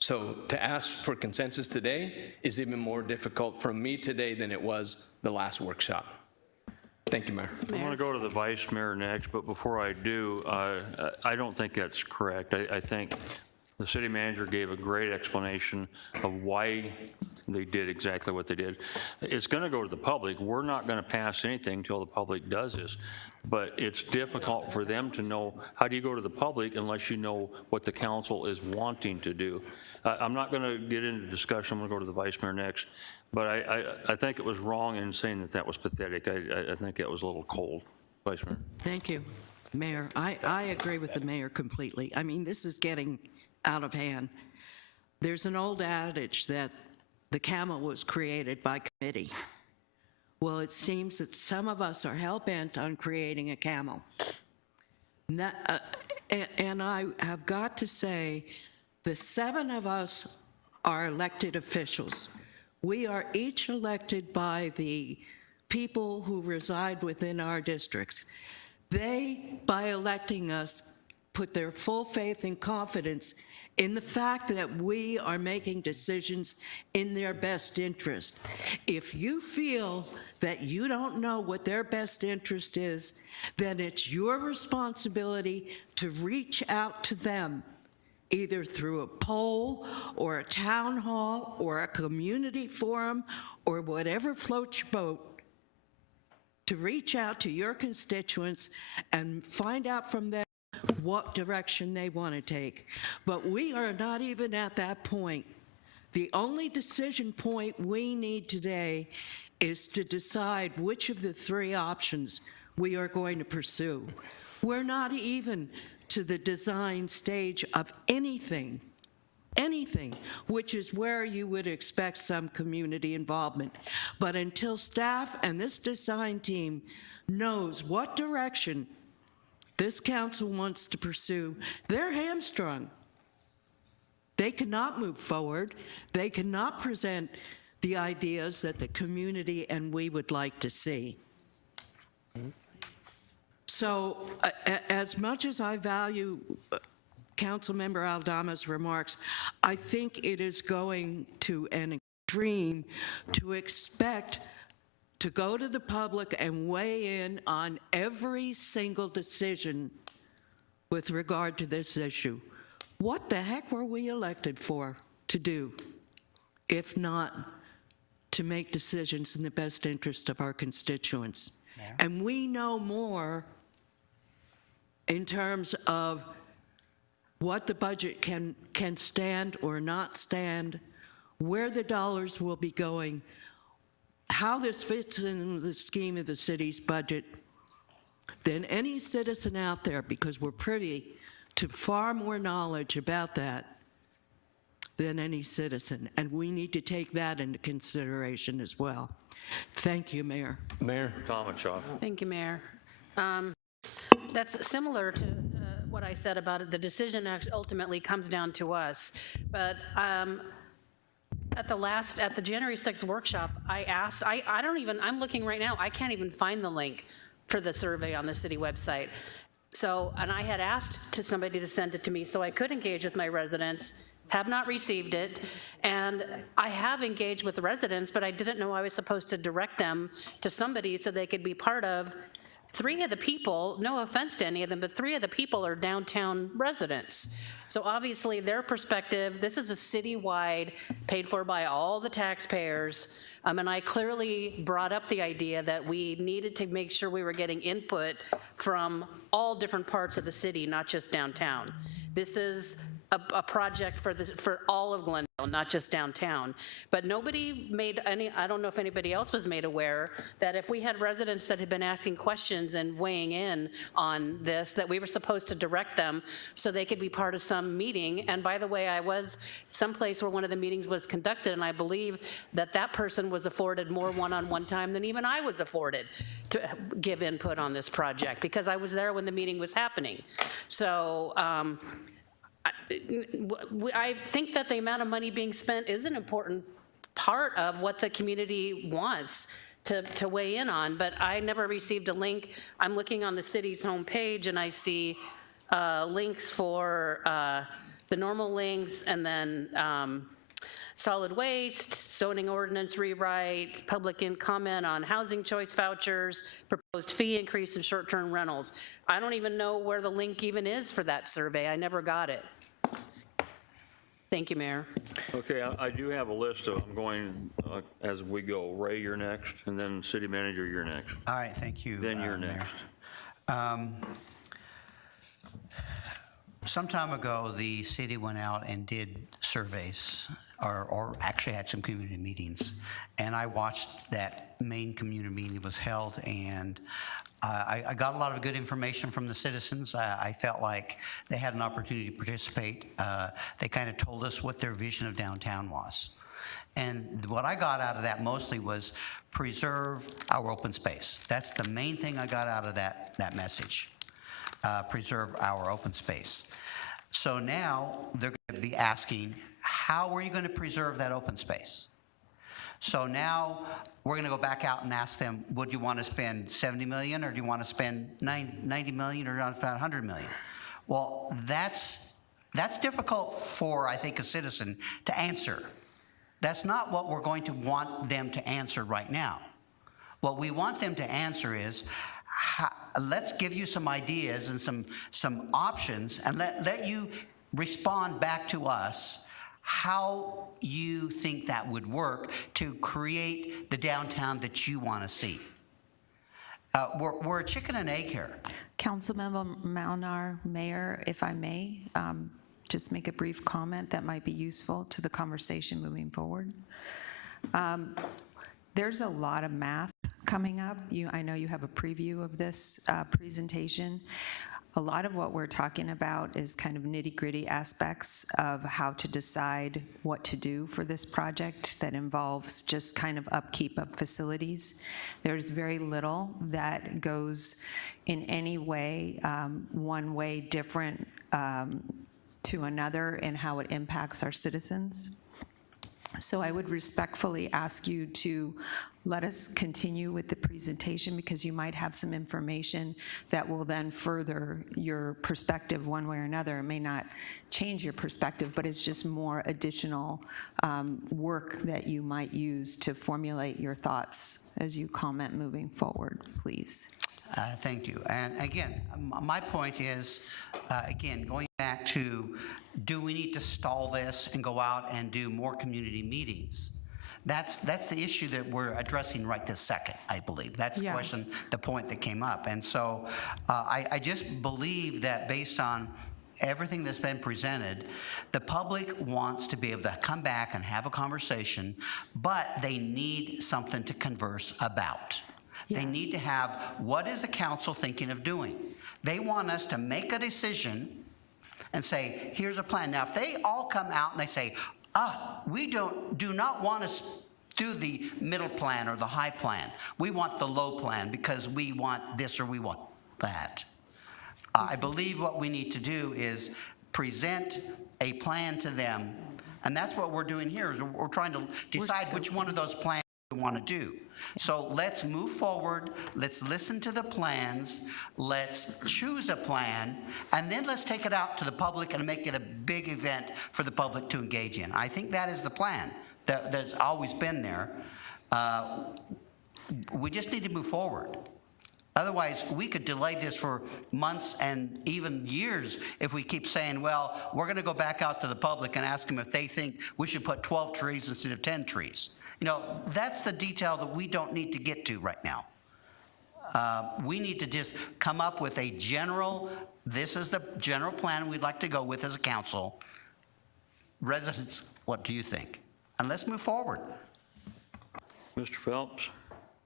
So to ask for consensus today is even more difficult for me today than it was the last workshop. Thank you, Mayor. I want to go to the Vice Mayor next, but before I do, I don't think that's correct. I think the city manager gave a great explanation of why they did exactly what they did. It's going to go to the public. We're not going to pass anything until the public does this. But it's difficult for them to know, how do you go to the public unless you know what the council is wanting to do? I'm not going to get into discussion. I'm going to go to the vice mayor next. But I think it was wrong in saying that that was pathetic. I think it was a little cold. Vice Mayor. Thank you, Mayor. I agree with the mayor completely. I mean, this is getting out of hand. There's an old adage that the camel was created by committee. Well, it seems that some of us are hell-bent on creating a camel. And I have got to say, the 7 of us are elected officials. We are each elected by the people who reside within our districts. They, by electing us, put their full faith and confidence in the fact that we are making decisions in their best interest. If you feel that you don't know what their best interest is, then it's your responsibility to reach out to them, either through a poll or a town hall or a community forum or whatever floats your boat, to reach out to your constituents and find out from them what direction they want to take. But we are not even at that point. The only decision point we need today is to decide which of the 3 options we are going to pursue. We're not even to the design stage of anything, which is where you would expect some community involvement. But until staff and this design team knows what direction this council wants to pursue, they're hamstrung. They cannot move forward. They cannot present the ideas that the community and we would like to see. So as much as I value Councilmember Aldama's remarks, I think it is going to an extreme to expect to go to the public and weigh in on every single decision with regard to this issue. What the heck were we elected for to do, if not to make decisions in the best interest of our constituents? Mayor? And we know more in terms of what the budget can stand or not stand, where the dollars will be going, how this fits in the scheme of the city's budget, than any citizen out there, because we're privy to far more knowledge about that than any citizen, and we need to take that into consideration as well. Thank you, Mayor. Mayor. Tomachoff. Thank you, Mayor. That's similar to what I said about it. The decision actually ultimately comes down to us. But at the January 6th workshop, I asked, I'm looking right now, I can't even find the link for the survey on the city website. So, and I had asked somebody to send it to me so I could engage with my residents, have not received it, and I have engaged with the residents, but I didn't know I was supposed to direct them to somebody so they could be part of. 3 of the people, no offense to any of them, but 3 of the people are downtown residents. So obviously their perspective, this is a citywide, paid for by all the taxpayers, and I clearly brought up the idea that we needed to make sure we were getting input from all different parts of the city, not just downtown. This is a project for all of Glendale, not just downtown. But nobody made any, I don't know if anybody else was made aware that if we had residents that had been asking questions and weighing in on this, that we were supposed to direct them so they could be part of some meeting. And by the way, I was someplace where one of the meetings was conducted, and I believe that that person was afforded more one-on-one time than even I was afforded to give input on this project, because I was there when the meeting was happening. So, I think that the amount of money being spent is an important part of what the community wants to weigh in on, but I never received a link. I'm looking on the city's homepage and I see links for the normal links, and then solid waste, zoning ordinance rewrite, public comment on housing choice vouchers, proposed fee increase in short-term rentals. I don't even know where the link even is for that survey. I never got it. Thank you, Mayor. Okay, I do have a list of, I'm going as we go. Ray, you're next, and then City Manager, you're next. All right, thank you. Then you're Mayor. next. Some time ago, the city went out and did surveys, or actually had some community meetings. And I watched that main community meeting was held, and I got a lot of good information from the citizens. I felt like they had an opportunity to participate. They kind of told us what their vision of downtown was. And what I got out of that mostly was preserve our open space. That's the main thing I got out of that message. Preserve our open space. So now they're going to be asking, how are you going to preserve that open space? So now we're going to go back out and ask them, would you want to spend 70 million, or do you want to spend 90 million, or do you want to spend 100 million? Well, that's difficult for, I think, a citizen to answer. That's not what we're going to want them to answer right now. What we want them to answer is, let's give you some ideas and some options, and let you respond back to us how you think that would work to create the downtown that you want to see. We're a chicken and egg here. Councilmember Malnar, Mayor, if I may, just make a brief comment that might be useful to the conversation moving forward. There's a lot of math coming up. I know you have a preview of this presentation. A lot of what we're talking about is kind of nitty-gritty aspects of how to decide what to do for this project that involves just kind of upkeep of facilities. There's very little that goes in any way, one way different to another in how it impacts our citizens. So I would respectfully ask you to let us continue with the presentation, because you might have some information that will then further your perspective one way or another. It may not change your perspective, but it's just more additional work that you might use to formulate your thoughts as you comment moving forward, please. Thank you. And again, my point is, again, going back to, do we need to stall this and go out and do more community meetings? That's the issue that we're addressing right this second, I believe. That's the question, the point that came up. And so I just believe that based on everything that's been presented, the public wants to be able to come back and have a conversation, but they need something to converse about. They need to have, what is the council thinking of doing? They want us to make a decision and say, here's a plan. Now, if they all come out and they say, we do not want to do the middle plan or the high plan. We want the low plan because we want this or we want that. I believe what we need to do is present a plan to them, and that's what we're doing here, is we're trying to decide which one of those plans we want to do. So let's move forward, let's listen to the plans, let's choose a plan, and then let's take it out to the public and make it a big event for the public to engage in. I think that is the plan that's always been there. We just need to move forward. Otherwise, we could delay this for months and even years if we keep saying, well, we're going to go back out to the public and ask them if they think we should put 12 trees instead of 10 trees. You know, that's the detail that we don't need to get to right now. We need to just come up with a general, this is the general plan we'd like to go with as a council. Residents, what do you think? And let's move forward. Mr. Phelps?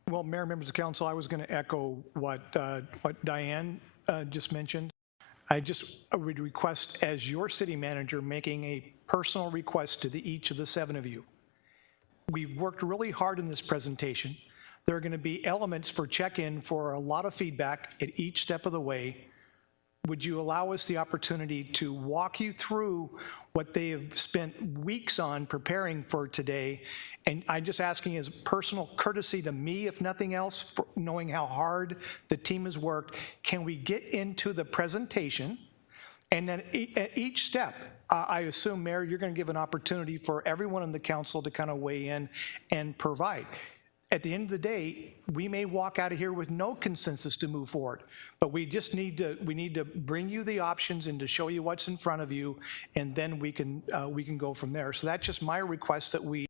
Well, Mayor, members of council, I was going to echo what Diane just mentioned. I just would request, as your city manager, making a personal request to each of the 7 of you. We've worked really hard in this presentation. There are going to be elements for check-in for a lot of feedback at each step of the way. Would you allow us the opportunity to walk you through what they have spent weeks on preparing for today? And I'm just asking as personal courtesy to me, if nothing else, for knowing how hard the team has worked, can we get into the presentation? And then at each step, I assume, Mayor, you're going to give an opportunity for everyone in the council to kind of weigh in and provide. at the end of the day, we may walk out of here with no consensus to move forward, but we just need to bring you the options and to show you what's in front of you, and then we can go from there. So that's just my request that we,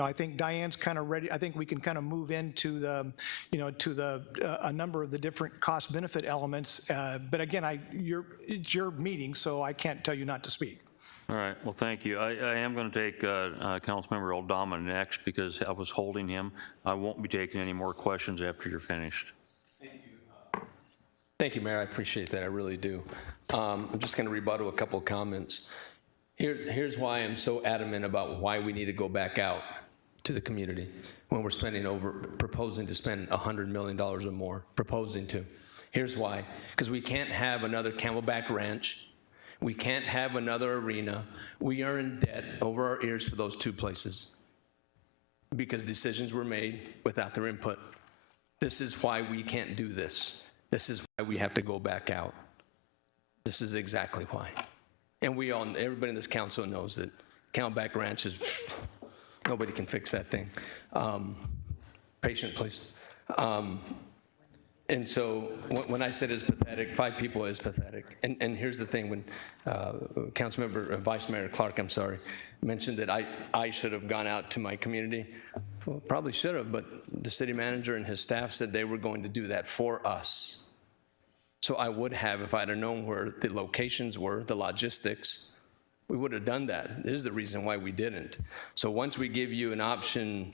I think Diane's kind of ready. I think we can kind of move into the, a number of the different cost benefit elements. But again, it's your meeting, so I can't tell you not to speak. All right, well, thank you. I am going to take Councilmember Aldama next because I was holding him. I won't be taking any more questions after you're finished. Thank you, Mayor. I appreciate that. I really do. I'm just going to rebuttal a couple of comments. Here's why I'm so adamant about why we need to go back out to the community when we're proposing to spend $100 million or more, proposing to. Here's why. Because we can't have another Camelback Ranch. We can't have another arena. We are in debt over our ears for those two places because decisions were made without their input. This is why we can't do this. This is why we have to go back out. This is exactly why. And everybody in this council knows that Camelback Ranch is, nobody can fix that thing. Patient, please. And so when I said it's pathetic, 5 people is pathetic. And here's the thing, when Councilmember, Vice Mayor Clark, I'm sorry, mentioned that I should have gone out to my community. Well, probably should have, but the city manager and his staff said they were going to do that for us. So I would have, if I'd have known where the locations were, the logistics, we would have done that. This is the reason why we didn't. So once we give you an option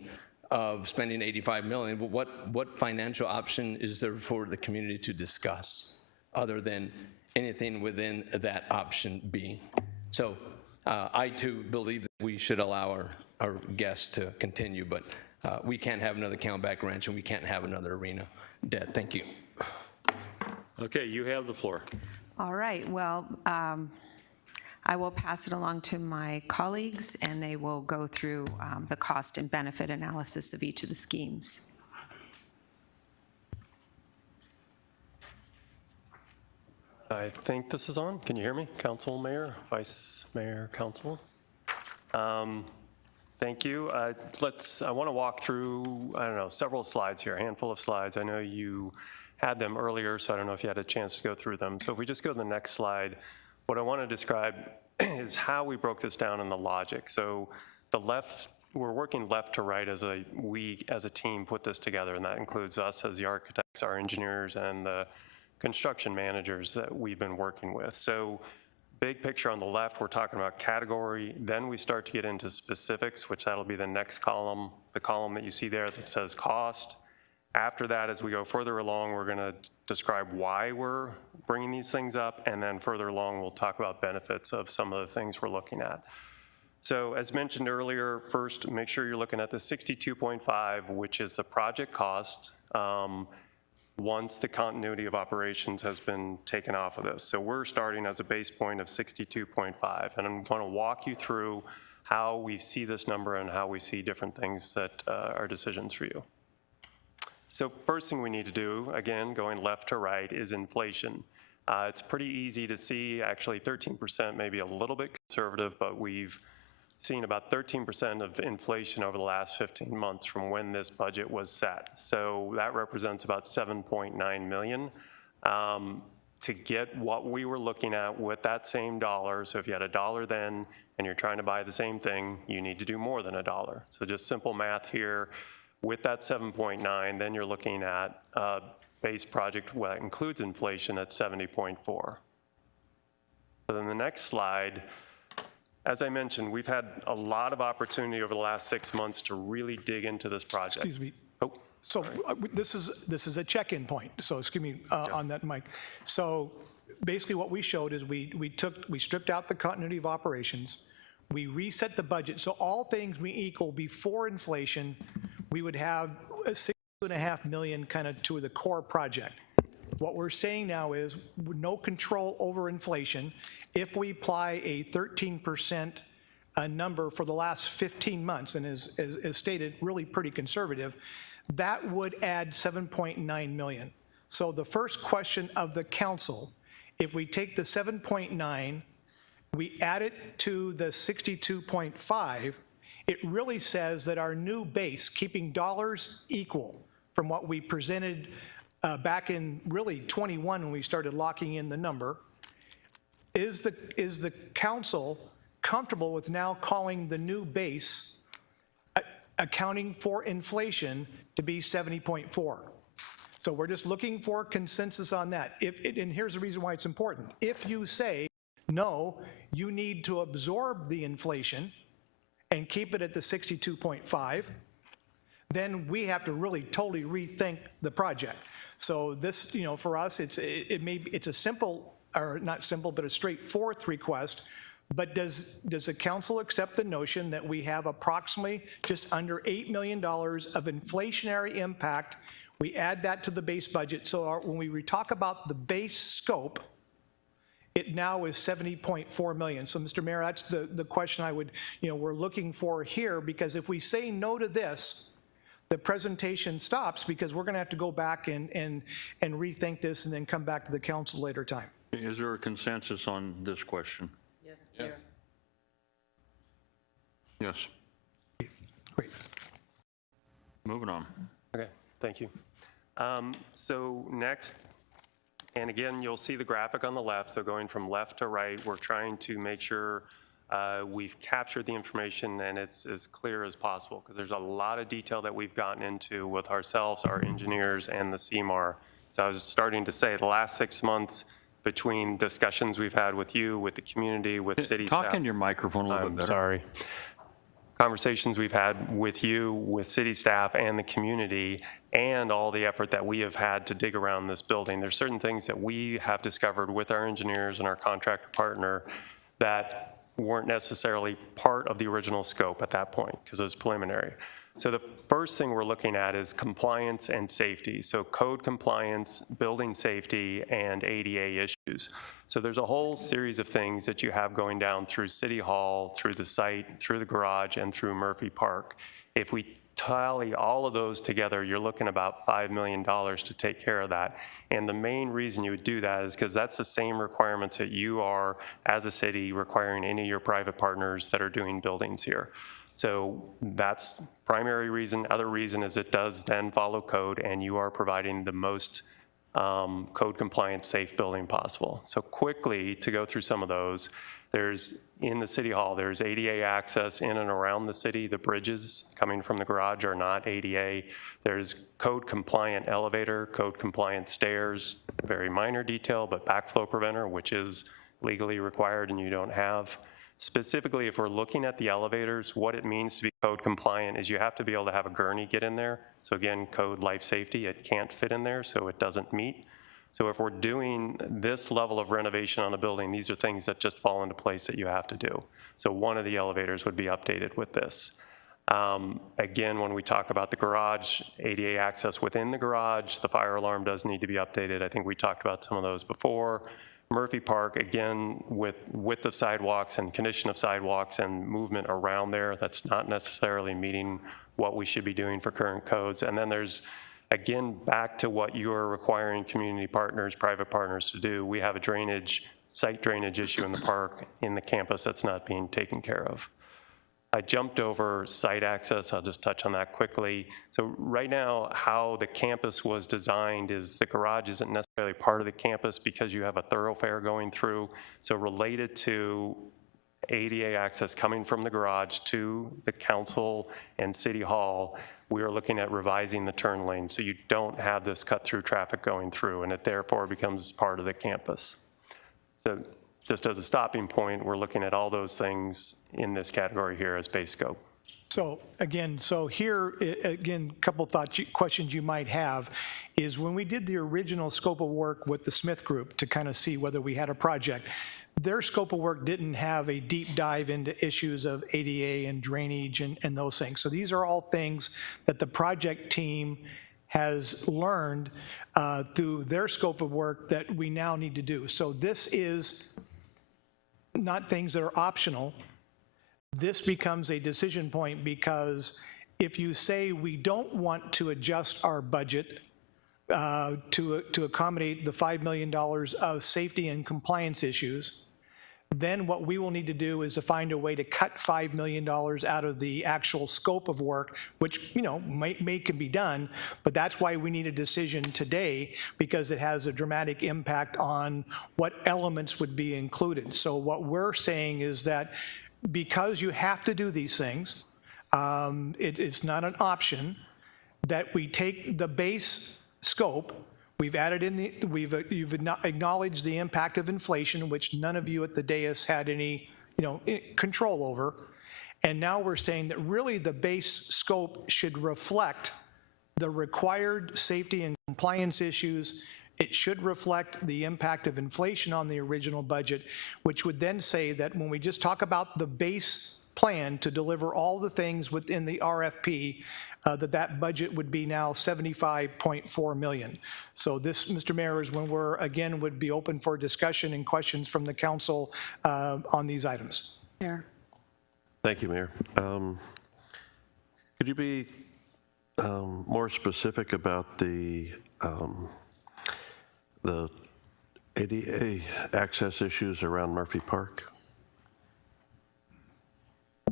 of spending $85 million, but what financial option is there for the community to discuss other than anything within that option B? So I too believe that we should allow our guests to continue, but we can't have another Camelback Ranch and we can't have another arena debt. Thank you. Okay, you have the floor. All right, well, I will pass it along to my colleagues, and they will go through the cost and benefit analysis of each of the schemes. I think this is on. Can you hear me? Council, Mayor, Vice Mayor, Council. Thank you. I want to walk through, several slides here, a handful of slides. I know you had them earlier, so I don't know if you had a chance to go through them. So if we just go to the next slide, what I want to describe is how we broke this down in the logic. So we're working left to right as we as a team put this together, and that includes us as the architects, our engineers, and the construction managers that we've been working with. So big picture on the left, we're talking about category, then we start to get into specifics, which that'll be the next column, the column that you see there that says cost. After that, as we go further along, we're going to describe why we're bringing these things up, and then further along, we'll talk about benefits of some of the things we're looking at. So as mentioned earlier, first, make sure you're looking at the 62.5, which is the project cost once the continuity of operations has been taken off of this. So we're starting as a base point of 62.5, and I'm going to walk you through how we see this number and how we see different things that are decisions for you. So first thing we need to do, again, going left to right, is inflation. It's pretty easy to see, actually 13% may be a little bit conservative, but we've seen about 13% of inflation over the last 15 months from when this budget was set. So that represents about $7.9 million. To get what we were looking at with that same dollar, so if you had $1 then and you're trying to buy the same thing, you need to do more than $1. So just simple math here. With that 7.9, then you're looking at a base project that includes inflation at 70.4. So then the next slide, as I mentioned, we've had a lot of opportunity over the last 6 months to really dig into this project. Excuse me. Oh. So this is a check-in point. So excuse me on that, Mike. So basically what we showed is we stripped out the continuity of operations. We reset the budget. So all things being equal before inflation, we would have $6.5 million kind of to the core project. What we're saying now is no control over inflation. If we apply a 13% number for the last 15 months, and as stated, really pretty conservative, that would add $7.9 million. So the first question of the council, if we take the 7.9, we add it to the 62.5, it really says that our new base, keeping dollars equal from what we presented back in really 21 when we started locking in the number, is the council comfortable with now calling the new base accounting for inflation to be 70.4? So we're just looking for consensus on that. And here's the reason why it's important. If you say, no, you need to absorb the inflation and keep it at the 62.5, then we have to really totally rethink the project. So this, for us, it's a simple, or not simple, but a straightforward request. But does the council accept the notion that we have approximately just under $8 million of inflationary impact? We add that to the base budget. So when we talk about the base scope, it now is 70.4 million. So Mr. Mayor, that's the question I would, we're looking for here, because if we say no to this, the presentation stops, because we're going to have to go back and rethink this and then come back to the council later time. Is there a consensus on this question? Yes. Yes. Great. Moving on. Okay, thank you. So next, and again, you'll see the graphic on the left, so going from left to right, we're trying to make sure we've captured the information and it's as clear as possible, because there's a lot of detail that we've gotten into with ourselves, our engineers, and the CMAR. So I was starting to say, the last 6 months, between discussions we've had with you, with the community, with city staff. Talk into your microphone a little bit better. Sorry. Conversations we've had with you, with city staff and the community, and all the effort that we have had to dig around this building. There's certain things that we have discovered with our engineers and our contractor partner that weren't necessarily part of the original scope at that point, because it was preliminary. So the first thing we're looking at is compliance and safety. So code compliance, building safety, and ADA issues. So there's a whole series of things that you have going down through City Hall, through the site, through the garage, and through Murphy Park. If we tally all of those together, you're looking about $5 million to take care of that. And the main reason you would do that is because that's the same requirements that you are, as a city, requiring any of your private partners that are doing buildings here. So that's primary reason. Other reason is it does then follow code, and you are providing the most code compliant safe building possible. So quickly, to go through some of those, there's, in the City Hall, there's ADA access in and around the city. The bridges coming from the garage are not ADA. There's code compliant elevator, code compliant stairs, very minor detail, but backflow preventer, which is legally required and you don't have. Specifically, if we're looking at the elevators, what it means to be code compliant is you have to be able to have a gurney get in there. So again, code life safety, it can't fit in there, so it doesn't meet. So if we're doing this level of renovation on a building, these are things that just fall into place that you have to do. So one of the elevators would be updated with this. Again, when we talk about the garage, ADA access within the garage, the fire alarm does need to be updated. I think we talked about some of those before. Murphy Park, again, with width of sidewalks and condition of sidewalks and movement around there, that's not necessarily meeting what we should be doing for current codes. And then there's, again, back to what you are requiring community partners, private partners to do. We have a drainage, site drainage issue in the park, in the campus, that's not being taken care of. I jumped over site access. I'll just touch on that quickly. So right now, how the campus was designed is the garage isn't necessarily part of the campus because you have a thoroughfare going through. So related to ADA access coming from the garage to the council and City Hall, we are looking at revising the turn lane so you don't have this cut-through traffic going through, and it therefore becomes part of the campus. So just as a stopping point, we're looking at all those things in this category here as base scope. So again, couple thoughts, questions you might have is when we did the original scope of work with the Smith Group to kind of see whether we had a project, their scope of work didn't have a deep dive into issues of ADA and drainage and those things. So these are all things that the project team has learned through their scope of work that we now need to do. So this is not things that are optional. This becomes a decision point because if you say we don't want to adjust our budget to accommodate the $5 million of safety and compliance issues, then what we will need to do is to find a way to cut $5 million out of the actual scope of work, which, you know, can be done, but that's why we need a decision today, because it has a dramatic impact on what elements would be included. So what we're saying is that because you have to do these things, it's not an option, that we take the base scope. We've added in you've acknowledged the impact of inflation, which none of you at the dais had any, control over. And now we're saying that really the base scope should reflect the required safety and compliance issues. It should reflect the impact of inflation on the original budget, which would then say that when we just talk about the base plan to deliver all the things within the RFP, that budget would be now $75.4 million. So this, Mr. Mayor, is when we're, again, would be open for discussion and questions from the council on these items. Mayor. Thank you, Mayor. Could you be more specific about the ADA access issues around Murphy Park?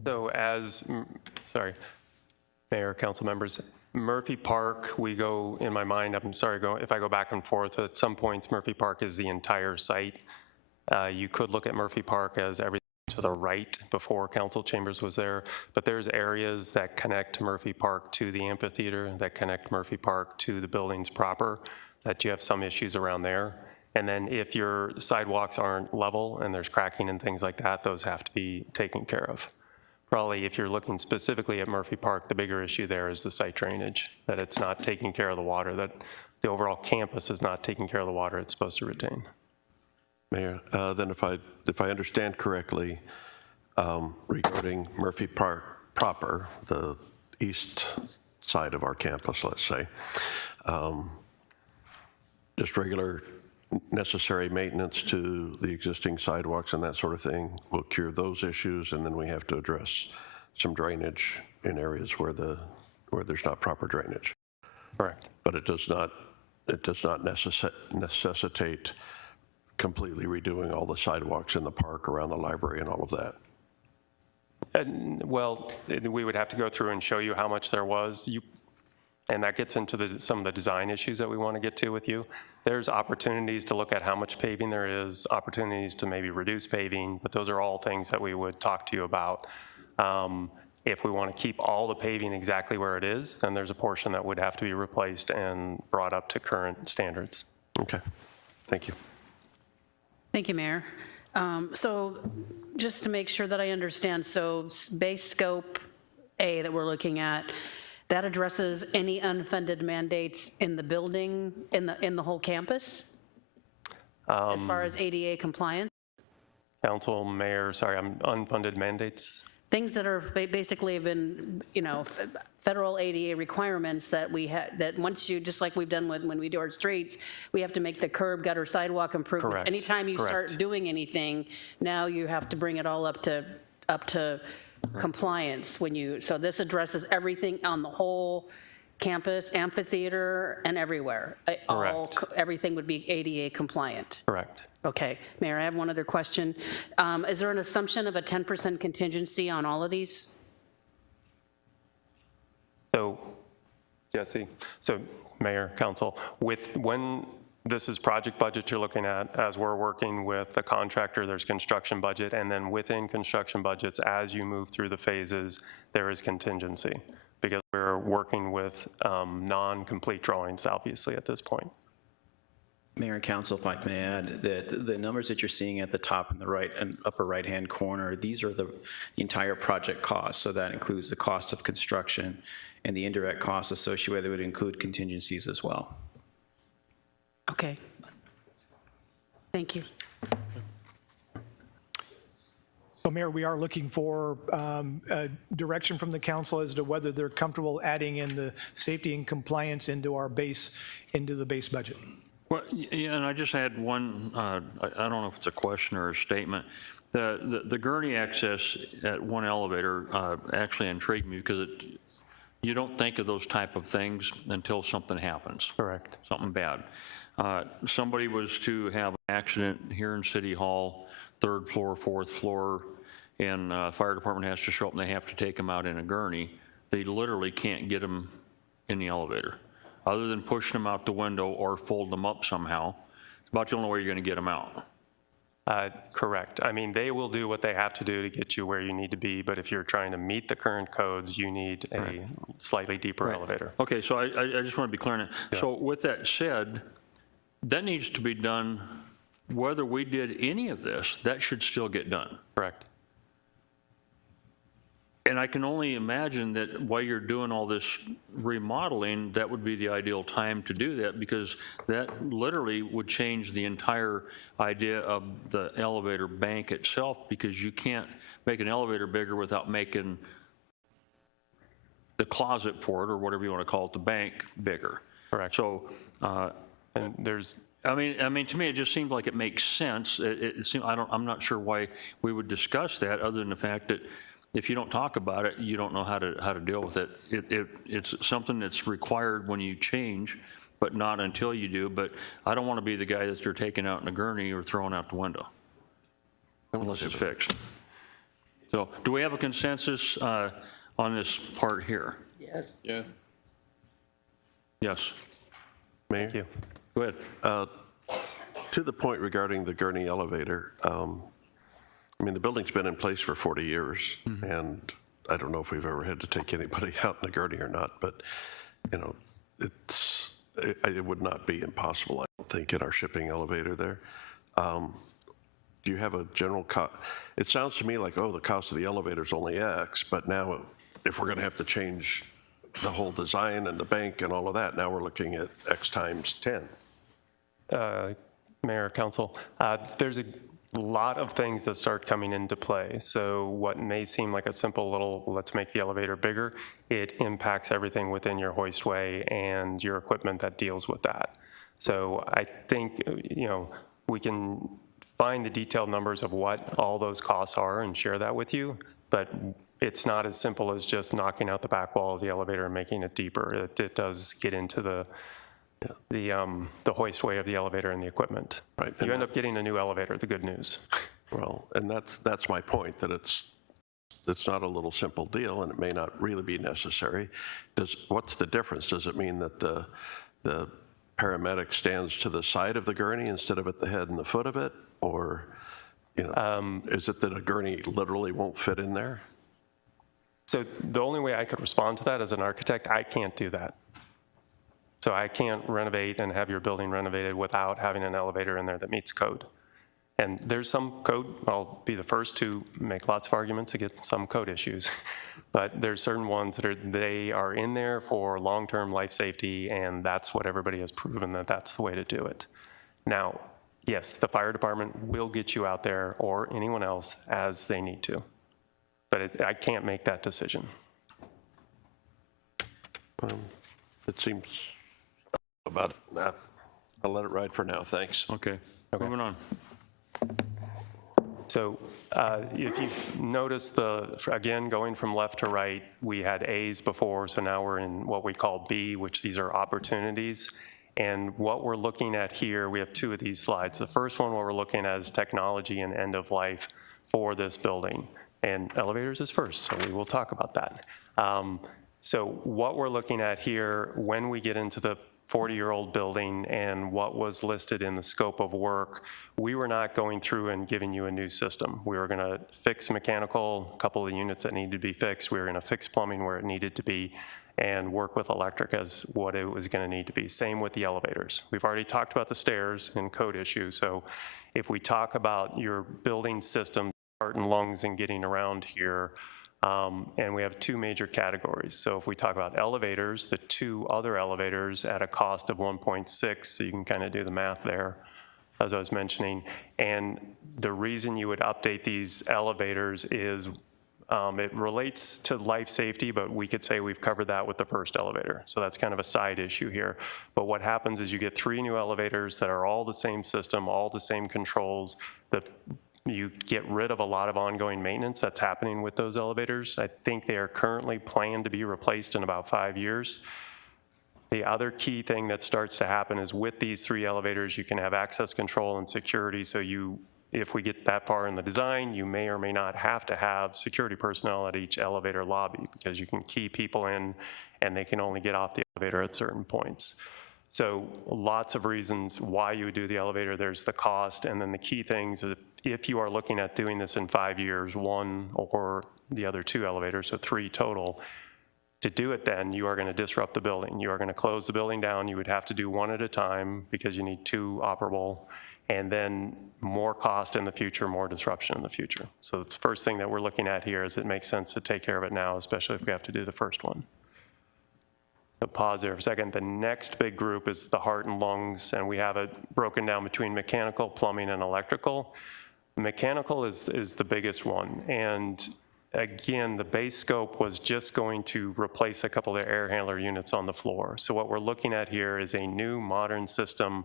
So sorry, Mayor, council members, Murphy Park, we go, in my mind, if I go back and forth, at some points Murphy Park is the entire site. You could look at Murphy Park as everything to the right before council chambers was there, but there's areas that connect Murphy Park to the amphitheater, that connect Murphy Park to the buildings proper, that you have some issues around there. And then if your sidewalks aren't level and there's cracking and things like that, those have to be taken care of. Probably if you're looking specifically at Murphy Park, the bigger issue there is the site drainage, that it's not taking care of the water, that the overall campus is not taking care of the water it's supposed to retain. Mayor, then if I understand correctly, regarding Murphy Park proper, the east side of our campus, let's say, just regular necessary maintenance to the existing sidewalks and that sort of thing will cure those issues, and then we have to address some drainage in areas where there's not proper drainage. Correct. But it does not necessitate completely redoing all the sidewalks in the park around the library and all of that. And, well, we would have to go through and show you how much there was. And that gets into some of the design issues that we want to get to with you. There's opportunities to look at how much paving there is, opportunities to maybe reduce paving, but those are all things that we would talk to you about. If we want to keep all the paving exactly where it is, then there's a portion that would have to be replaced and brought up to current standards. Okay, thank you. Thank you, Mayor. So just to make sure that I understand, so base scope A that we're looking at, that addresses any unfunded mandates in the building, in the whole campus, as far as ADA compliance? Council, Mayor, sorry, unfunded mandates? Things that are basically have been, federal ADA requirements that we had, that once you, just like we've done when we do our streets, we have to make the curb, gutter, sidewalk improvements. Correct. Anytime you start doing anything, now you have to bring it all up to compliance so this addresses everything on the whole campus, amphitheater, and everywhere. Correct. Everything would be ADA compliant. Correct. Okay, Mayor, I have one other question. Is there an assumption of a 10% contingency on all of these? So, Jesse, Mayor, Council, when this is project budget you're looking at, as we're working with the contractor, there's construction budget, and then within construction budgets, as you move through the phases, there is contingency, because we're working with non-complete drawings, obviously, at this point. Mayor and Council, if I may add, that the numbers that you're seeing at the top and the right and upper right-hand corner, these are the entire project costs. So that includes the cost of construction and the indirect costs associated would include contingencies as well. Okay. Thank you. So, Mayor, we are looking for a direction from the council as to whether they're comfortable adding in the safety and compliance into the base budget. Well, yeah, and I just had one, I don't know if it's a question or a statement. The gurney access at one elevator actually intrigued me because you don't think of those type of things until something happens. Correct. Something bad. Somebody was to have an accident here in City Hall. third floor, fourth floor, and fire department has to show up and they have to take them out in a gurney, they literally can't get them in the elevator. Other than pushing them out the window or fold them up somehow, it's about the only way you're going to get them out. Correct. I mean, they will do what they have to do to get you where you need to be, but if you're trying to meet the current codes, you need a slightly deeper elevator. Okay, so I just want to be clear on that. Yeah. So with that said, that needs to be done, whether we did any of this, that should still get done. Correct. And I can only imagine that while you're doing all this remodeling, that would be the ideal time to do that, because that literally would change the entire idea of the elevator bank itself, because you can't make an elevator bigger without making the closet for it, or whatever you want to call it, the bank, bigger. Correct. So, and there's, I mean, to me, it just seems like it makes sense. I'm not sure why we would discuss that, other than the fact that if you don't talk about it, you don't know how to deal with it. It's something that's required when you change, but not until you do. But I don't want to be the guy that you're taking out in a gurney or throwing out the window, unless it's fixed. So, do we have a consensus on this part here? Yes. Yes. Yes. Mayor? thank you. Go ahead. To the point regarding the gurney elevator, I mean, the building's been in place for 40 years, and I don't know if we've ever had to take anybody out in a gurney or not, but, you know, it would not be impossible, I don't think, in our shipping elevator there. Do you have a general cost? It sounds to me like, oh, the cost of the elevator is only X, but now if we're going to have to change the whole design and the bank and all of that, now we're looking at X times 10. Mayor, Council, there's a lot of things that start coming into play. So what may seem like a simple little, let's make the elevator bigger, it impacts everything within your hoistway and your equipment that deals with that. So I think, you know, we can find the detailed numbers of what all those costs are and share that with you, but it's not as simple as just knocking out the back wall of the elevator and making it deeper. It does get into the hoistway of the elevator and the equipment. Right. You end up getting a new elevator, the good news. Well, and that's my point, that it's not a little simple deal, and it may not really be necessary. What's the difference? Does it mean that the paramedic stands to the side of the gurney instead of at the head and the foot of it? Or, you know, is it that a gurney literally won't fit in there? So the only way I could respond to that as an architect, I can't do that. So I can't renovate and have your building renovated without having an elevator in there that meets code. And there's some code, I'll be the first to make lots of arguments against some code issues, but there's certain ones that they are in there for long-term life safety, and that's what everybody has proven that that's the way to do it. Now, yes, the fire department will get you out there, or anyone else, as they need to. But I can't make that decision. It seems about it. Nah, I'll let it ride for now, thanks. Okay, moving on. So if you've noticed, again, going from left to right, we had A's before, so now we're in what we call B, which these are opportunities. And what we're looking at here, we have two of these slides. The first one, what we're looking at is technology and end of life for this building. And elevators is first, so we will talk about that. So what we're looking at here, when we get into the 40-year-old building and what was listed in the scope of work, we were not going through and giving you a new system. We were gonna fix mechanical, a couple of the units that needed to be fixed. We were gonna fix plumbing where it needed to be and work with electric as what it was gonna need to be. Same with the elevators. We've already talked about the stairs and code issues. So if we talk about your building system, heart and lungs and getting around here, and we have two major categories. So if we talk about elevators, the two other elevators at a cost of 1.6, so you can kind of do the math there, as I was mentioning. And the reason you would update these elevators is it relates to life safety, but we could say we've covered that with the first elevator. So that's kind of a side issue here. But what happens is you get 3 new elevators that are all the same system, all the same controls. You get rid of a lot of ongoing maintenance that's happening with those elevators. I think they are currently planned to be replaced in about 5 years. The other key thing that starts to happen is with these 3 elevators, you can have access control and security, so you if we get that far in the design, you may or may not have to have security personnel at each elevator lobby because you can key people in and they can only get off the elevator at certain points. So lots of reasons why you would do the elevator. There's the cost, and then the key things, if you are looking at doing this in 5 years, one or the other 2 elevators, so 3 total, to do it then, you are going to disrupt the building. You are going to close the building down. You would have to do 1 at a time because you need 2 operable, and then more cost in the future, more disruption in the future. So the first thing that we're looking at here is it makes sense to take care of it now, especially if we have to do the first one. So pause there for a second. The next big group is the heart and lungs, and we have it broken down between mechanical, plumbing, and electrical. Mechanical is the biggest one, and again, the base scope was just going to replace a couple of air handler units on the floor. So what we're looking at here is a new modern system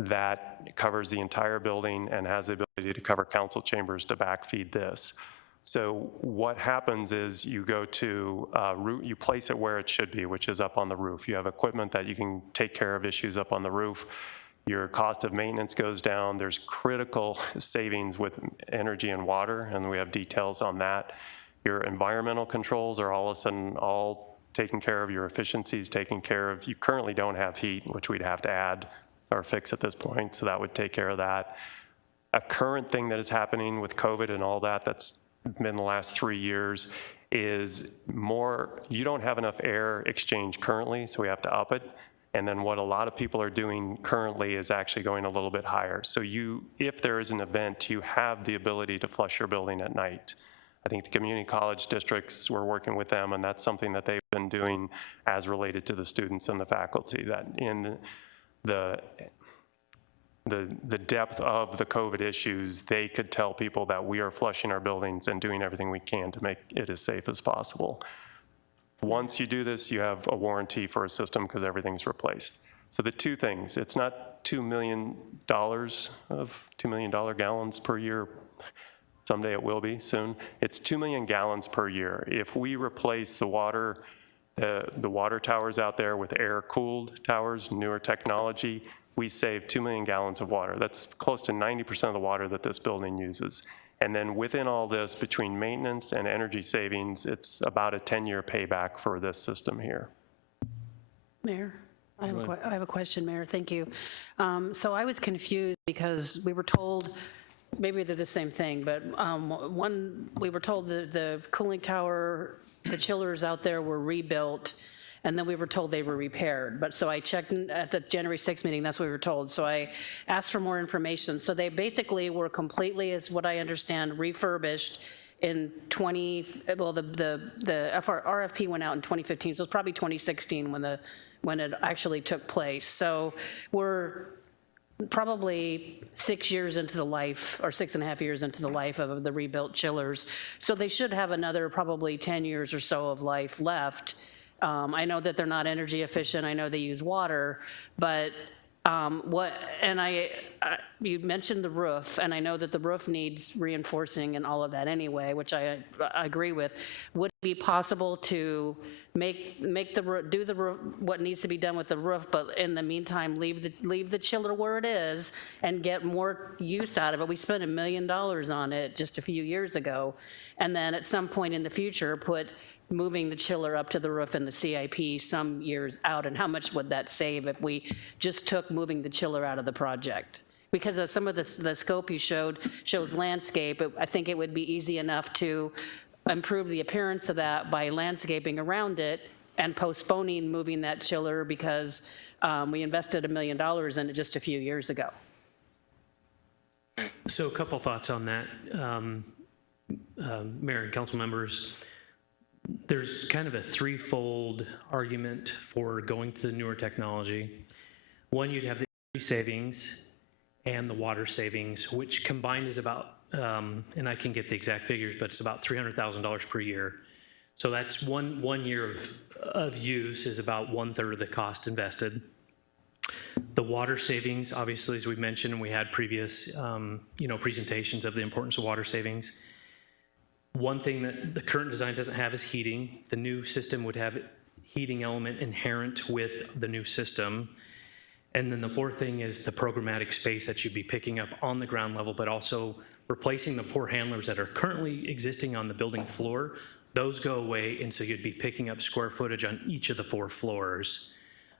that covers the entire building and has the ability to cover council chambers to backfeed this. So what happens is you go to you place it where it should be, which is up on the roof. You have equipment that you can take care of issues up on the roof. Your cost of maintenance goes down. There's critical savings with energy and water, and we have details on that. Your environmental controls are all of a sudden all taken care of. Your efficiencies taken care of. You currently don't have heat, which we'd have to add or fix at this point, so that would take care of that. A current thing that is happening with COVID and all that that's been the last 3 years is you don't have enough air exchange currently, so we have to up it. And then what a lot of people are doing currently is actually going a little bit higher. So if there is an event, you have the ability to flush your building at night. I think the community college districts, we're working with them, and that's something that they've been doing as related to the students and the faculty, that in the depth of the COVID issues, they could tell people that we are flushing our buildings and doing everything we can to make it as safe as possible. Once you do this, you have a warranty for a system because everything's replaced. So the 2 things, it's not $2 million of $2 million gallons per year. Someday it will be soon. It's 2 million gallons per year. If we replace the water towers out there with air-cooled towers, newer technology, we save 2 million gallons of water. That's close to 90% of the water that this building uses. And then within all this, between maintenance and energy savings, it's about a 10-year payback for this system here. Mayor, I have a question, Mayor. Thank you. So I was confused because we were told, maybe they're the same thing, but we were told that the cooling tower, the chillers out there were rebuilt, and then we were told they were repaired. But so I checked at the January 6th meeting, that's what we were told. So I asked for more information. So they basically were completely, as what I understand, refurbished in the RFP went out in 2015, so it's probably 2016 when it actually took place. So we're probably 6 years into the life, or 6.5 years into the life of the rebuilt chillers. So they should have another probably 10 years or so of life left. I know that they're not energy efficient. I know they use water, but you mentioned the roof, and I know that the roof needs reinforcing and all of that anyway, which I agree with. Would it be possible to do the roof, what needs to be done with the roof, but in the meantime leave the chiller where it is and get more use out of it? We spent $1 million on it just a few years ago, and then at some point in the future put moving the chiller up to the roof in the CIP some years out, and how much would that save if we just took moving the chiller out of the project? Because of some of the scope you shows landscape, I think it would be easy enough to improve the appearance of that by landscaping around it and postponing moving that chiller because we invested $1 million in it just a few years ago. So a couple thoughts on that, Mayor and council members. There's kind of a threefold argument for going to the newer technology. One, you'd have the energy savings and the water savings, which combined is about, and I can get the exact figures, but it's about $300,000 per year. So that's one year of use is about 1/3 of the cost invested. The water savings, obviously, as we mentioned, we had previous presentations of the importance of water savings. One thing that the current design doesn't have is heating. The new system would have heating element inherent with the new system. And then the fourth thing is the programmatic space that you'd be picking up on the ground level, but also replacing the 4 handlers that are currently existing on the building floor. Those go away, and so you'd be picking up square footage on each of the 4 floors.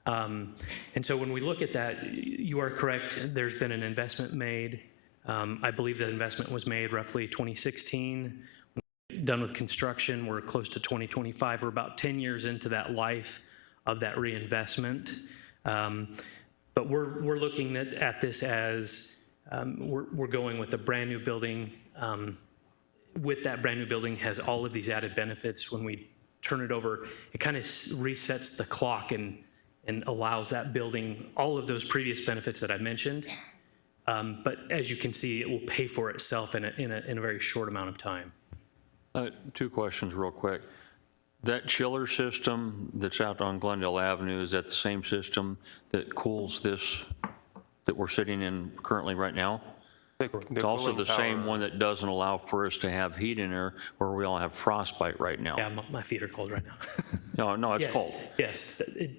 And so when we look at that, you are correct, there's been an investment made. I believe the investment was made roughly 2016. Done with construction, we're close to 2025. We're about 10 years into that life of that reinvestment. But we're looking at this as we're going with a brand new building. With that brand new building has all of these added benefits. When we turn it over, it kind of resets the clock and allows that building all of those previous benefits that I mentioned. But as you can see, it will pay for itself in a very short amount of time. 2 questions real quick. That chiller system that's out on Glendale Avenue, is that the same system that cools this that we're sitting in currently right now? It's also the same one that doesn't allow for us to have heat in there where we all have frostbite right now. Yeah, my feet are cold right now. No, it's Yes, cold. Yes, it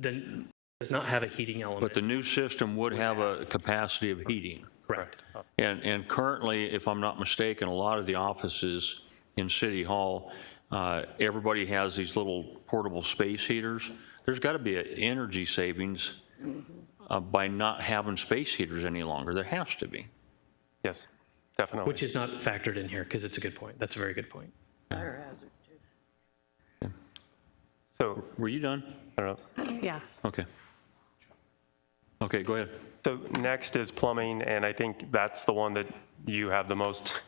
does not have a heating element. But the new system would have a capacity of heating. Correct. And currently, if I'm not mistaken, a lot of the offices in City Hall, everybody has these little portable space heaters. There's got to be an energy savings by not having space heaters any longer. There has to be. Yes, definitely. Which is not factored in here because it's a good point. That's a very good point. So were you done? I don't know. Yeah. Okay. Okay, go ahead. So next is plumbing, and I think that's the one that you have the most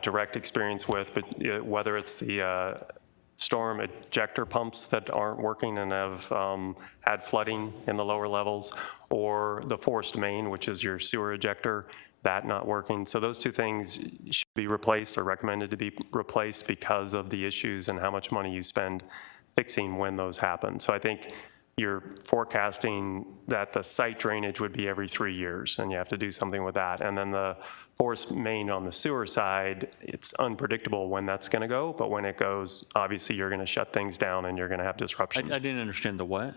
direct experience with, but whether it's the storm ejector pumps that aren't working and have had flooding in the lower levels, or the forced main, which is your sewer ejector, that not working. So those 2 things should be replaced or recommended to be replaced because of the issues and how much money you spend fixing when those happen. So I think you're forecasting that the site drainage would be every 3 years, and you have to do something with that. And then the force main on the sewer side, it's unpredictable when that's going to go, but when it goes, obviously you're going to shut things down and you're going to have disruption. I didn't understand the what?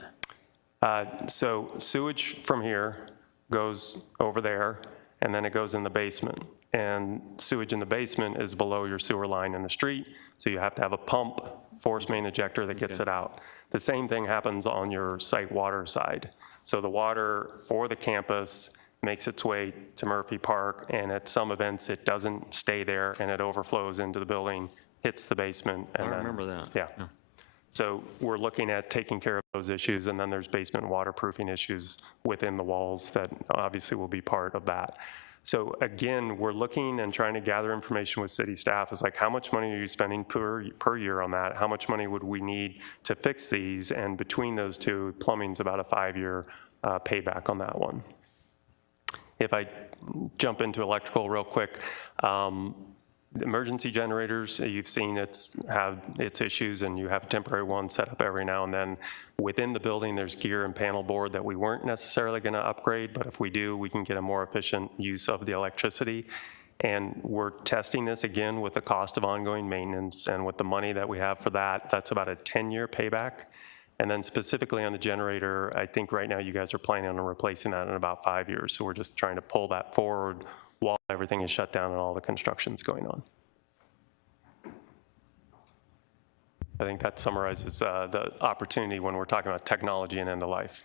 So sewage from here goes over there, and then it goes in the basement. And sewage in the basement is below your sewer line in the street, so you have to have a pump, force main ejector that gets it out. The same thing happens on your site water side. So the water for the campus makes its way to Murphy Park, and at some events it doesn't stay there and it overflows into the building, hits the basement. And I remember that. Yeah. So we're looking at taking care of those issues, and then there's basement waterproofing issues within the walls that obviously will be part of that. So again, we're looking and trying to gather information with city staff. It's like, how much money are you spending per year on that? How much money would we need to fix these? And between those 2, plumbing's about a 5-year payback on that one. If I jump into electrical real quick, emergency generators, you've seen have its issues, and you have a temporary one set up every now and then. Within the building, there's gear and panel board that we weren't necessarily going to upgrade, but if we do, we can get a more efficient use of the electricity. And we're testing this again with the cost of ongoing maintenance, and with the money that we have for that, that's about a 10-year payback. And then specifically on the generator, I think right now you guys are planning on replacing that in about 5 years. So we're just trying to pull that forward while everything is shut down and all the construction's going on. I think that summarizes the opportunity when we're talking about technology and end of life.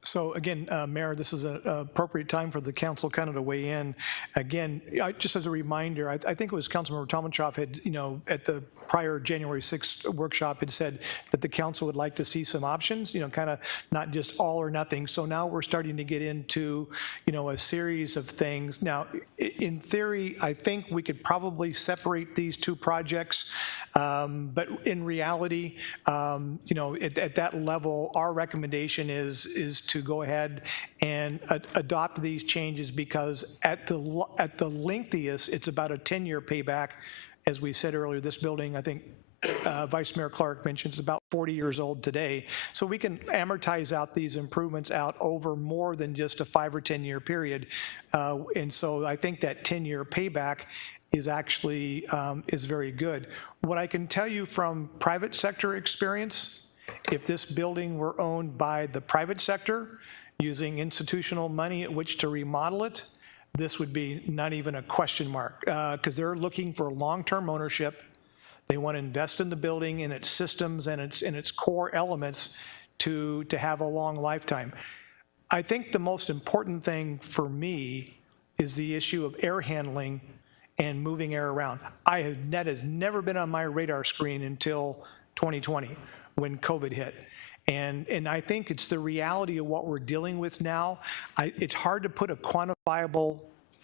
So again, Mayor, this is an appropriate time for the council kind of to weigh in. Again, just as a reminder, I think it was Councilmember Tomachoff had, at the prior January 6th workshop had said that the council would like to see some options, kind of not just all or nothing. So now we're starting to get into, a series of things. Now, in theory, I think we could probably separate these 2 projects, but in reality, at that level, our recommendation is to go ahead and adopt these changes, because at the lengthiest, it's about a 10-year payback. As we said earlier, this building, I think Vice Mayor Clark mentioned, is about 40 years old today. So we can amortize out these improvements out over more than just a 5 or 10-year period. And so I think that 10-year payback is actually is very good. What I can tell you from private sector experience, if this building were owned by the private sector, using institutional money at which to remodel it, this would be not even a question mark, because they're looking for long-term ownership. They want to invest in the building and its systems and its core elements to have a long lifetime. I think the most important thing for me is the issue of air handling and moving air around. That has never been on my radar screen until 2020 when COVID hit. And I think it's the reality of what we're dealing with now. It's hard to put a quantifiable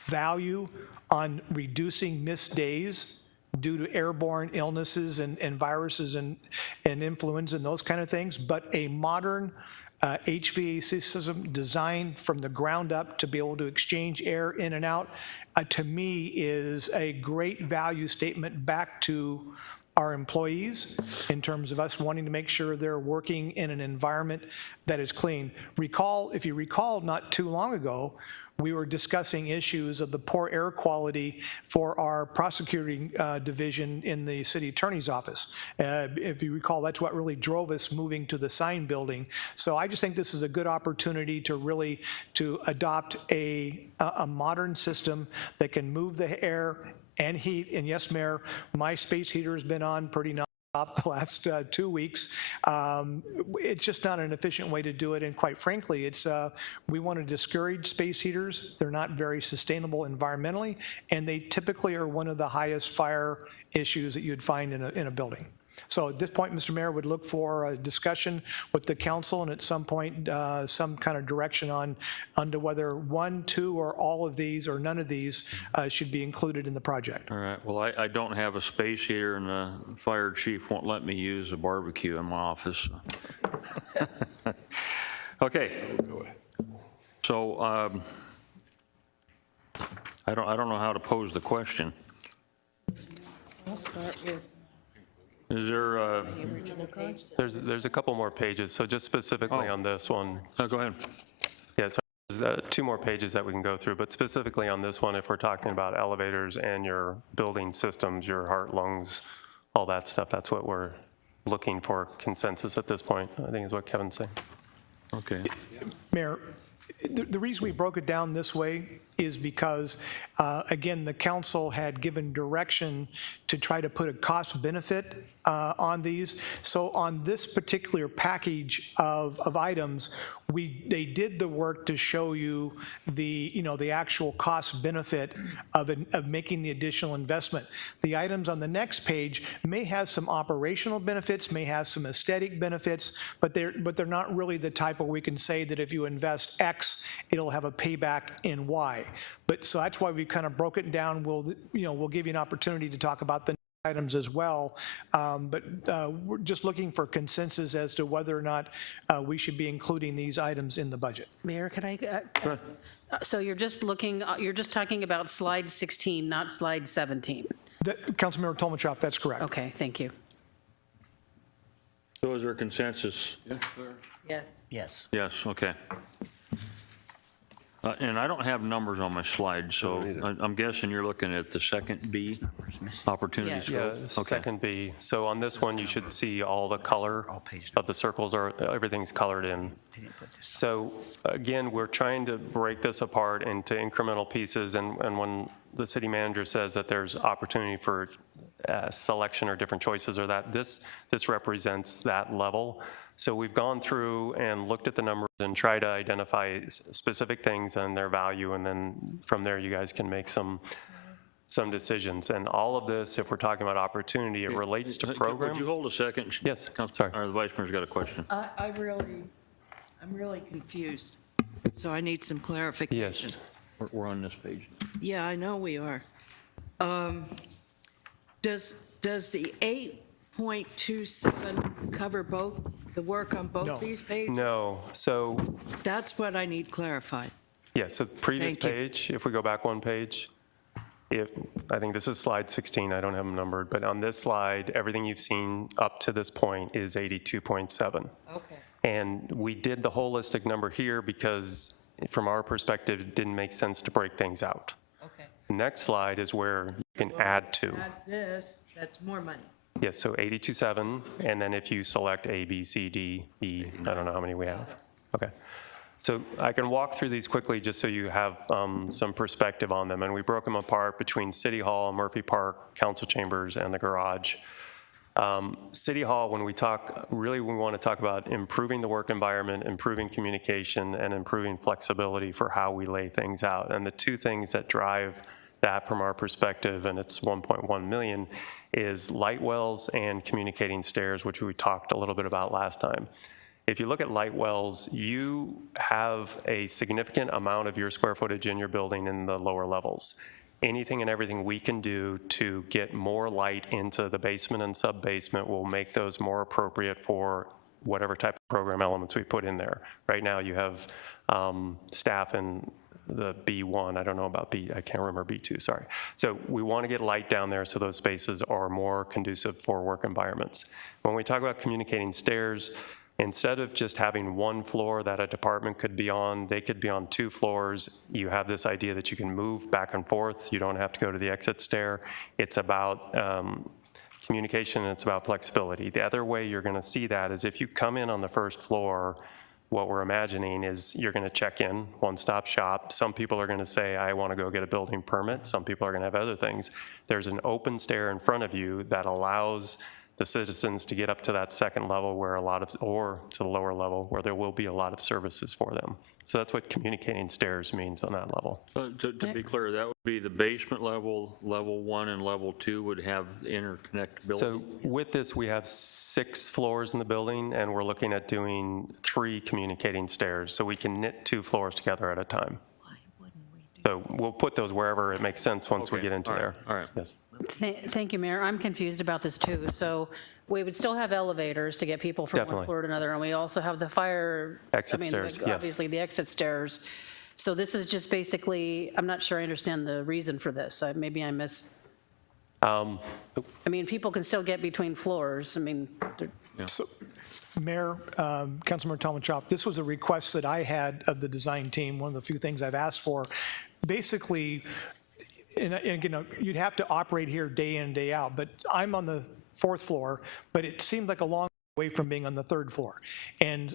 value on reducing missed days due to airborne illnesses and viruses and influenza and those kind of things, but a modern HVAC system designed from the ground up to be able to exchange air in and out, to me is a great value statement back to our employees in terms of us wanting to make sure they're working in an environment that is clean. If you recall, not too long ago, we were discussing issues of the poor air quality for our prosecuting division in the city attorney's office. If you recall, that's what really drove us moving to the sign building. So I just think this is a good opportunity to really adopt a modern system that can move the air and heat. And yes, Mayor, my space heater has been on pretty nonstop the last 2 weeks. It's just not an efficient way to do it, and quite frankly, we want to discourage space heaters. They're not very sustainable environmentally, and they typically are one of the highest fire issues that you'd find in a building. So at this point, Mr. Mayor, would look for a discussion with the council and at some point some kind of direction on whether one, two, or all of these or none of these should be included in the project. All right, well, I don't have a space heater, and the fire chief won't let me use a barbecue in my office. Okay. So I don't know how to pose the question. I'll start with. Is there There's a couple more pages, so just specifically on this one. Oh, go ahead. Yeah, so there's 2 more pages that we can go through, but specifically on this one, if we're talking about elevators and your building systems, your heart, lungs, all that stuff, that's what we're looking for consensus at this point, I think is what Kevin's saying. Okay. Mayor, the reason we broke it down this way is because, again, the council had given direction to try to put a cost benefit on these. So on this particular package of items, they did the work to show you the actual cost benefit of making the additional investment. The items on the next page may have some operational benefits, may have some aesthetic benefits, but they're not really the type where we can say that if you invest X, it'll have a payback in Y. But so that's why we kind of broke it down. We'll give you an opportunity to talk about the items as well, but we're just looking for consensus as to whether or not we should be including these items in the budget. Mayor, can I? So you're just talking about slide 16, not slide 17. Councilmember Tolmachoff, that's correct. Okay, thank you. So is there consensus? Yes, sir. Yes. Yes. Yes, okay. And I don't have numbers on my slide, so I'm guessing you're looking at the second B, opportunities. Yeah, second B. So on this one, you should see all the color of the circles, everything's colored in. So again, we're trying to break this apart into incremental pieces, and when the city manager says that there's opportunity for selection or different choices or that, this represents that level. So we've gone through and looked at the numbers and tried to identify specific things and their value, and then from there you guys can make some decisions. And all of this, if we're talking about opportunity, it relates to program. Would you hold a second? Yes, sorry. The Vice Mayor's got a question. I'm really confused, so I need some clarification. Yes. We're on this page. Yeah, I know we are. Does the 8.27 cover both the work on both these pages? No. So that's what I need clarified. Yeah, so previous page, if we go back one page, I think this is slide 16, I don't have them numbered, but on this slide, everything you've seen up to this point is 82.7. Okay. And we did the holistic number here because from our perspective, it didn't make sense to break things out. Okay. The next slide is where you can add to. Add this, that's more money. Yes, so 82.7, and then if you select A, B, C, D, E, I don't know how many we have. Okay. So I can walk through these quickly just so you have some perspective on them. And we broke them apart between City Hall, Murphy Park, council chambers, and the garage. City Hall, when we talk, really we want to talk about improving the work environment, improving communication, and improving flexibility for how we lay things out. And the two things that drive that from our perspective, and it's 1.1 million, is light wells and communicating stairs, which we talked a little bit about last time. If you look at light wells, you have a significant amount of your square footage in your building in the lower levels. Anything and everything we can do to get more light into the basement and sub-basement will make those more appropriate for whatever type of program elements we put in there. Right now you have staff in the B1, I don't know about B, I can't remember B2, sorry. So we want to get light down there so those spaces are more conducive for work environments. When we talk about communicating stairs, instead of just having one floor that a department could be on, they could be on 2 floors. You have this idea that you can move back and forth. You don't have to go to the exit stair. It's about communication and it's about flexibility. The other way you're gonna see that is if you come in on the first floor, what we're imagining is you're gonna check in, one-stop shop. Some people are gonna say, I wanna go get a building permit. Some people are gonna have other things. There's an open stair in front of you that allows the citizens to get up to that second level where or to the lower level where there will be a lot of services for them. So that's what communicating stairs means on that level. To be clear, that would be the basement level, level 1 and level 2 would have interconnectability? So with this, we have 6 floors in the building and we're looking at doing 3 communicating stairs. So we can knit 2 floors together at a time. So we'll put those wherever it makes sense once we get into there. All right. Yes. Thank you, Mayor. I'm confused about this too. So we would still have elevators to get people from Definitely. one floor to another, and we also have the fire. Exit stairs, like, yes. obviously the exit stairs. So this is just basically, I'm not sure I understand the reason for this. Maybe I missed. I mean, people can still get between floors. I mean. So, Mayor, Councilmember Talmadge, this was a request that I had of the design team, one of the few things I've asked for. Basically, and again, you'd have to operate here day in, day out, but I'm on the 4th floor, but it seemed like a long way from being on the 3rd floor. And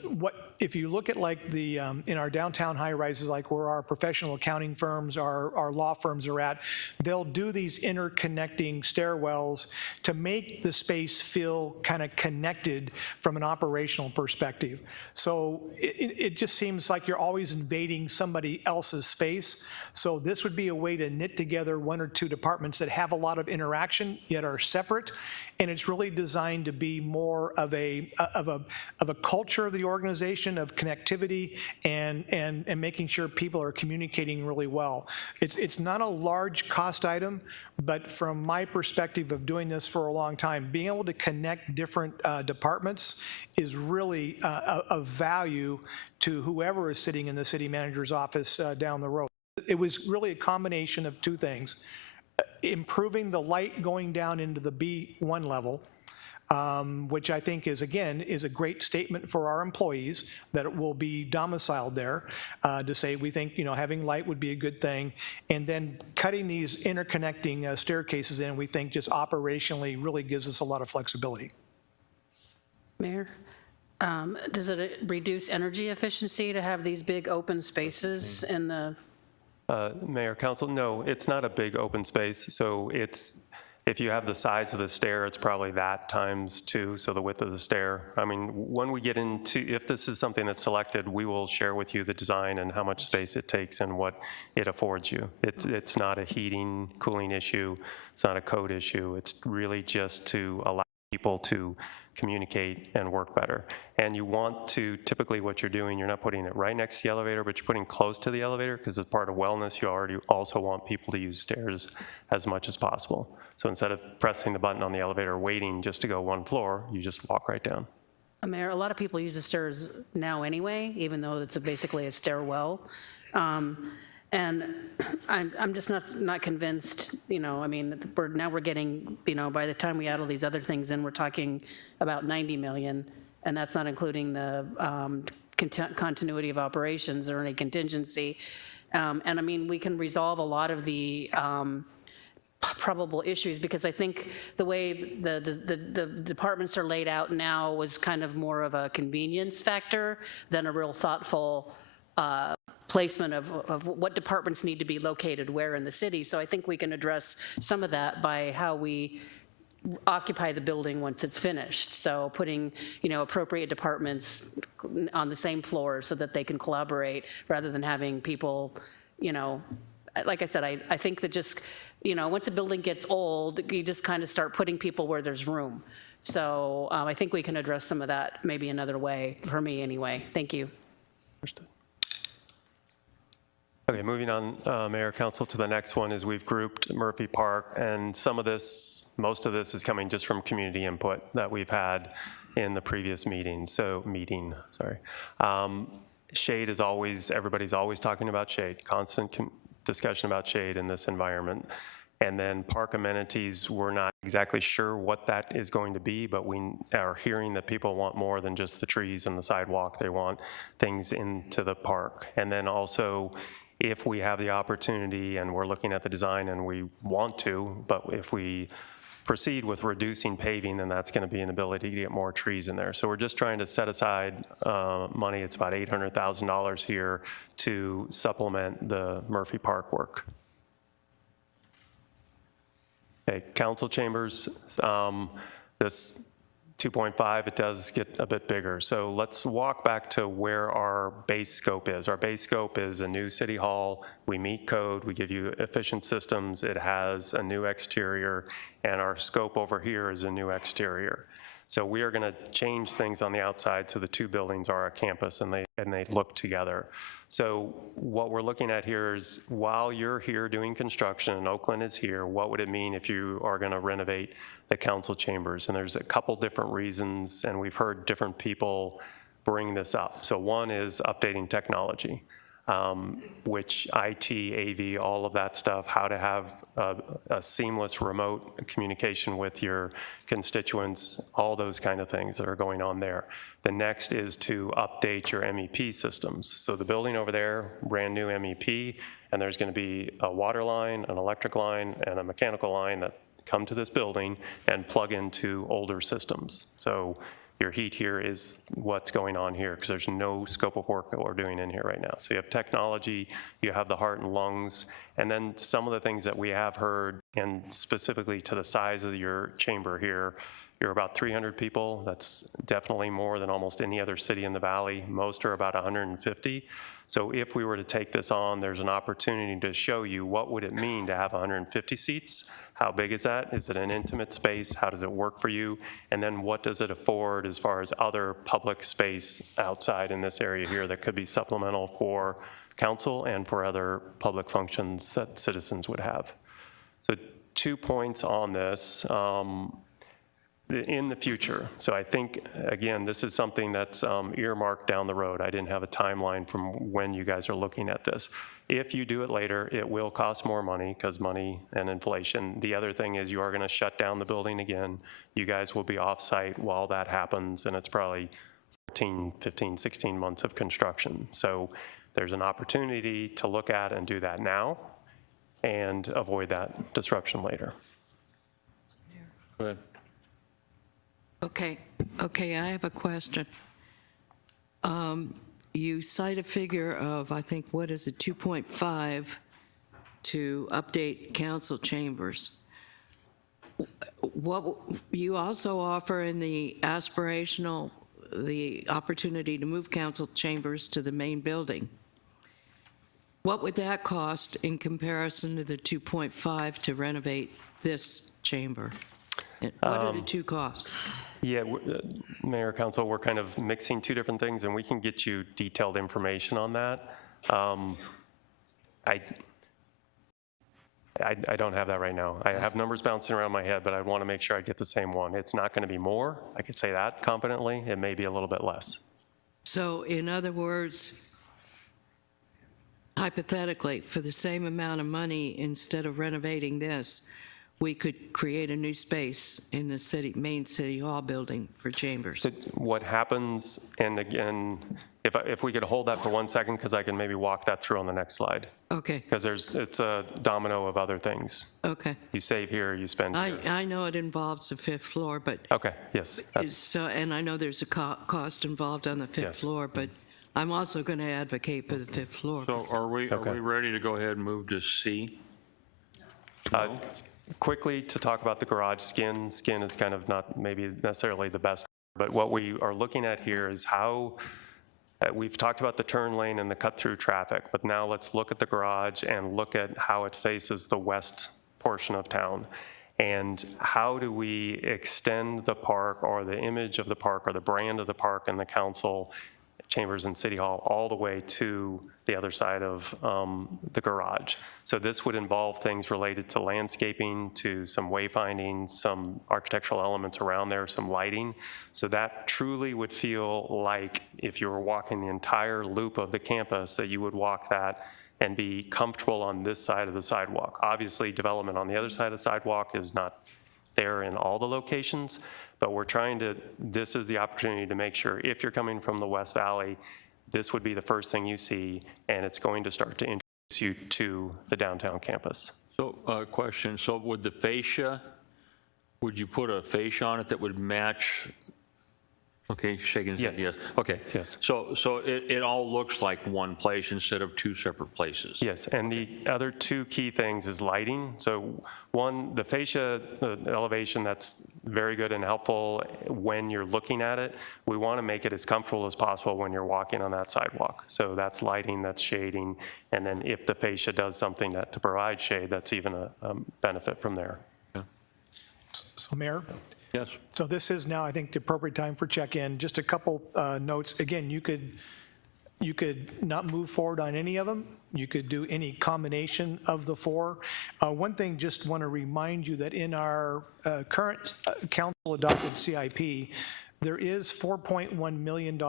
if you look at like the, in our downtown high rises, like where our professional accounting firms, our law firms are at, they'll do these interconnecting stairwells to make the space feel kind of connected from an operational perspective. So it just seems like you're always invading somebody else's space. So this would be a way to knit together 1 or 2 departments that have a lot of interaction yet are separate. And it's really designed to be more of a culture of the organization of connectivity and making sure people are communicating really well. It's not a large cost item, but from my perspective of doing this for a long time, being able to connect different departments is really of value to whoever is sitting in the city manager's office down the road. It was really a combination of 2 things. Improving the light going down into the B1 level, which I think is, again, is a great statement for our employees that it will be domiciled there to say we think, having light would be a good thing. And then cutting these interconnecting staircases in, we think just operationally really gives us a lot of flexibility. Mayor, does it reduce energy efficiency to have these big open spaces in the? Mayor, Council, no, it's not a big open space. So if you have the size of the stair, it's probably that times 2, so the width of the stair. I mean, when we get into, if this is something that's selected, we will share with you the design and how much space it takes and what it affords you. It's not a heating, cooling issue. It's not a code issue. It's really just to allow people to communicate and work better. And you want to, typically what you're doing, you're not putting it right next to the elevator, but you're putting close to the elevator because as part of wellness, you already also want people to use stairs as much as possible. So instead of pressing the button on the elevator, waiting just to go 1 floor, you just walk right down. Mayor, a lot of people use the stairs now anyway, even though it's basically a stairwell. And I'm just not convinced, I mean, we're getting, by the time we add all these other things in, we're talking about 90 million, and that's not including the continuity of operations or any contingency. And I mean, we can resolve a lot of the probable issues because I think the way the departments are laid out now was kind of more of a convenience factor than a real thoughtful placement of what departments need to be located where in the city. So I think we can address some of that by how we occupy the building once it's finished. So putting, appropriate departments on the same floor so that they can collaborate rather than having people, like I said, I think that just, once a building gets old, you just kind of start putting people where there's room. So I think we can address some of that maybe another way, for me anyway. Thank you. Understood. Okay, moving on, Mayor, Council, to the next one is we've grouped Murphy Park, and most of this is coming just from community input that we've had in the previous meetings. Shade is always, everybody's always talking about shade, constant discussion about shade in this environment. And then park amenities, we're not exactly sure what that is going to be, but we are hearing that people want more than just the trees and the sidewalk. They want things into the park. And then also, if we have the opportunity and we're looking at the design and we want to, but if we proceed with reducing paving, then that's going to be an ability to get more trees in there. So we're just trying to set aside money. It's about $800,000 here to supplement the Murphy Park work. Okay, council chambers, this 2.5, it does get a bit bigger. So let's walk back to where our base scope is. Our base scope is a new city hall. We meet code, we give you efficient systems. It has a new exterior, and our scope over here is a new exterior. So we are gonna change things on the outside so the two buildings are a campus and they look together. So what we're looking at here is, while you're here doing construction and Oakland is here, what would it mean if you are gonna renovate the council chambers? And there's a couple different reasons, and we've heard different people bring this up. So one is updating technology, which IT, AV, all of that stuff, how to have a seamless remote communication with your constituents, all those kind of things that are going on there. The next is to update your MEP systems. So the building over there, brand new MEP, and there's going to be a water line, an electric line, and a mechanical line that come to this building and plug into older systems. So your heat here is what's going on here, because there's no scope of work that we're doing in here right now. So you have technology, you have the heart and lungs, and then some of the things that we have heard, and specifically to the size of your chamber here, you're about 300 people. That's definitely more than almost any other city in the valley. Most are about 150. So if we were to take this on, there's an opportunity to show you what would it mean to have 150 seats. How big is that? Is it an intimate space? How does it work for you? And then what does it afford as far as other public space outside in this area here that could be supplemental for council and for other public functions that citizens would have? So 2 points on this. In the future. So I think, again, this is something that's earmarked down the road. I didn't have a timeline from when you guys are looking at this. If you do it later, it will cost more money, because money and inflation. The other thing is you are going to shut down the building again. You guys will be off-site while that happens, and it's probably 14, 15, 16 months of construction. So there's an opportunity to look at and do that now and avoid that disruption later. Go ahead. Okay, I have a question. You cite a figure of, I think, what is it, 2.5 to update council chambers. What you also offer in the aspirational, the opportunity to move council chambers to the main building. What would that cost in comparison to the 2.5 to renovate this chamber? What are the two costs? Yeah, Mayor, Council, we're kind of mixing two different things, and we can get you detailed information on that. I don't have that right now. I have numbers bouncing around my head, but I want to make sure I get the same one. It's not going to be more. I could say that confidently. It may be a little bit less. So in other words, hypothetically, for the same amount of money, instead of renovating this, we could create a new space in the main city hall building for chambers. So what happens, and again, if we could hold that for 1 second, because I can maybe walk that through on the next slide. Okay. Because it's a domino of other things. Okay. You save here, you spend here. I know it involves the fifth floor, but Okay, yes. so, and I know there's a cost involved on the fifth Yes. floor, but I'm also going to advocate for the 5th floor. So are we ready to go ahead and move to C? Quickly, to talk about the garage skin. Skin is kind of not maybe necessarily the best, but what we are looking at here is how, we've talked about the turn lane and the cut-through traffic, but now let's look at the garage and look at how it faces the west portion of town. And how do we extend the park or the image of the park or the brand of the park and the council chambers and City Hall all the way to the other side of the garage. So this would involve things related to landscaping, to some wayfinding, some architectural elements around there, some lighting. So that truly would feel like if you were walking the entire loop of the campus, that you would walk that and be comfortable on this side of the sidewalk. Obviously, development on the other side of the sidewalk is not there in all the locations, but we're trying to, this is the opportunity to make sure if you're coming from the West Valley, this would be the first thing you see, and it's going to start to introduce you to the downtown campus. So, question, so would the fascia, would you put a fascia on it that would match? Okay, shaking his head, yes. Okay. Yes. So it all looks like one place instead of two separate places? Yes, and the other two key things is lighting. So one, the fascia, the elevation, that's very good and helpful when you're looking at it. We want to make it as comfortable as possible when you're walking on that sidewalk. So that's lighting, that's shading, and then if the fascia does something to provide shade, that's even a benefit from there. Yeah. So Mayor? Yes. So this is now, I think, the appropriate time for check-in. Just a couple notes. Again, you could not move forward on any of them. You could do any combination of the four. One thing, just want to remind you that in our current council-adopted CIP, there is $4.1 million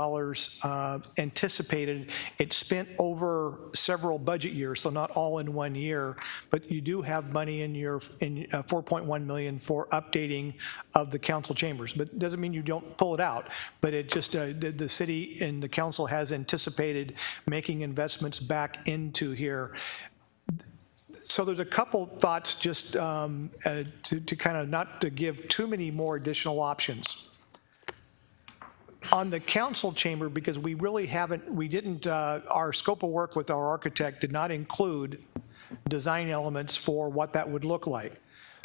anticipated. It's spent over several budget years, so not all in one year, but you do have money in your $4.1 million for updating of the council chambers. But it doesn't mean you don't pull it out, but it just, the city and the council has anticipated making investments back into here. So there's a couple thoughts just to kind of not to give too many more additional options. On the council chamber, because we really haven't, our scope of work with our architect did not include design elements for what that would look like.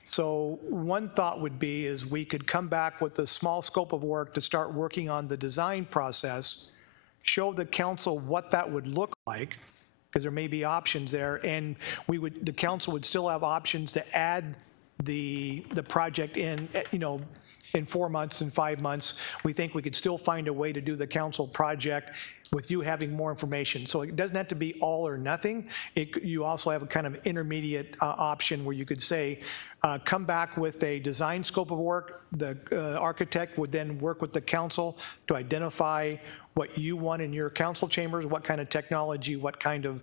So one thought would be is we could come back with a small scope of work to start working on the design process, show the council what that would look like, because there may be options there, and the council would still have options to add the project in, in 4 months and 5 months. We think we could still find a way to do the council project with you having more information. So it doesn't have to be all or nothing. You also have a kind of intermediate option where you could say, come back with a design scope of work. The architect would then work with the council to identify what you want in your council chambers, what kind of technology, what kind of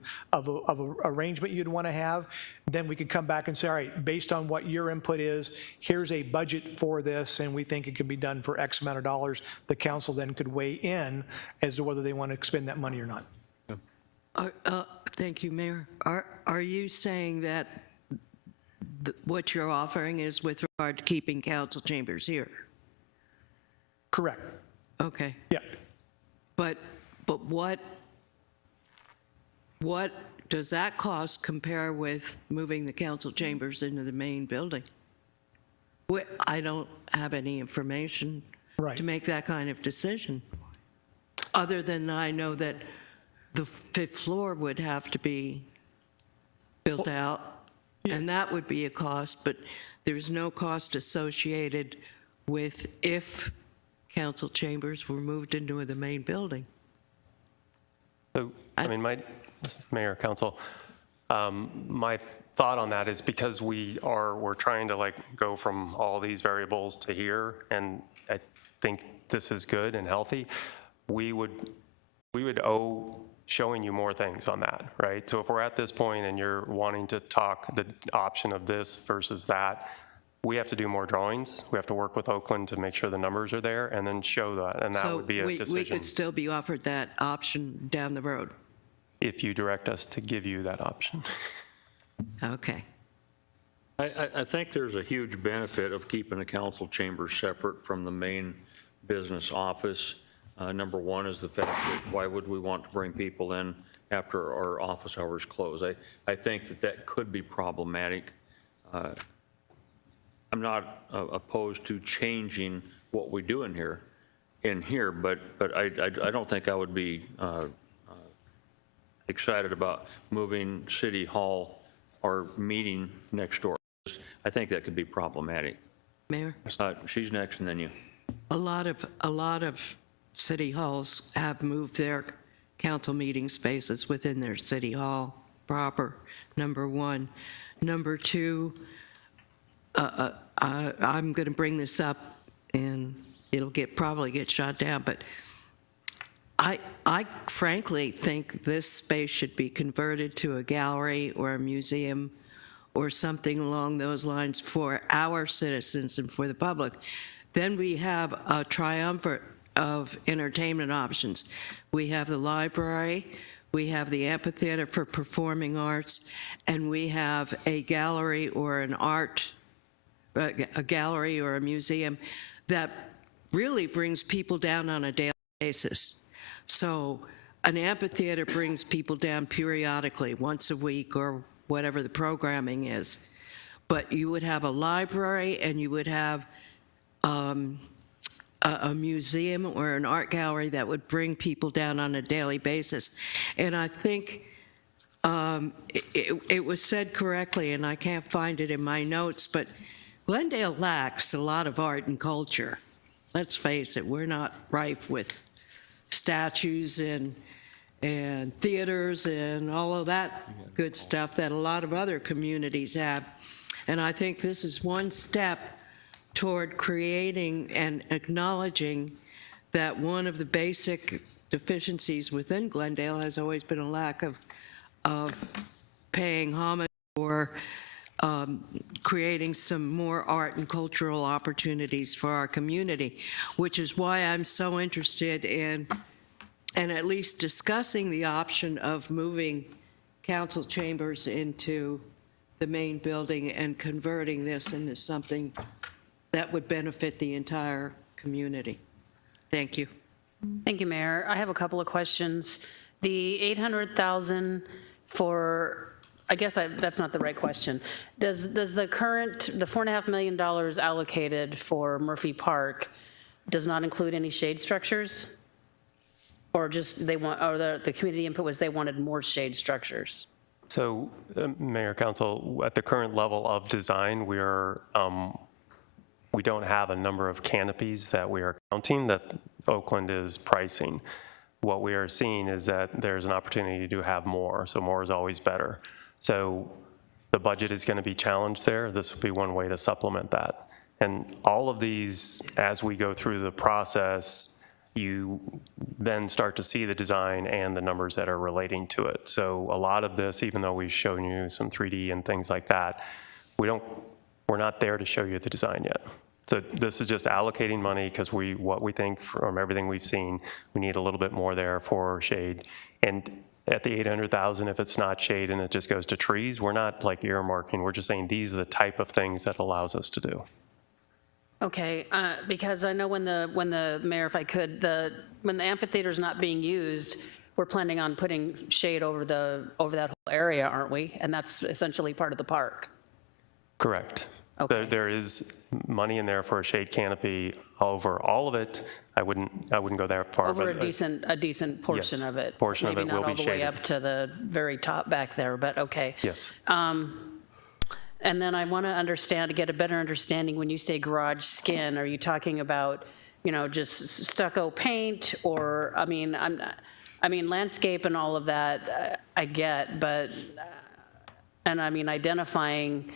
arrangement you'd want to have. Then we could come back and say, all right, based on what your input is, here's a budget for this, and we think it can be done for X amount of dollars. The council then could weigh in as to whether they want to expend that money or not. Thank you, Mayor. Are you saying that what you're offering is with regard to keeping council chambers here? Correct. Okay. Yeah. But what does that cost compare with moving the council chambers into the main building? I don't have any information to make that kind of decision, other than I know that the 5th floor would have to be built out, and that would be a cost, but there's no cost associated with if council chambers were moved into the main building. So, Mayor, Council, my thought on that is because we're trying to go from all these variables to here, and I think this is good and healthy, we would owe showing you more things on that, right? So if we're at this point and you're wanting to talk the option of this versus that, we have to do more drawings. We have to work with Oakland to make sure the numbers are there and then show that, and that would be a decision. So we could still be offered that option down the road? If you direct us to give you that option. Okay. I think there's a huge benefit of keeping the council chamber separate from the main business office. Number one is the fact that why would we want to bring people in after our office hours close? I think that could be problematic. I'm not opposed to changing what we do in here, but I don't think I would be excited about moving City Hall or meeting next door. I think that could be problematic. Mayor? She's next, and then you. A lot of city halls have moved their council meeting spaces within their city hall proper, number one. Number two, I'm going to bring this up, and it'll probably get shot down, but I frankly think this space should be converted to a gallery or a museum or something along those lines for our citizens and for the public. Then we have a triumvirate of entertainment options. We have the library, we have the amphitheater for performing arts, and we have a gallery or a gallery or a museum that really brings people down on a daily basis. So an amphitheater brings people down periodically, once a week or whatever the programming is. But you would have a library and you would have a museum or an art gallery that would bring people down on a daily basis. And I think it was said correctly, and I can't find it in my notes, but Glendale lacks a lot of art and culture. Let's face it, we're not rife with statues and theaters and all of that good stuff that a lot of other communities have. And I think this is one step toward creating and acknowledging that one of the basic deficiencies within Glendale has always been a lack of paying homage or creating some more art and cultural opportunities for our community, which is why I'm so interested in and at least discussing the option of moving council chambers into the main building and converting this into something that would benefit the entire community. Thank you. Thank you, Mayor. I have a couple of questions. The 800,000 for, I guess that's not the right question. Does the $4.5 million allocated for Murphy Park does not include any shade structures? Or just the community input was they wanted more shade structures? So, Mayor, Council, at the current level of design, we don't have a number of canopies that we are counting that Oakland is pricing. What we are seeing is that there's an opportunity to have more, so more is always better. So the budget is going to be challenged there. This would be one way to supplement that. And all of these, as we go through the process, you then start to see the design and the numbers that are relating to it. So a lot of this, even though we've shown you some 3D and things like that, we're not there to show you the design yet. So this is just allocating money because what we think from everything we've seen, we need a little bit more there for shade. And at the 800,000, if it's not shade and it just goes to trees, we're not like earmarking. We're just saying these are the type of things that allows us to do. Okay, because I know when the mayor, if I could, when the amphitheater's not being used, we're planning on putting shade over that whole area, aren't we? And that's essentially part of the park. Correct. Okay. There is money in there for a shade canopy over all of it. I wouldn't go that far. Over but, a decent portion yes, of it. Portion of it will be Maybe not all the way shaded. up to the very top back there, but okay. Yes. And then I want to get a better understanding when you say garage skin, are you talking about, just stucco paint or, I mean, landscape and all of that, I get, but, and I mean, identifying,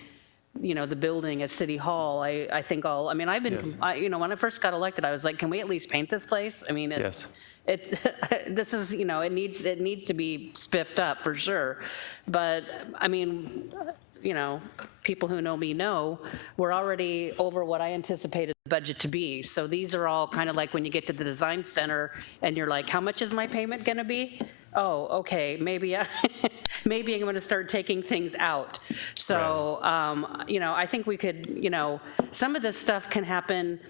the building at City Hall, I think I've been, Yes. when I first got elected, I was like, can we at least paint this place? I mean, Yes. This is, it needs to be spiffed up for sure. But, I mean, people who know me know, we're already over what I anticipated the budget to be. So these are all kind of like when you get to the design center and you're like, how much is my payment gonna be? Oh, okay, maybe I'm gonna start taking things out. So, I think we could, some of this stuff can happen,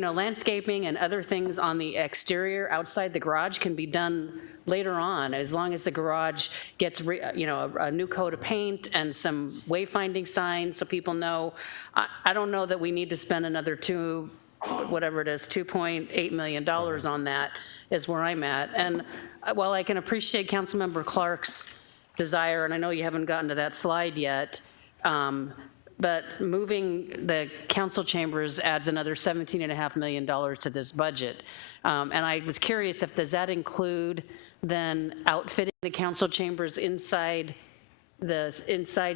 landscaping and other things on the exterior outside the garage can be done later on, as long as the garage gets, a new coat of paint and some wayfinding signs so people know. I don't know that we need to spend another $2.8 million on that, is where I'm at. And while I can appreciate Councilmember Clark's desire, and I know you haven't gotten to that slide yet, but moving the council chambers adds another $17.5 million to this budget. And I was curious does that include then outfitting the council chambers inside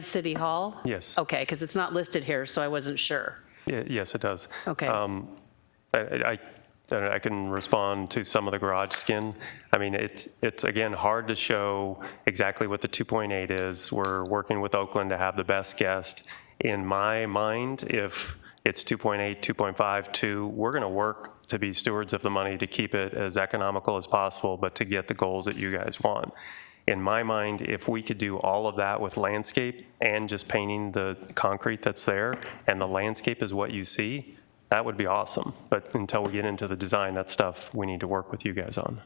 City Hall? Yes. Okay, because it's not listed here, so I wasn't sure. Yes, it does. Okay. I can respond to some of the garage skin. I mean, it's again, hard to show exactly what the 2.8 is. We're working with Oakland to have the best guest. In my mind, if it's 2.8, 2.5, 2, we're going to work to be stewards of the money to keep it as economical as possible, but to get the goals that you guys want. In my mind, if we could do all of that with landscape and just painting the concrete that's there, and the landscape is what you see, that would be awesome. But until we get into the design, that's stuff we need to work with you guys on.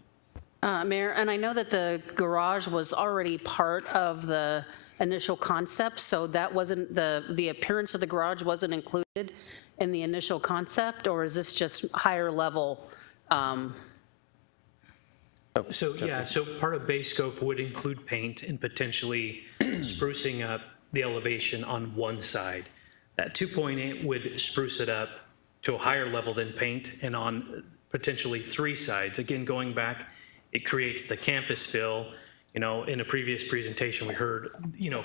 Mayor, and I know that the garage was already part of the initial concept, so that wasn't, the appearance of the garage wasn't included in the initial concept, or is this just higher level? So part of base scope would include paint and potentially sprucing up the elevation on one side. That 2.8 would spruce it up to a higher level than paint, and on potentially 3 sides. Again, going back, it creates the campus feel. In a previous presentation, we heard,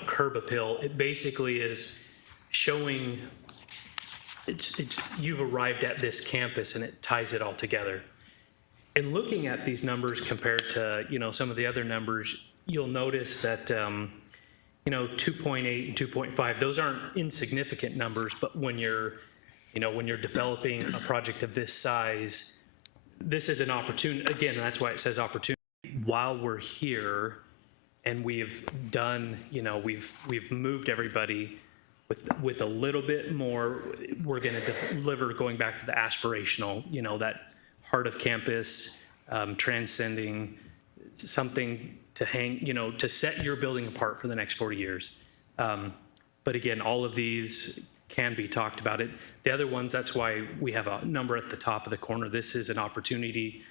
curb appeal. It basically is showing you've arrived at this campus, and it ties it all together. And looking at these numbers compared to, some of the other numbers, you'll notice that, 2.8 and 2.5, those aren't insignificant numbers, but when you're developing a project of this size, this is an opportunity, again, and that's why it says opportunity. While we're here and we've done, we've moved everybody with a little bit more, we're going to deliver, going back to the aspirational, that heart of campus, transcending something to hang, to set your building apart for the next 40 years. But again, all of these can be talked about. The other ones, that's why we have a number at the top of the corner. This is an opportunity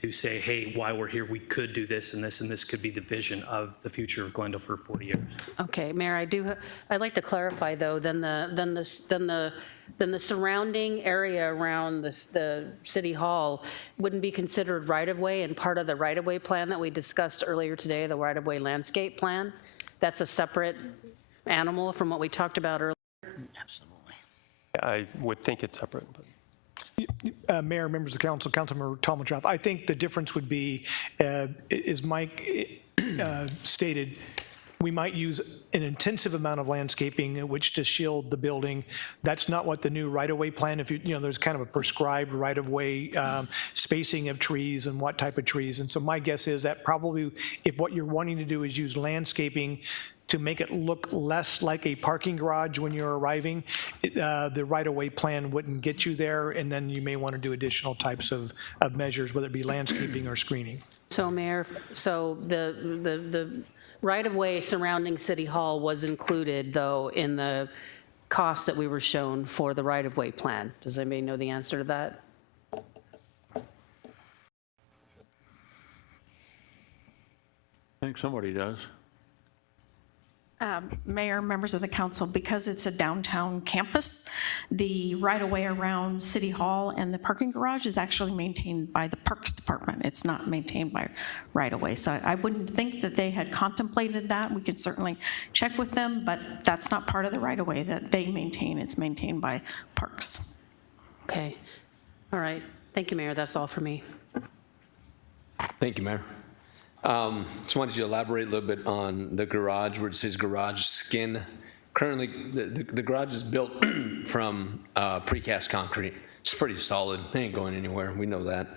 to say, hey, while we're here, we could do this, and this could be the vision of the future of Glendale for 40 years. Okay, Mayor, I'd like to clarify though, then the surrounding area around the City Hall wouldn't be considered right-of-way and part of the right-of-way plan that we discussed earlier today, the right-of-way landscape plan? That's a separate animal from what we talked about earlier? Absolutely. I would think it's separate. But. Mayor, members of the council, Councilmember Tomachoff, I think the difference would be, as Mike stated, we might use an intensive amount of landscaping in which to shield the building. That's not what the new right-of-way plan, if there's kind of a prescribed right-of-way spacing of trees and what type of trees. And so my guess is that probably if what you're wanting to do is use landscaping to make it look less like a parking garage when you're arriving, the right-of-way plan wouldn't get you there, and then you may want to do additional types of measures, whether it be landscaping or screening. So Mayor, the right-of-way surrounding City Hall was included, though, in the cost that we were shown for the right-of-way plan. Does anybody know the answer to that? I think somebody does. Mayor, members of the council, because it's a downtown campus, the right-of-way around City Hall and the parking garage is actually maintained by the Parks Department. It's not maintained by right-of-way. So I wouldn't think that they had contemplated that. We could certainly check with them, but that's not part of the right-of-way that they maintain. It's maintained by Parks. Okay. All right. Thank you, Mayor. That's all for me. Thank you, Mayor. Just wanted you to elaborate a little bit on the garage, where it says garage skin. Currently, the garage is built from precast concrete. It's pretty solid. It ain't going anywhere. We know that.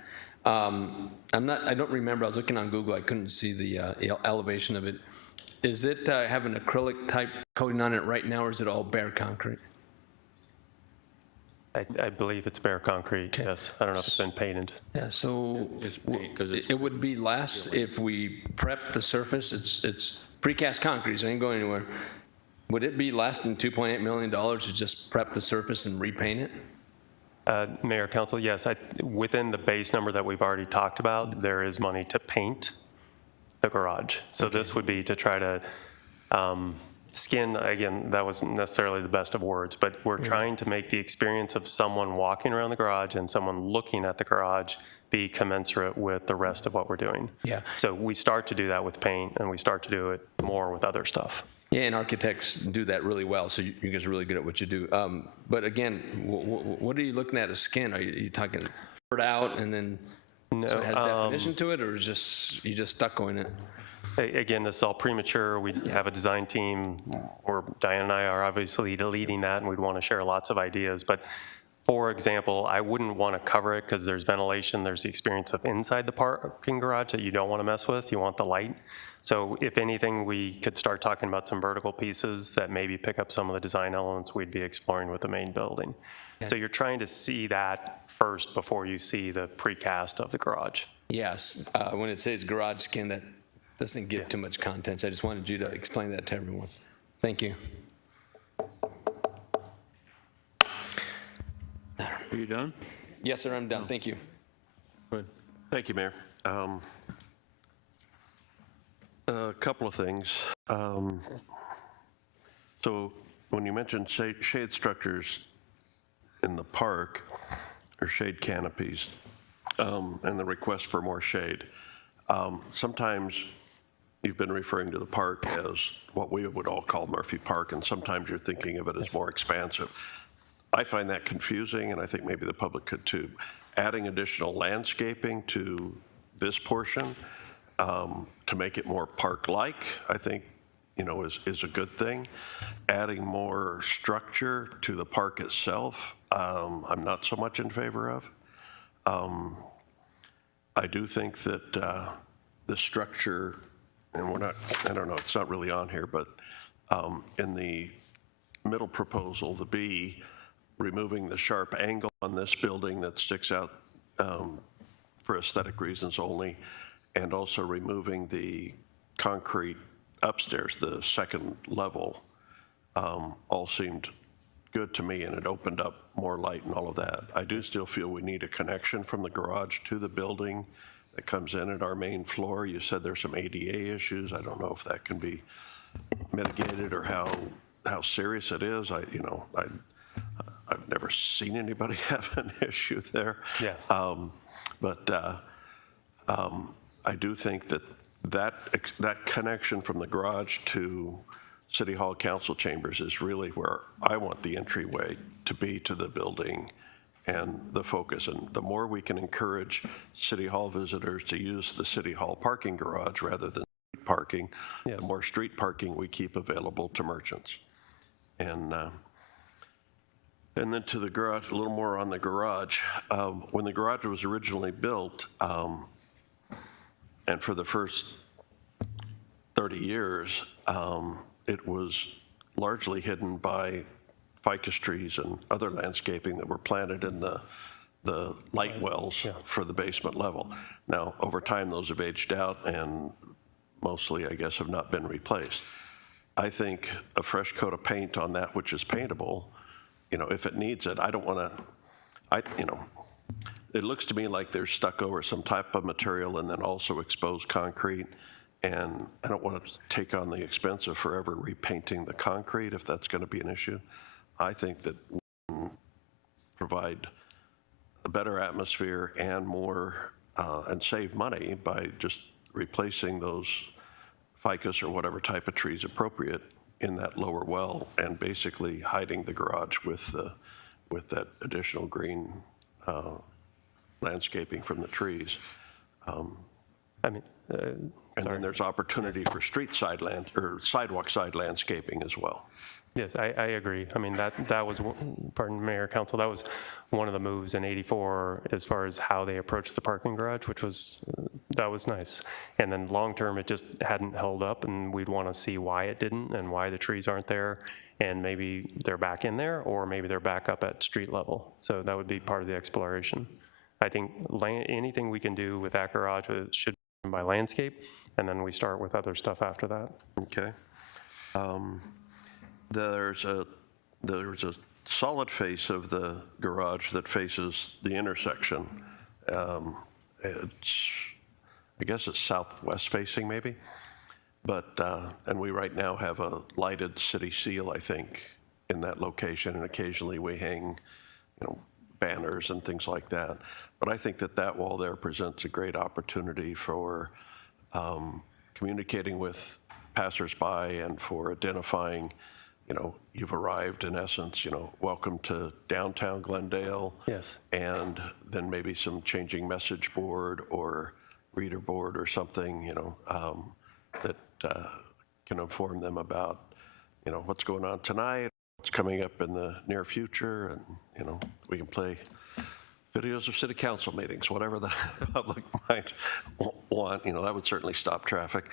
I don't remember. I was looking on Google. I couldn't see the elevation of it. Is it have an acrylic type coating on it right now, or is it all bare concrete? I believe it's bare concrete, yes. I don't know if it's been painted. Yeah, so it would be less if we prep the surface. It's precast concrete, so it ain't going anywhere. Would it be less than $2.8 million to just prep the surface and repaint it? Mayor, Council, yes, within the base number that we've already talked about, there is money to paint the garage. So this would be to try to skin, again, that wasn't necessarily the best of words, but we're trying to make the experience of someone walking around the garage and someone looking at the garage be commensurate with the rest of what we're doing. Yeah. So we start to do that with paint, and we start to do it more with other stuff. Yeah, and architects do that really well, so you guys are really good at what you do. But again, what are you looking at as skin? Are you talking out and then so it has definition to it, or is you just stuck on it? Again, this is all premature. We have a design team, or Diane and I are obviously leading that, and we'd want to share lots of ideas. But for example, I wouldn't want to cover it because there's ventilation, there's the experience of inside the parking garage that you don't want to mess with. You want the light. So if anything, we could start talking about some vertical pieces that maybe pick up some of the design elements we'd be exploring with the main building. Okay. So you're trying to see that first before you see the precast of the garage. Yes, when it says garage skin, that doesn't give too much content. So I just wanted you to explain that to everyone. Thank you. Are you done? Yes, sir, I'm done. Thank you. Good. Thank you, Mayor. A couple of things. So when you mentioned shade structures in the park, or shade canopies, and the request for more shade, sometimes you've been referring to the park as what we would all call Murphy Park, and sometimes you're thinking of it as more expansive. I find that confusing, and I think maybe the public could too. Adding additional landscaping to this portion to make it more park-like, I think, is a good thing. Adding more structure to the park itself, I'm not so much in favor of. I do think that the structure, and I don't know, it's not really on here, but in the middle proposal, the B, removing the sharp angle on this building that sticks out for aesthetic reasons only, and also removing the concrete upstairs, the second level, all seemed good to me, and it opened up more light and all of that. I do still feel we need a connection from the garage to the building that comes in at our main floor. You said there's some ADA issues. I don't know if that can be mitigated or how serious it is. I've never seen anybody have an issue there. Yes. But I do think that connection from the garage to City Hall council chambers is really where I want the entryway to be to the building and the focus. And the more we can encourage City Hall visitors to use the City Hall parking garage rather than street parking, the more street parking we keep available to merchants. And then to the garage, a little more on the garage. When the garage was originally built, and for the first 30 years, it was largely hidden by ficus trees and other landscaping that were planted in the light wells for the basement level. Now, over time, those have aged out and mostly, I guess, have not been replaced. I think a fresh coat of paint on that which is paintable, if it needs it, I don't want to, it looks to me like they're stuck over some type of material and then also exposed concrete. And I don't want to take on the expense of forever repainting the concrete if that's going to be an issue. I think that we can provide a better atmosphere and more, and save money by just replacing those ficus or whatever type of trees appropriate in that lower well and basically hiding the garage with that additional green landscaping from the trees. And then there's opportunity for street side land, or sidewalk side landscaping as well. Yes, I agree. I mean, that was, pardon Mayor, Council, that was one of the moves in '84 as far as how they approached the parking garage, which was, that was nice. And then long-term, it just hadn't held up, and we'd want to see why it didn't and why the trees aren't there, and maybe they're back in there, or maybe they're back up at street level. So that would be part of the exploration. I think anything we can do with that garage should be by landscape, and then we start with other stuff after that. Okay. There's a solid face of the garage that faces the intersection. I guess it's southwest facing maybe, but, and we right now have a lighted city seal, I think, in that location, and occasionally we hang, banners and things like that. But I think that wall there presents a great opportunity for communicating with passersby and for identifying, you've arrived in essence, welcome to downtown Glendale. Yes. And then maybe some changing message board or reader board or something, that can inform them about, what's going on tonight, what's coming up in the near future, and, we can play videos of city council meetings, whatever the public might want, that would certainly stop traffic.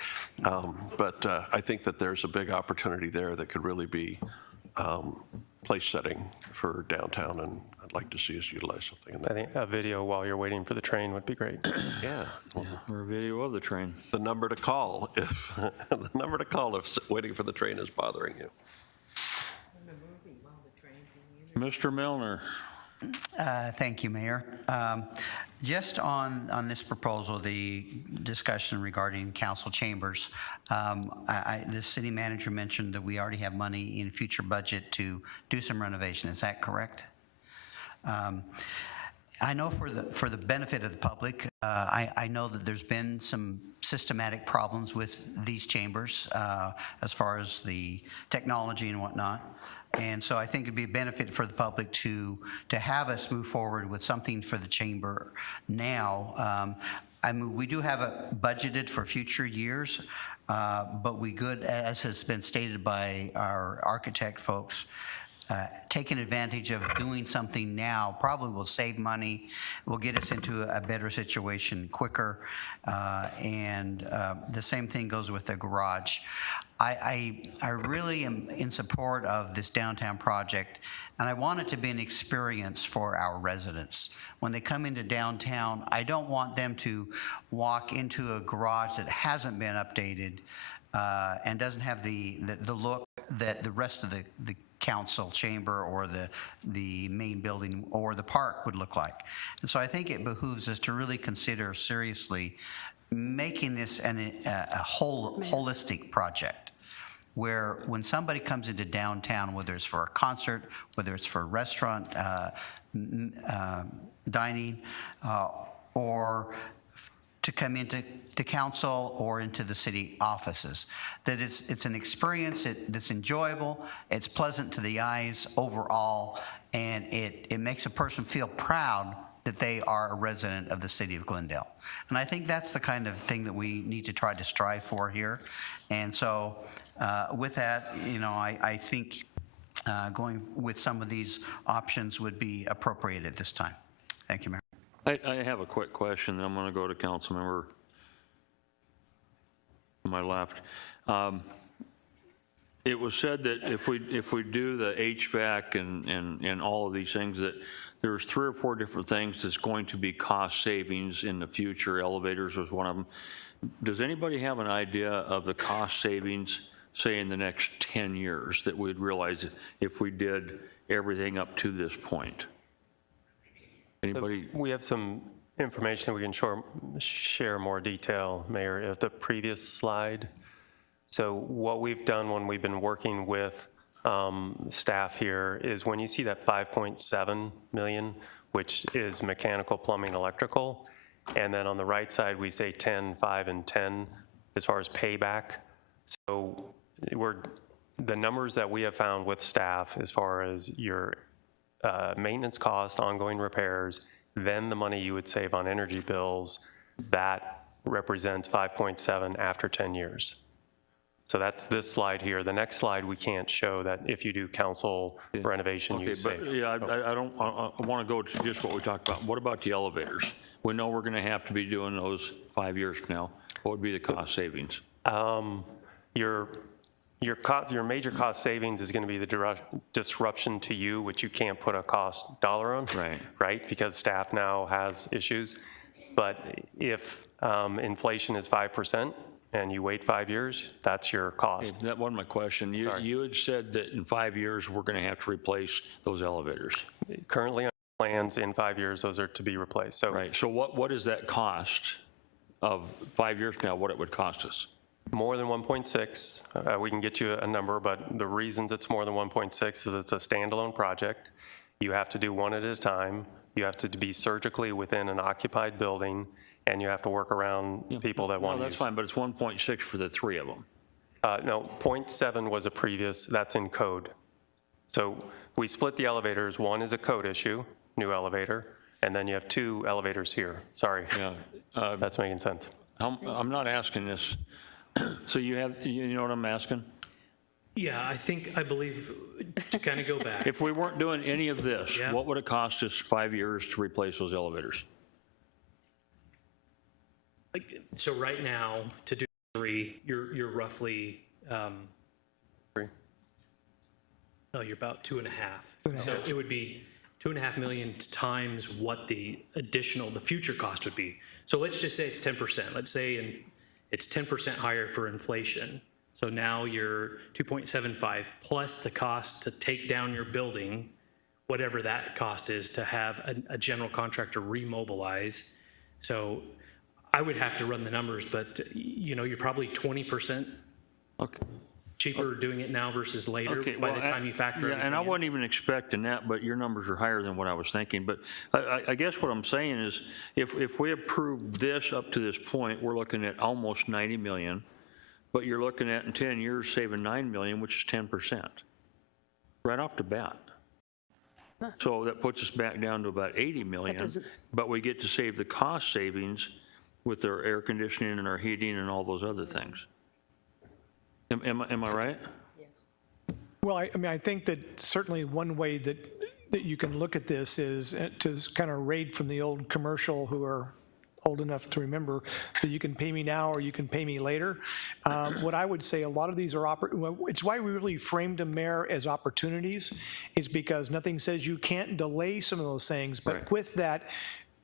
But I think that there's a big opportunity there that could really be place setting for downtown, and I'd like to see us utilize something in that. I think a video while you're waiting for the train would be great. Yeah. Or a video of the train. The number to call if waiting for the train is bothering you. Mr. Milner. Thank you, Mayor. Just on this proposal, the discussion regarding council chambers, the city manager mentioned that we already have money in future budget to do some renovation. Is that correct? I know for the benefit of the public, I know that there's been some systematic problems with these chambers as far as the technology and whatnot. And so I think it'd be a benefit for the public to have us move forward with something for the chamber now. I mean, we do have it budgeted for future years, but we could, as has been stated by our architect folks, taking advantage of doing something now probably will save money, will get us into a better situation quicker, and the same thing goes with the garage. I really am in support of this downtown project, and I want it to be an experience for our residents. When they come into downtown, I don't want them to walk into a garage that hasn't been updated and doesn't have the look that the rest of the council chamber or the main building or the park would look like. And so I think it behooves us to really consider seriously making this a holistic project, where when somebody comes into downtown, whether it's for a concert, whether it's for a restaurant, dining, or to come into the council or into the city offices, that it's an experience that's enjoyable, it's pleasant to the eyes overall, and it makes a person feel proud that they are a resident of the city of Glendale. And I think that's the kind of thing that we need to try to strive for here. And so with that, I think going with some of these options would be appropriate at this time. Thank you, Mayor. I have a quick question, then I'm going to go to council member to my left. It was said that if we do the HVAC and all of these things, that there's 3 or 4 different things that's going to be cost savings in the future. Elevators was one of them. Does anybody have an idea of the cost savings, say in the next 10 years, that we'd realize if we did everything up to this point? Anybody? We have some information that we can share more detail, Mayor, of the previous slide. So what we've done when we've been working with staff here is when you see that 5.7 million, which is mechanical, plumbing, electrical, and then on the right side we say 10, 5, and 10 as far as payback. So the numbers that we have found with staff as far as your maintenance cost, ongoing repairs, then the money you would save on energy bills, that represents 5.7 after 10 years. So that's this slide here. The next slide, we can't show that if you do council renovation, you Okay, save. but yeah, I want to go to just what we talked about. What about the elevators? We know we're going to have to be doing those 5 years from now. What would be the cost savings? Your major cost savings is going to be the disruption to you, which you can't put a cost dollar on, right? Because staff now has issues. But if inflation is 5%, and you wait 5 years, that's your cost. That wasn't my question. You had said that in 5 years, we're going to have to replace those elevators. Currently on plans, in 5 years, those are to be replaced. So Right, so what is that cost of 5 years from now, what it would cost us? more than 1.6, we can get you a number, but the reasons it's more than 1.6 is it's a standalone project. You have to do one at a time. You have to be surgically within an occupied building, and you have to work around people that want to No, use. that's fine, but it's 1.6 for the three of them. No, 0.7 was a previous, that's in code. So we split the elevators. One is a code issue, new elevator, and then you have 2 elevators here. Sorry. Yeah. That's making sense. I'm not asking this. So you know what I'm asking? Yeah, I believe, to kind of go back. If we weren't doing any of this, Yeah. what would it cost us 5 years to replace those elevators? So right now, to do 3, you're roughly, Three. no, you're about 2.5. So it would be 2.5 million times what the future cost would be. So let's just say it's 10%. Let's say it's 10% higher for inflation. So now you're 2.75 plus the cost to take down your building, whatever that cost is, to have a general contractor remobilize. So I would have to run the numbers, but you're probably 20% cheaper doing it now versus later by the time you factor yeah, and I wasn't even expecting that, but your numbers are higher than what I was thinking. But I guess what I'm saying is, if we approve this up to this point, we're looking at almost 90 million, but you're looking at in 10 years saving 9 million, which is 10%, right off the bat. So that puts us back down to about 80 million, but we get to save the cost savings with our air conditioning and our heating and all those other things. Am I right? Well, I think that certainly one way that you can look at this is to kind of raid from the old commercial, who are old enough to remember that you can pay me now or you can pay me later. What I would say, a lot of these are, it's why we really framed them, Mayor, as opportunities, is because nothing says you can't delay some of those things. But with that,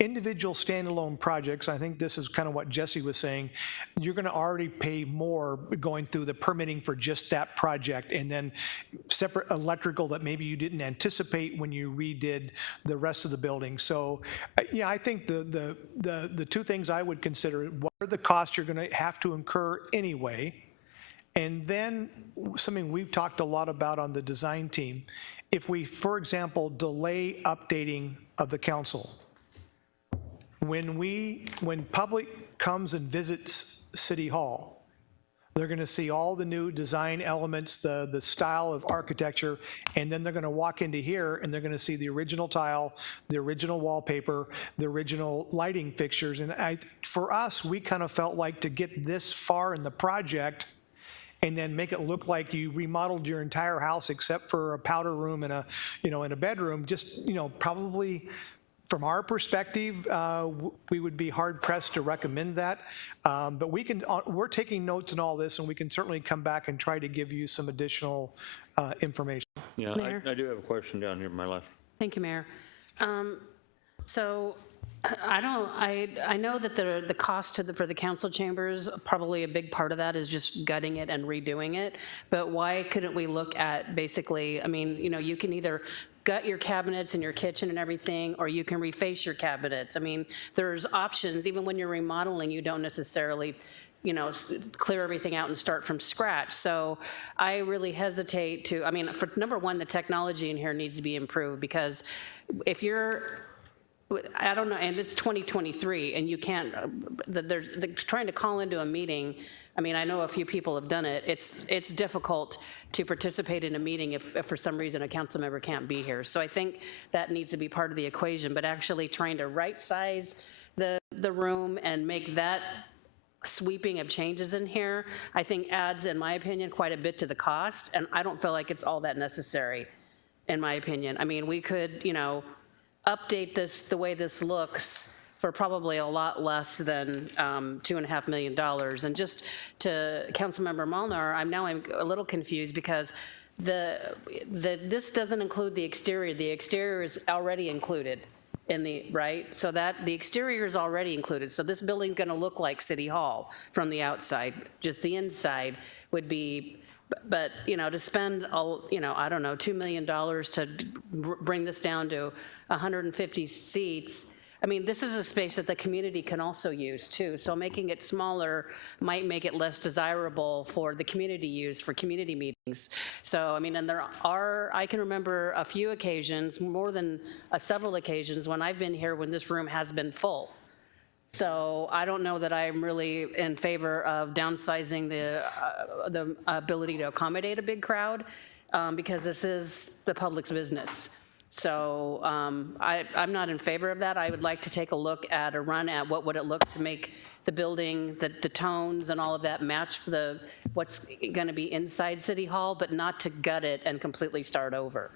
individual standalone projects, I think this is kind of what Jesse was saying, you're going to already pay more going through the permitting for just that project, and then separate electrical that maybe you didn't anticipate when you redid the rest of the building. So yeah, I think the 2 things I would consider, what are the costs you're going to have to incur anyway, and then something we've talked a lot about on the design team, if we, for example, delay updating of the council, when public comes and visits City Hall, they're going to see all the new design elements, the style of architecture, and then they're going to walk into here and they're going to see the original tile, the original wallpaper, the original lighting fixtures. And for us, we kind of felt like to get this far in the project and then make it look like you remodeled your entire house except for a powder room and a bedroom, just, probably from our perspective, we would be hard pressed to recommend that. But we're taking notes on all this, and we can certainly come back and try to give you some additional information. Yeah, Mayor? I do have a question down here to my left. Thank you, Mayor. So I know that the cost for the council chambers, probably a big part of that is just gutting it and redoing it. But why couldn't we look at basically, you can either gut your cabinets in your kitchen and everything, or you can reface your cabinets. There's options. Even when you're remodeling, you don't necessarily clear everything out and start from scratch. So I really hesitate to, for number one, the technology in here needs to be improved, because if you're, I don't know, and it's 2023, and you can't, they're trying to call into a meeting. I know a few people have done it. It's difficult to participate in a meeting if for some reason a council member can't be here. So I think that needs to be part of the equation, but actually trying to right size the room and make that sweeping of changes in here, I think adds, in my opinion, quite a bit to the cost, and I don't feel like it's all that necessary, in my opinion. I mean, we could, you know, update this the way this looks for probably a lot less than $2.5 million. And just to Councilmember Molnar, I'm a little confused because this doesn't include the exterior. The exterior is already included in the, right? So that, the exterior is already included. So this building's gonna look like City Hall from the outside. Just the inside would be, but, you know, to spend, you know, I don't know, $2 million to bring this down to 150 seats, I mean, this is a space that the community can also use too. So making it smaller might make it less desirable for the community use for community meetings. So, I mean, and there are, I can remember a few occasions, more than several occasions when I've been here when this room has been full. So I don't know that I'm really in favor of downsizing the ability to accommodate a big crowd because this is the public's business. So I'm not in favor of that. I would like to take a look at a run at what would it look to make the building, the tones and all of that match what's going to be inside City Hall, but not to gut it and completely start over.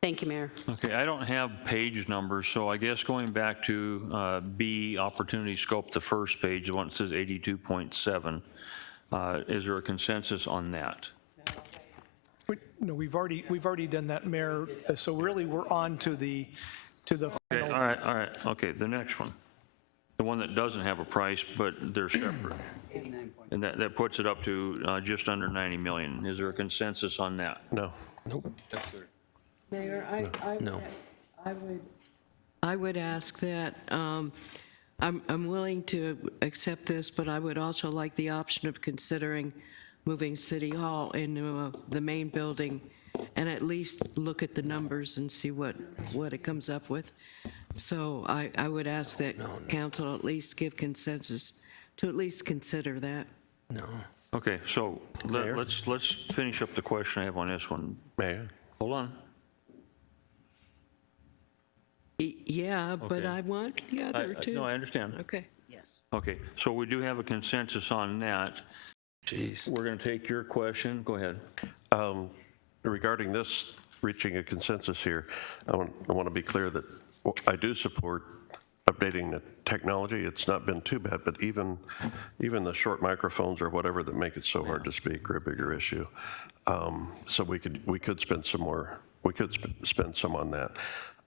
Thank you, Mayor. Okay, I don't have page numbers, so I guess going back to B, opportunity scope, the first page, the one that says 82.7, is there a consensus on that? No, we've already done that, Mayor. So really, we're on to the Okay, final. all right, okay, the next one. The one that doesn't have a price, but they're separate. And that puts it up to just under 90 million. Is there a consensus on that? No. Nope. Mayor, No. I would ask that, I'm willing to accept this, but I would also like the option of considering moving City Hall into the main building and at least look at the numbers and see what it comes up with. So I would ask that council at least give consensus to at least consider that. No. Okay, so let's finish up the question I have on this one. Mayor? Hold on. Yeah, but Okay. I want the other too. No, I understand. Okay. Okay, so we do have a consensus on that. Jeez. We're going to take your question. Go ahead. Regarding this, reaching a consensus here, I want to be clear that I do support updating the technology. It's not been too bad, but even the short microphones or whatever that make it so hard to speak are a bigger issue. So we could spend some more. We could spend some on that.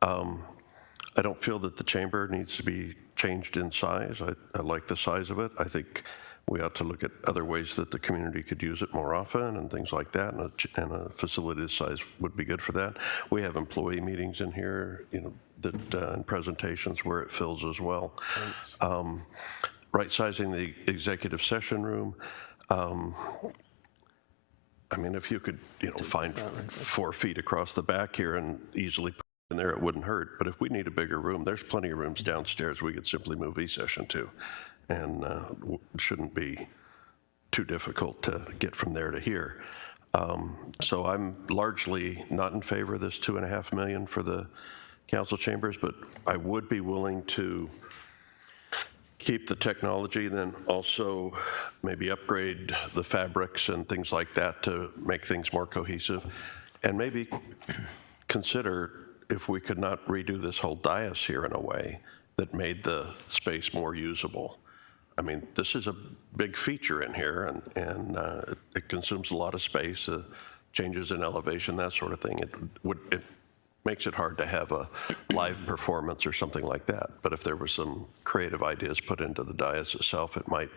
I don't feel that the chamber needs to be changed in size. I like the size of it. I think we ought to look at other ways that the community could use it more often and things like that, and a facility size would be good for that. We have employee meetings in here, you know, and presentations where it fills as well. Right-sizing the executive session room. I mean, if you could, you know, find 4 feet across the back here and easily put it in there, it wouldn't hurt. But if we need a bigger room, there's plenty of rooms downstairs we could simply move E-session to. And it shouldn't be too difficult to get from there to here. So I'm largely not in favor of this $2.5 million for the council chambers, but I would be willing to keep the technology, then also maybe upgrade the fabrics and things like that to make things more cohesive, and maybe consider if we could not redo this whole dais here in a way that made the space more usable. I mean, this is a big feature in here, and it consumes a lot of space, changes in elevation, that sort of thing. It makes it hard to have a live performance or something like that. But if there were some creative ideas put into the dais itself, it might,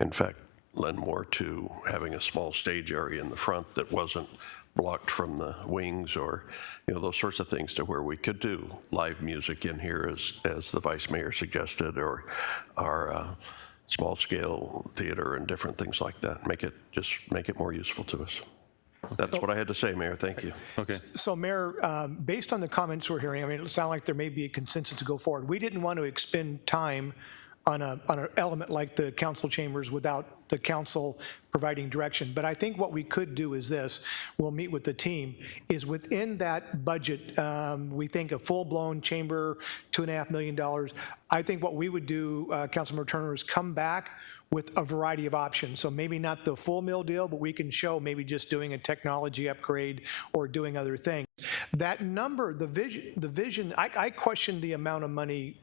in fact, lend more to having a small stage area in the front that wasn't blocked from the wings, or, you know, those sorts of things, to where we could do live music in here as the vice mayor suggested, or our small-scale theater and different things like that. Make it more useful to us. That's what I had to say, Mayor. Thank you. Okay. So, Mayor, based on the comments we're hearing, I mean, it sounds like there may be a consensus to go forward. We didn't want to expend time on an element like the council chambers without the council providing direction. But I think what we could do is this, we'll meet with the team, is within that budget, we think a full-blown chamber, $2.5 million. I think what we would do, Councilmember Turner, is come back with a variety of options. So maybe not the full mill deal, but we can show maybe just doing a technology upgrade or doing other things. That number, the vision, I questioned the amount of money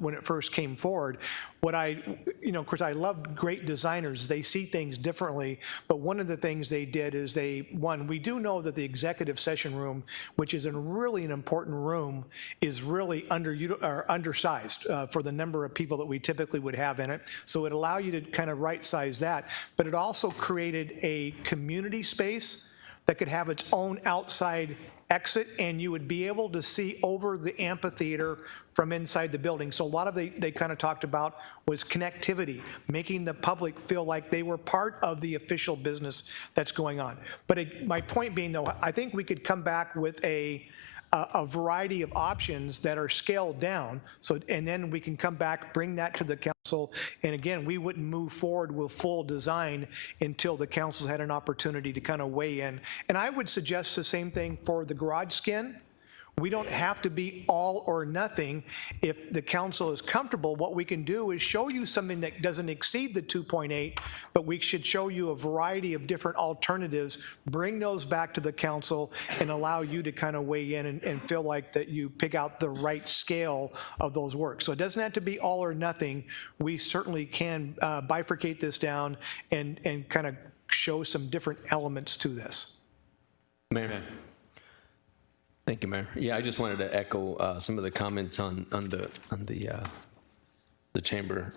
when it first came forward. What of course, I love great designers. They see things differently, but one of the things they did is we do know that the executive session room, which is really an important room, is really undersized for the number of people that we typically would have in it. So it allowed you to kind of right-size that, but it also created a community space that could have its own outside exit, and you would be able to see over the amphitheater from inside the building. So a lot of they kind of talked about was connectivity, making the public feel like they were part of the official business that's going on. But my point being, though, I think we could come back with a variety of options that are scaled down, and then we can come back, bring that to the council, and again, we wouldn't move forward with full design until the council's had an opportunity to kind of weigh in. And I would suggest the same thing for the garage skin. We don't have to be all or nothing. If the council is comfortable, what we can do is show you something that doesn't exceed the 2.8, but we should show you a variety of different alternatives, bring those back to the council, and allow you to kind of weigh in and feel like that you pick out the right scale of those works. So it doesn't have to be all or nothing. We certainly can bifurcate this down and kind of show some different elements to this. Mayor. Thank you, Mayor. Yeah, I just wanted to echo some of the comments on the chamber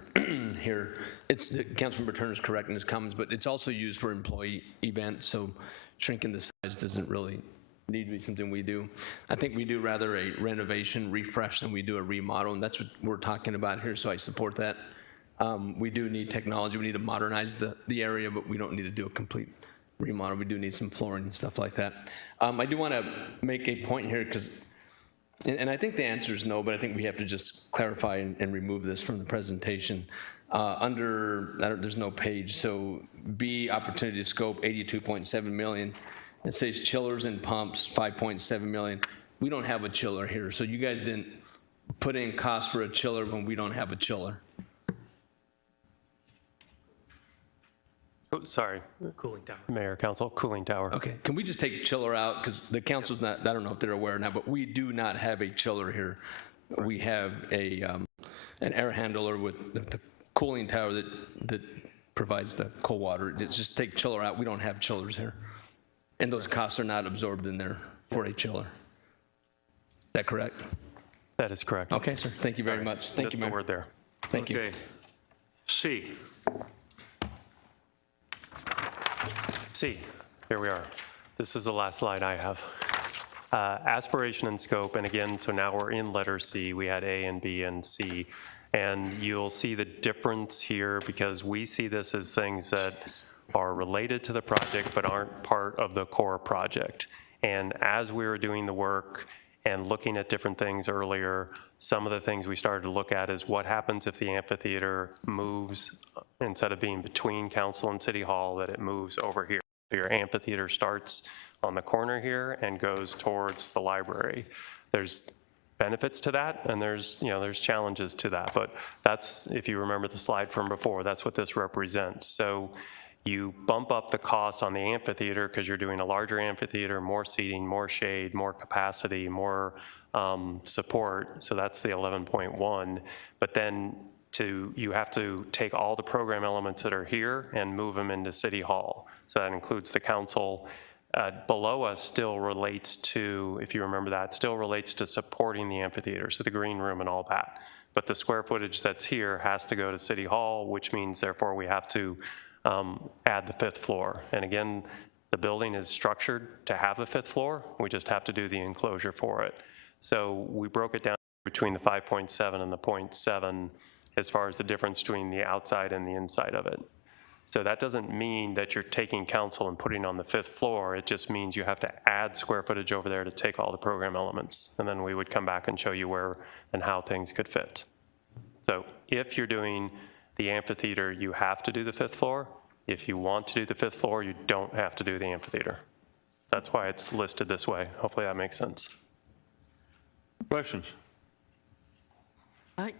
here. Councilmember Turner's correct in his comments, but it's also used for employee events, so shrinking the size doesn't really need to be something we do. I think we do rather a renovation, refresh than we do a remodel, and that's what we're talking about here, so I support that. We do need technology. We need to modernize the area, but we don't need to do a complete remodel. We do need some flooring and stuff like that. I do want to make a point here because, and I think the answer is no, but I think we have to just clarify and remove this from the presentation. There's no page, so B, opportunity to scope, 82.7 million. It says chillers and pumps, 5.7 million. We don't have a chiller here, so you guys didn't put in cost for a chiller when we don't have a chiller. Oh, sorry. Cooling tower. Mayor, Council, cooling tower. Okay, can we just take chiller out? Because the council's not, I don't know if they're aware now, but we do not have a chiller here. We have an air handler with the cooling tower that provides the cold water. It's just take chiller out. We don't have chillers here. And those costs are not absorbed in there for a chiller. Is that correct? That is correct. Okay, sir. Thank you very much. Thank you, Mayor. the word there. Thank you. Okay. C. C, here we are. This is the last slide I have. Aspiration and scope, and again, so now we're in letter C. We had A and B and C, and you'll see the difference here because we see this as things that are related to the project but aren't part of the core project. And as we were doing the work and looking at different things earlier, some of the things we started to look at is what happens if the amphitheater moves, instead of being between council and city hall, that it moves over here. Your amphitheater starts on the corner here and goes towards the library. There's benefits to that, and there's challenges to that, but that's, if you remember the slide from before, that's what this represents. So you bump up the cost on the amphitheater because you're doing a larger amphitheater, more seating, more shade, more capacity, more support, so that's the 11.1, but then you have to take all the program elements that are here and move them into City Hall. So that includes the council. Below us still relates to, if you remember that, still relates to supporting the amphitheater, so the green room and all that. But the square footage that's here has to go to City Hall, which means therefore we have to add the 5th floor. And again, the building is structured to have a 5th floor. We just have to do the enclosure for it. So we broke it down between the 5.7 and the 0.7 as far as the difference between the outside and the inside of it. So that doesn't mean that you're taking council and putting on the 5th floor. It just means you have to add square footage over there to take all the program elements. And then we would come back and show you where and how things could fit. So if you're doing the amphitheater, you have to do the 5th floor. If you want to do the 5th floor, you don't have to do the amphitheater. That's why it's listed this way. Hopefully that makes sense. Questions? I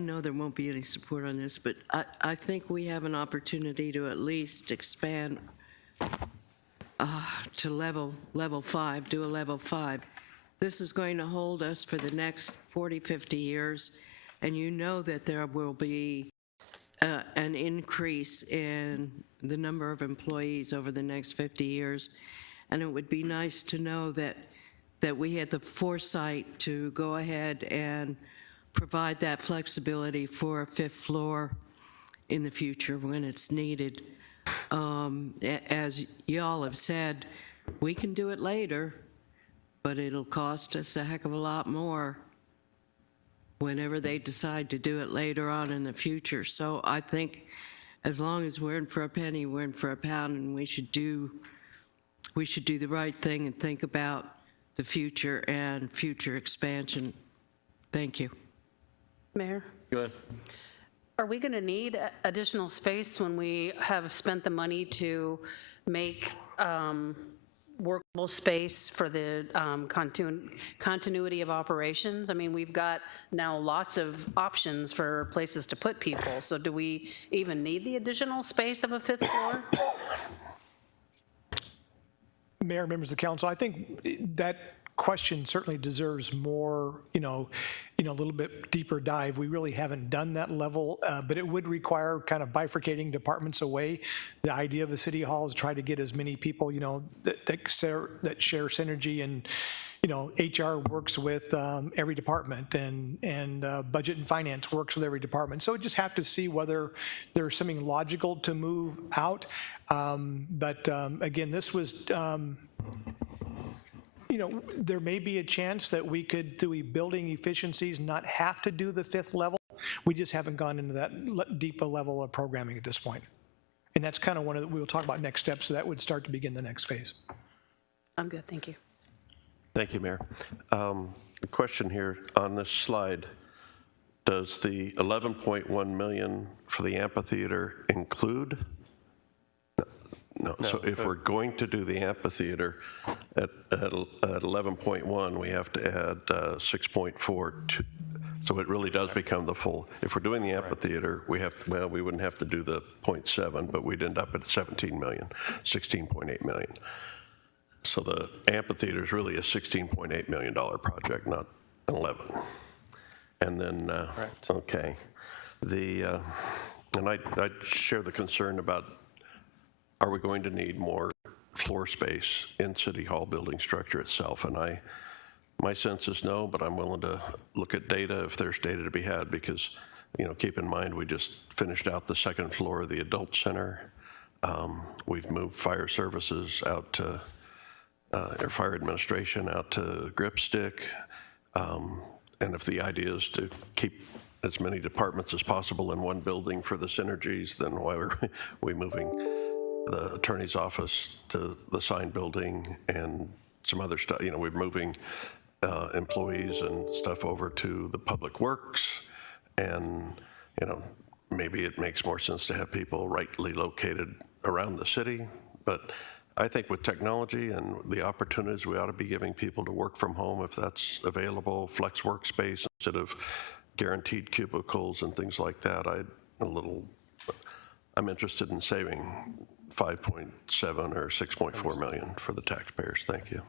know there won't be any support on this, but I think we have an opportunity to at least expand to level 5, do a level 5. This is going to hold us for the next 40, 50 years, and you know that there will be an increase in the number of employees over the next 50 years, and it would be nice to know that we had the foresight to go ahead and provide that flexibility for a 5th floor in the future when it's needed. As y'all have said, we can do it later, but it'll cost us a heck of a lot more whenever they decide to do it later on in the future. So I think as long as we're in for a penny, we're in for a pound, and we should do the right thing and think about the future and future expansion. Thank you. Mayor? Go ahead. Are we going to need additional space when we have spent the money to make workable space for the continuity of operations? I mean, we've got now lots of options for places to put people, so do we even need the additional space of a 5th floor? Mayor, members of the council, I think that question certainly deserves more, a little bit deeper dive. We really haven't done that level, but it would require kind of bifurcating departments away. The idea of the city hall is try to get as many people, that share synergy, and HR works with every department, and budget and finance works with every department. So we just have to see whether there's something logical to move out. But again, this was. There may be a chance that we could, through building efficiencies, not have to do the 5th level. We just haven't gone into that deeper level of programming at this point. And that's kind of one of the, we'll talk about next steps, so that would start to begin the next phase. I'm good, thank you. Thank you, Mayor. A question here on this slide. Does the 11.1 million for the amphitheater include? No. So if we're going to do the amphitheater at 11.1, we have to add 6.4. So it really does become the full. If we're doing the amphitheater, we wouldn't have to do the 0.7, but we'd end up at 17 million, 16.8 million. So the amphitheater is really a $16.8 million project, not an 11. And then, okay, and I share the concern about, are we going to need more floor space in City Hall building structure itself? And my sense is no, but I'm willing to look at data if there's data to be had, because, keep in mind, we just finished out the 2nd floor of the Adult Center. We've moved fire services out to, or fire administration out to Gripstick. And if the idea is to keep as many departments as possible in one building for the synergies, then why are we moving the attorney's office to the sign building and some other stuff? We're moving employees and stuff over to the Public Works, and maybe it makes more sense to have people rightly located around the city. But I think with technology and the opportunities, we ought to be giving people to work from home if that's available, flex workspace instead of guaranteed cubicles and things like that. I'm interested in saving 5.7 or 6.4 million for the taxpayers. Thank you.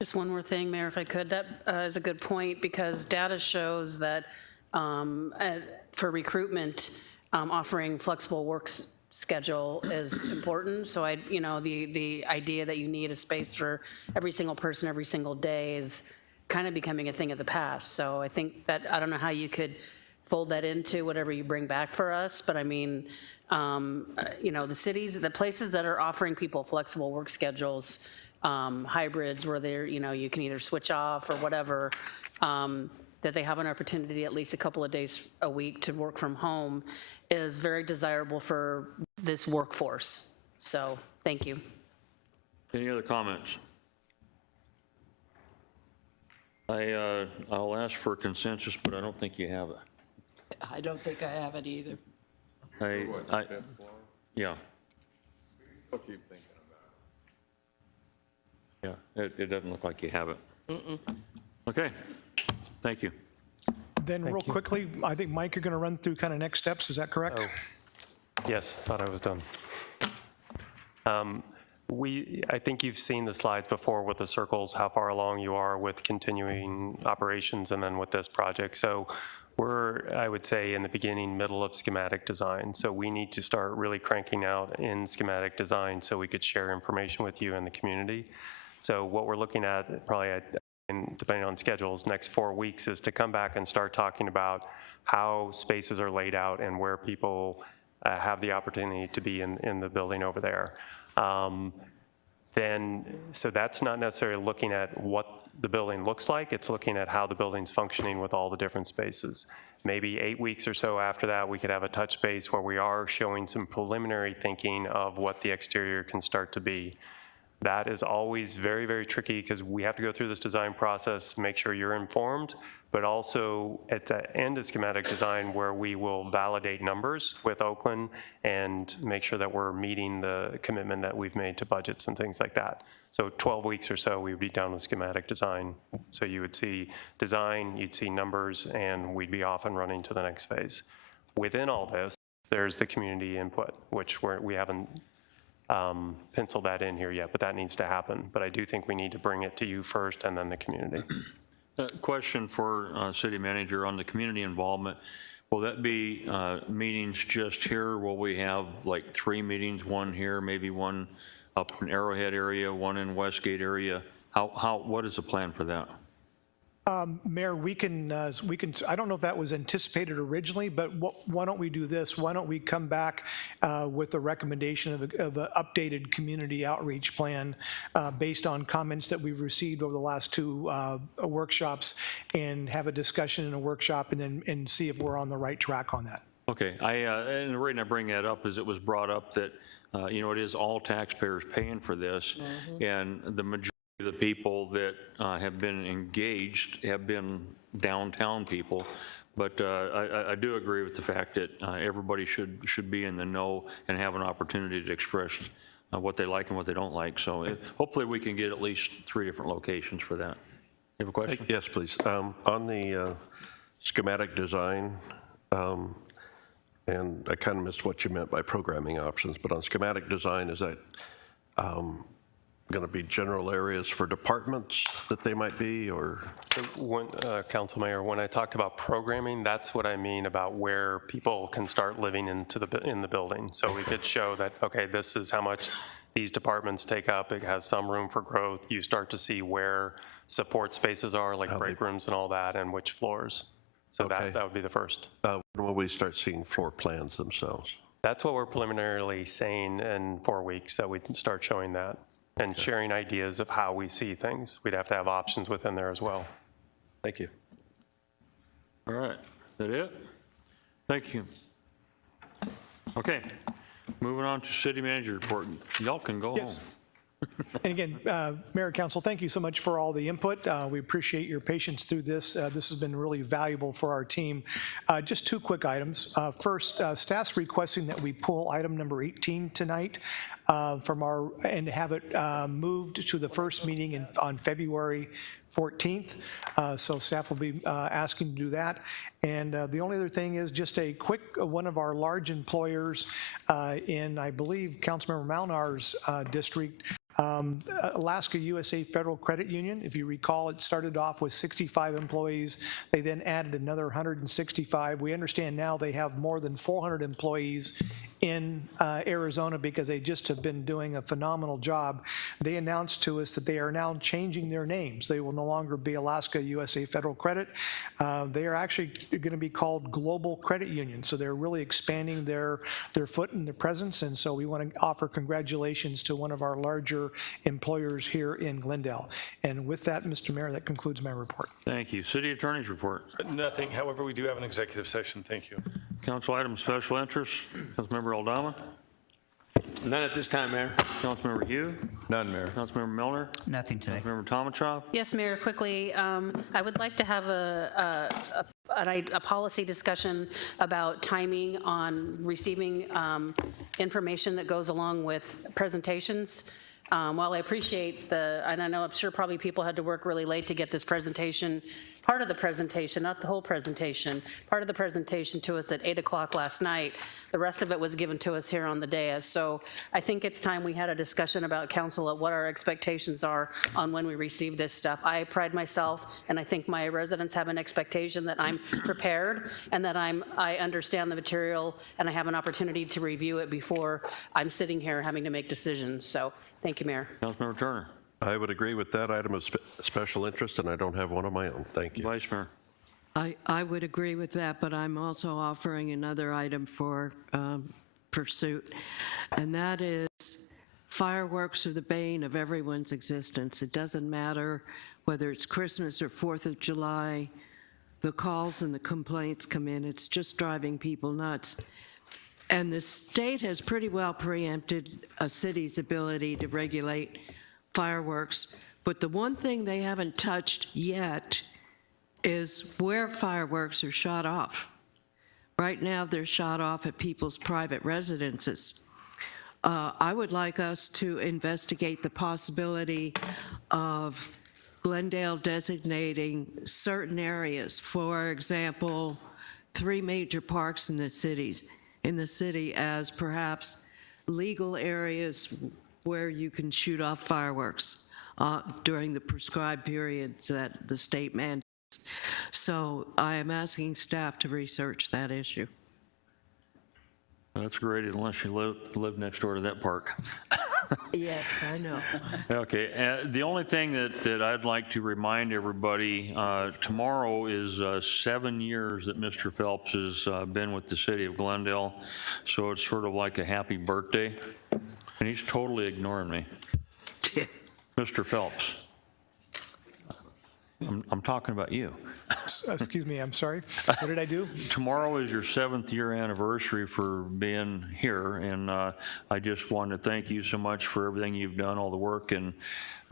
Just one more thing, Mayor, if I could. That is a good point, because data shows that for recruitment, offering flexible work schedule is important. So the idea that you need a space for every single person every single day is kind of becoming a thing of the past. So I think that, I don't know how you could fold that into whatever you bring back for us, but I mean, the cities, the places that are offering people flexible work schedules, hybrids where they're, you can either switch off or whatever, that they have an opportunity at least a couple of days a week to work from home is very desirable for this workforce. So, thank you. Any other comments? I'll ask for consensus, but I don't think you have it. I don't think I have it either. Yeah. What are you thinking about? Yeah, it doesn't look like you have it. Okay, thank you. Then real quickly, I think, Mike, you're going to run through kind of next steps, is that correct? Yes, thought I was done. I think you've seen the slides before with the circles, how far along you are with continuing operations and then with this project. So we're, I would say, in the beginning, middle of schematic design. So we need to start really cranking out in schematic design so we could share information with you and the community. So what we're looking at, probably and depending on schedules, next 4 weeks is to come back and start talking about how spaces are laid out and where people have the opportunity to be in the building over there. So that's not necessarily looking at what the building looks like, it's looking at how the building's functioning with all the different spaces. Maybe 8 weeks or so after that, we could have a touch base where we are showing some preliminary thinking of what the exterior can start to be. That is always very, very tricky because we have to go through this design process, make sure you're informed, but also at the end of schematic design where we will validate numbers with Oakland and make sure that we're meeting the commitment that we've made to budgets and things like that. So 12 weeks or so, we would be done with schematic design. So you would see design, you'd see numbers, and we'd be off and running to the next phase. Within all this, there's the community input, which we haven't penciled that in here yet, but that needs to happen. But I do think we need to bring it to you first and then the community. Question for City Manager on the community involvement. Will that be meetings just here? Will we have like 3 meetings, one here, maybe one up in Arrowhead area, one in Westgate area? What is the plan for that? Mayor, we can, I don't know if that was anticipated originally, but why don't we do this? Why don't we come back with a recommendation of an updated community outreach plan based on comments that we've received over the last 2 workshops, and have a discussion in a workshop and see if we're on the right track on that. Okay, and the reason I bring that up is it was brought up that, it is all taxpayers paying for this, and the majority of the people that have been engaged have been downtown people. But I do agree with the fact that everybody should be in the know and have an opportunity to express what they like and what they don't like. So hopefully we can get at least 3 different locations for that. You have a question? Yes, please. On the schematic design, and I kind of missed what you meant by programming options, but on schematic design, is that going to be general areas for departments that they might be, or? Council Mayor, when I talked about programming, that's what I mean about where people can start living in the building. So we could show that, okay, this is how much these departments take up. It has some room for growth. You start to see where support spaces are, like break rooms and all that, and which floors. So Okay. that would be the first. When will we start seeing floor plans themselves? That's what we're preliminarily saying in 4 weeks, that we can start showing that and sharing ideas of how we see things. We'd have to have options within there as well. Thank you. All right, is that it? Thank you. Okay, moving on to City Manager report. Y'all can go Yes. home. And again, Mayor, Council, thank you so much for all the input. We appreciate your patience through this. This has been really valuable for our team. Just 2 quick items. First, staff's requesting that we pull item number 18 tonight and have it moved to the first meeting on February 14th. So staff will be asking to do that. And the only other thing is just a quick, one of our large employers in, I believe, Councilmember Malnar's district, Alaska USA Federal Credit Union. If you recall, it started off with 65 employees. They then added another 165. We understand now they have more than 400 employees in Arizona because they just have been doing a phenomenal job. They announced to us that they are now changing their names. They will no longer be Alaska USA Federal Credit. They are actually going to be called Global Credit Union. So they're really expanding their foot and their presence. And so we want to offer congratulations to one of our larger employers here in Glendale. And with that, Mr. Mayor, that concludes my report. Thank you. City Attorney's report. Nothing. However, we do have an executive session. Thank you. Council item special interest. Councilmember Aldama. None at this time, Mayor. Councilmember Hugh? None, Mayor. Councilmember Milner? Nothing today. Councilmember Tomachoff? Yes, Mayor, quickly, I would like to have a policy discussion about timing on receiving information that goes along with presentations. While I appreciate and I know I'm sure probably people had to work really late to get this presentation, part of the presentation, not the whole presentation, part of the presentation to us at 8 o'clock last night. The rest of it was given to us here on the dais. So I think it's time we had a discussion about council at what our expectations are on when we receive this stuff. I pride myself, and I think my residents have an expectation that I'm prepared and that I understand the material and I have an opportunity to review it before I'm sitting here having to make decisions. So thank you, Mayor. Councilmember Turner? I would agree with that item of special interest, and I don't have one of my own. Thank you. Vice Mayor? I would agree with that, but I'm also offering another item for pursuit, and that is fireworks are the bane of everyone's existence. It doesn't matter whether it's Christmas or 4th of July. The calls and the complaints come in. It's just driving people nuts. And the state has pretty well preempted a city's ability to regulate fireworks, but the one thing they haven't touched yet is where fireworks are shot off. Right now, they're shot off at people's private residences. I would like us to investigate the possibility of Glendale designating certain areas, for example, 3 major parks in the city as perhaps legal areas where you can shoot off fireworks during the prescribed periods that the state mandates. So I am asking staff to research that issue. That's great, unless you live next door to that park. Yes, I know. Okay, the only thing that I'd like to remind everybody, tomorrow is 7 years that Mr. Phelps has been with the city of Glendale, so it's sort of like a happy birthday, and he's totally ignoring me. Mr. Phelps, I'm talking about you. Excuse me, I'm sorry. What did I do? Tomorrow is your 7th year anniversary for being here, and I just want to thank you so much for everything you've done, all the work, and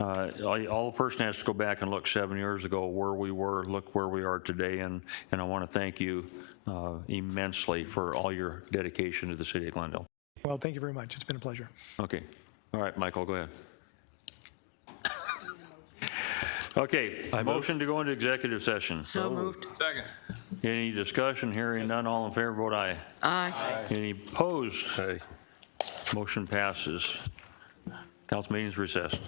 all the person has to go back and look 7 years ago where we were, look where we are today, and I want to thank you immensely for all your dedication to the city of Glendale. Well, thank you very much. It's been a pleasure. Okay. All right, Michael, go ahead. Okay, motion to go into executive session. So moved. Second. Any discussion? Hearing none, all in favor, vote aye. Aye. Any opposed? Aye. Motion passes. Council meeting is recessed.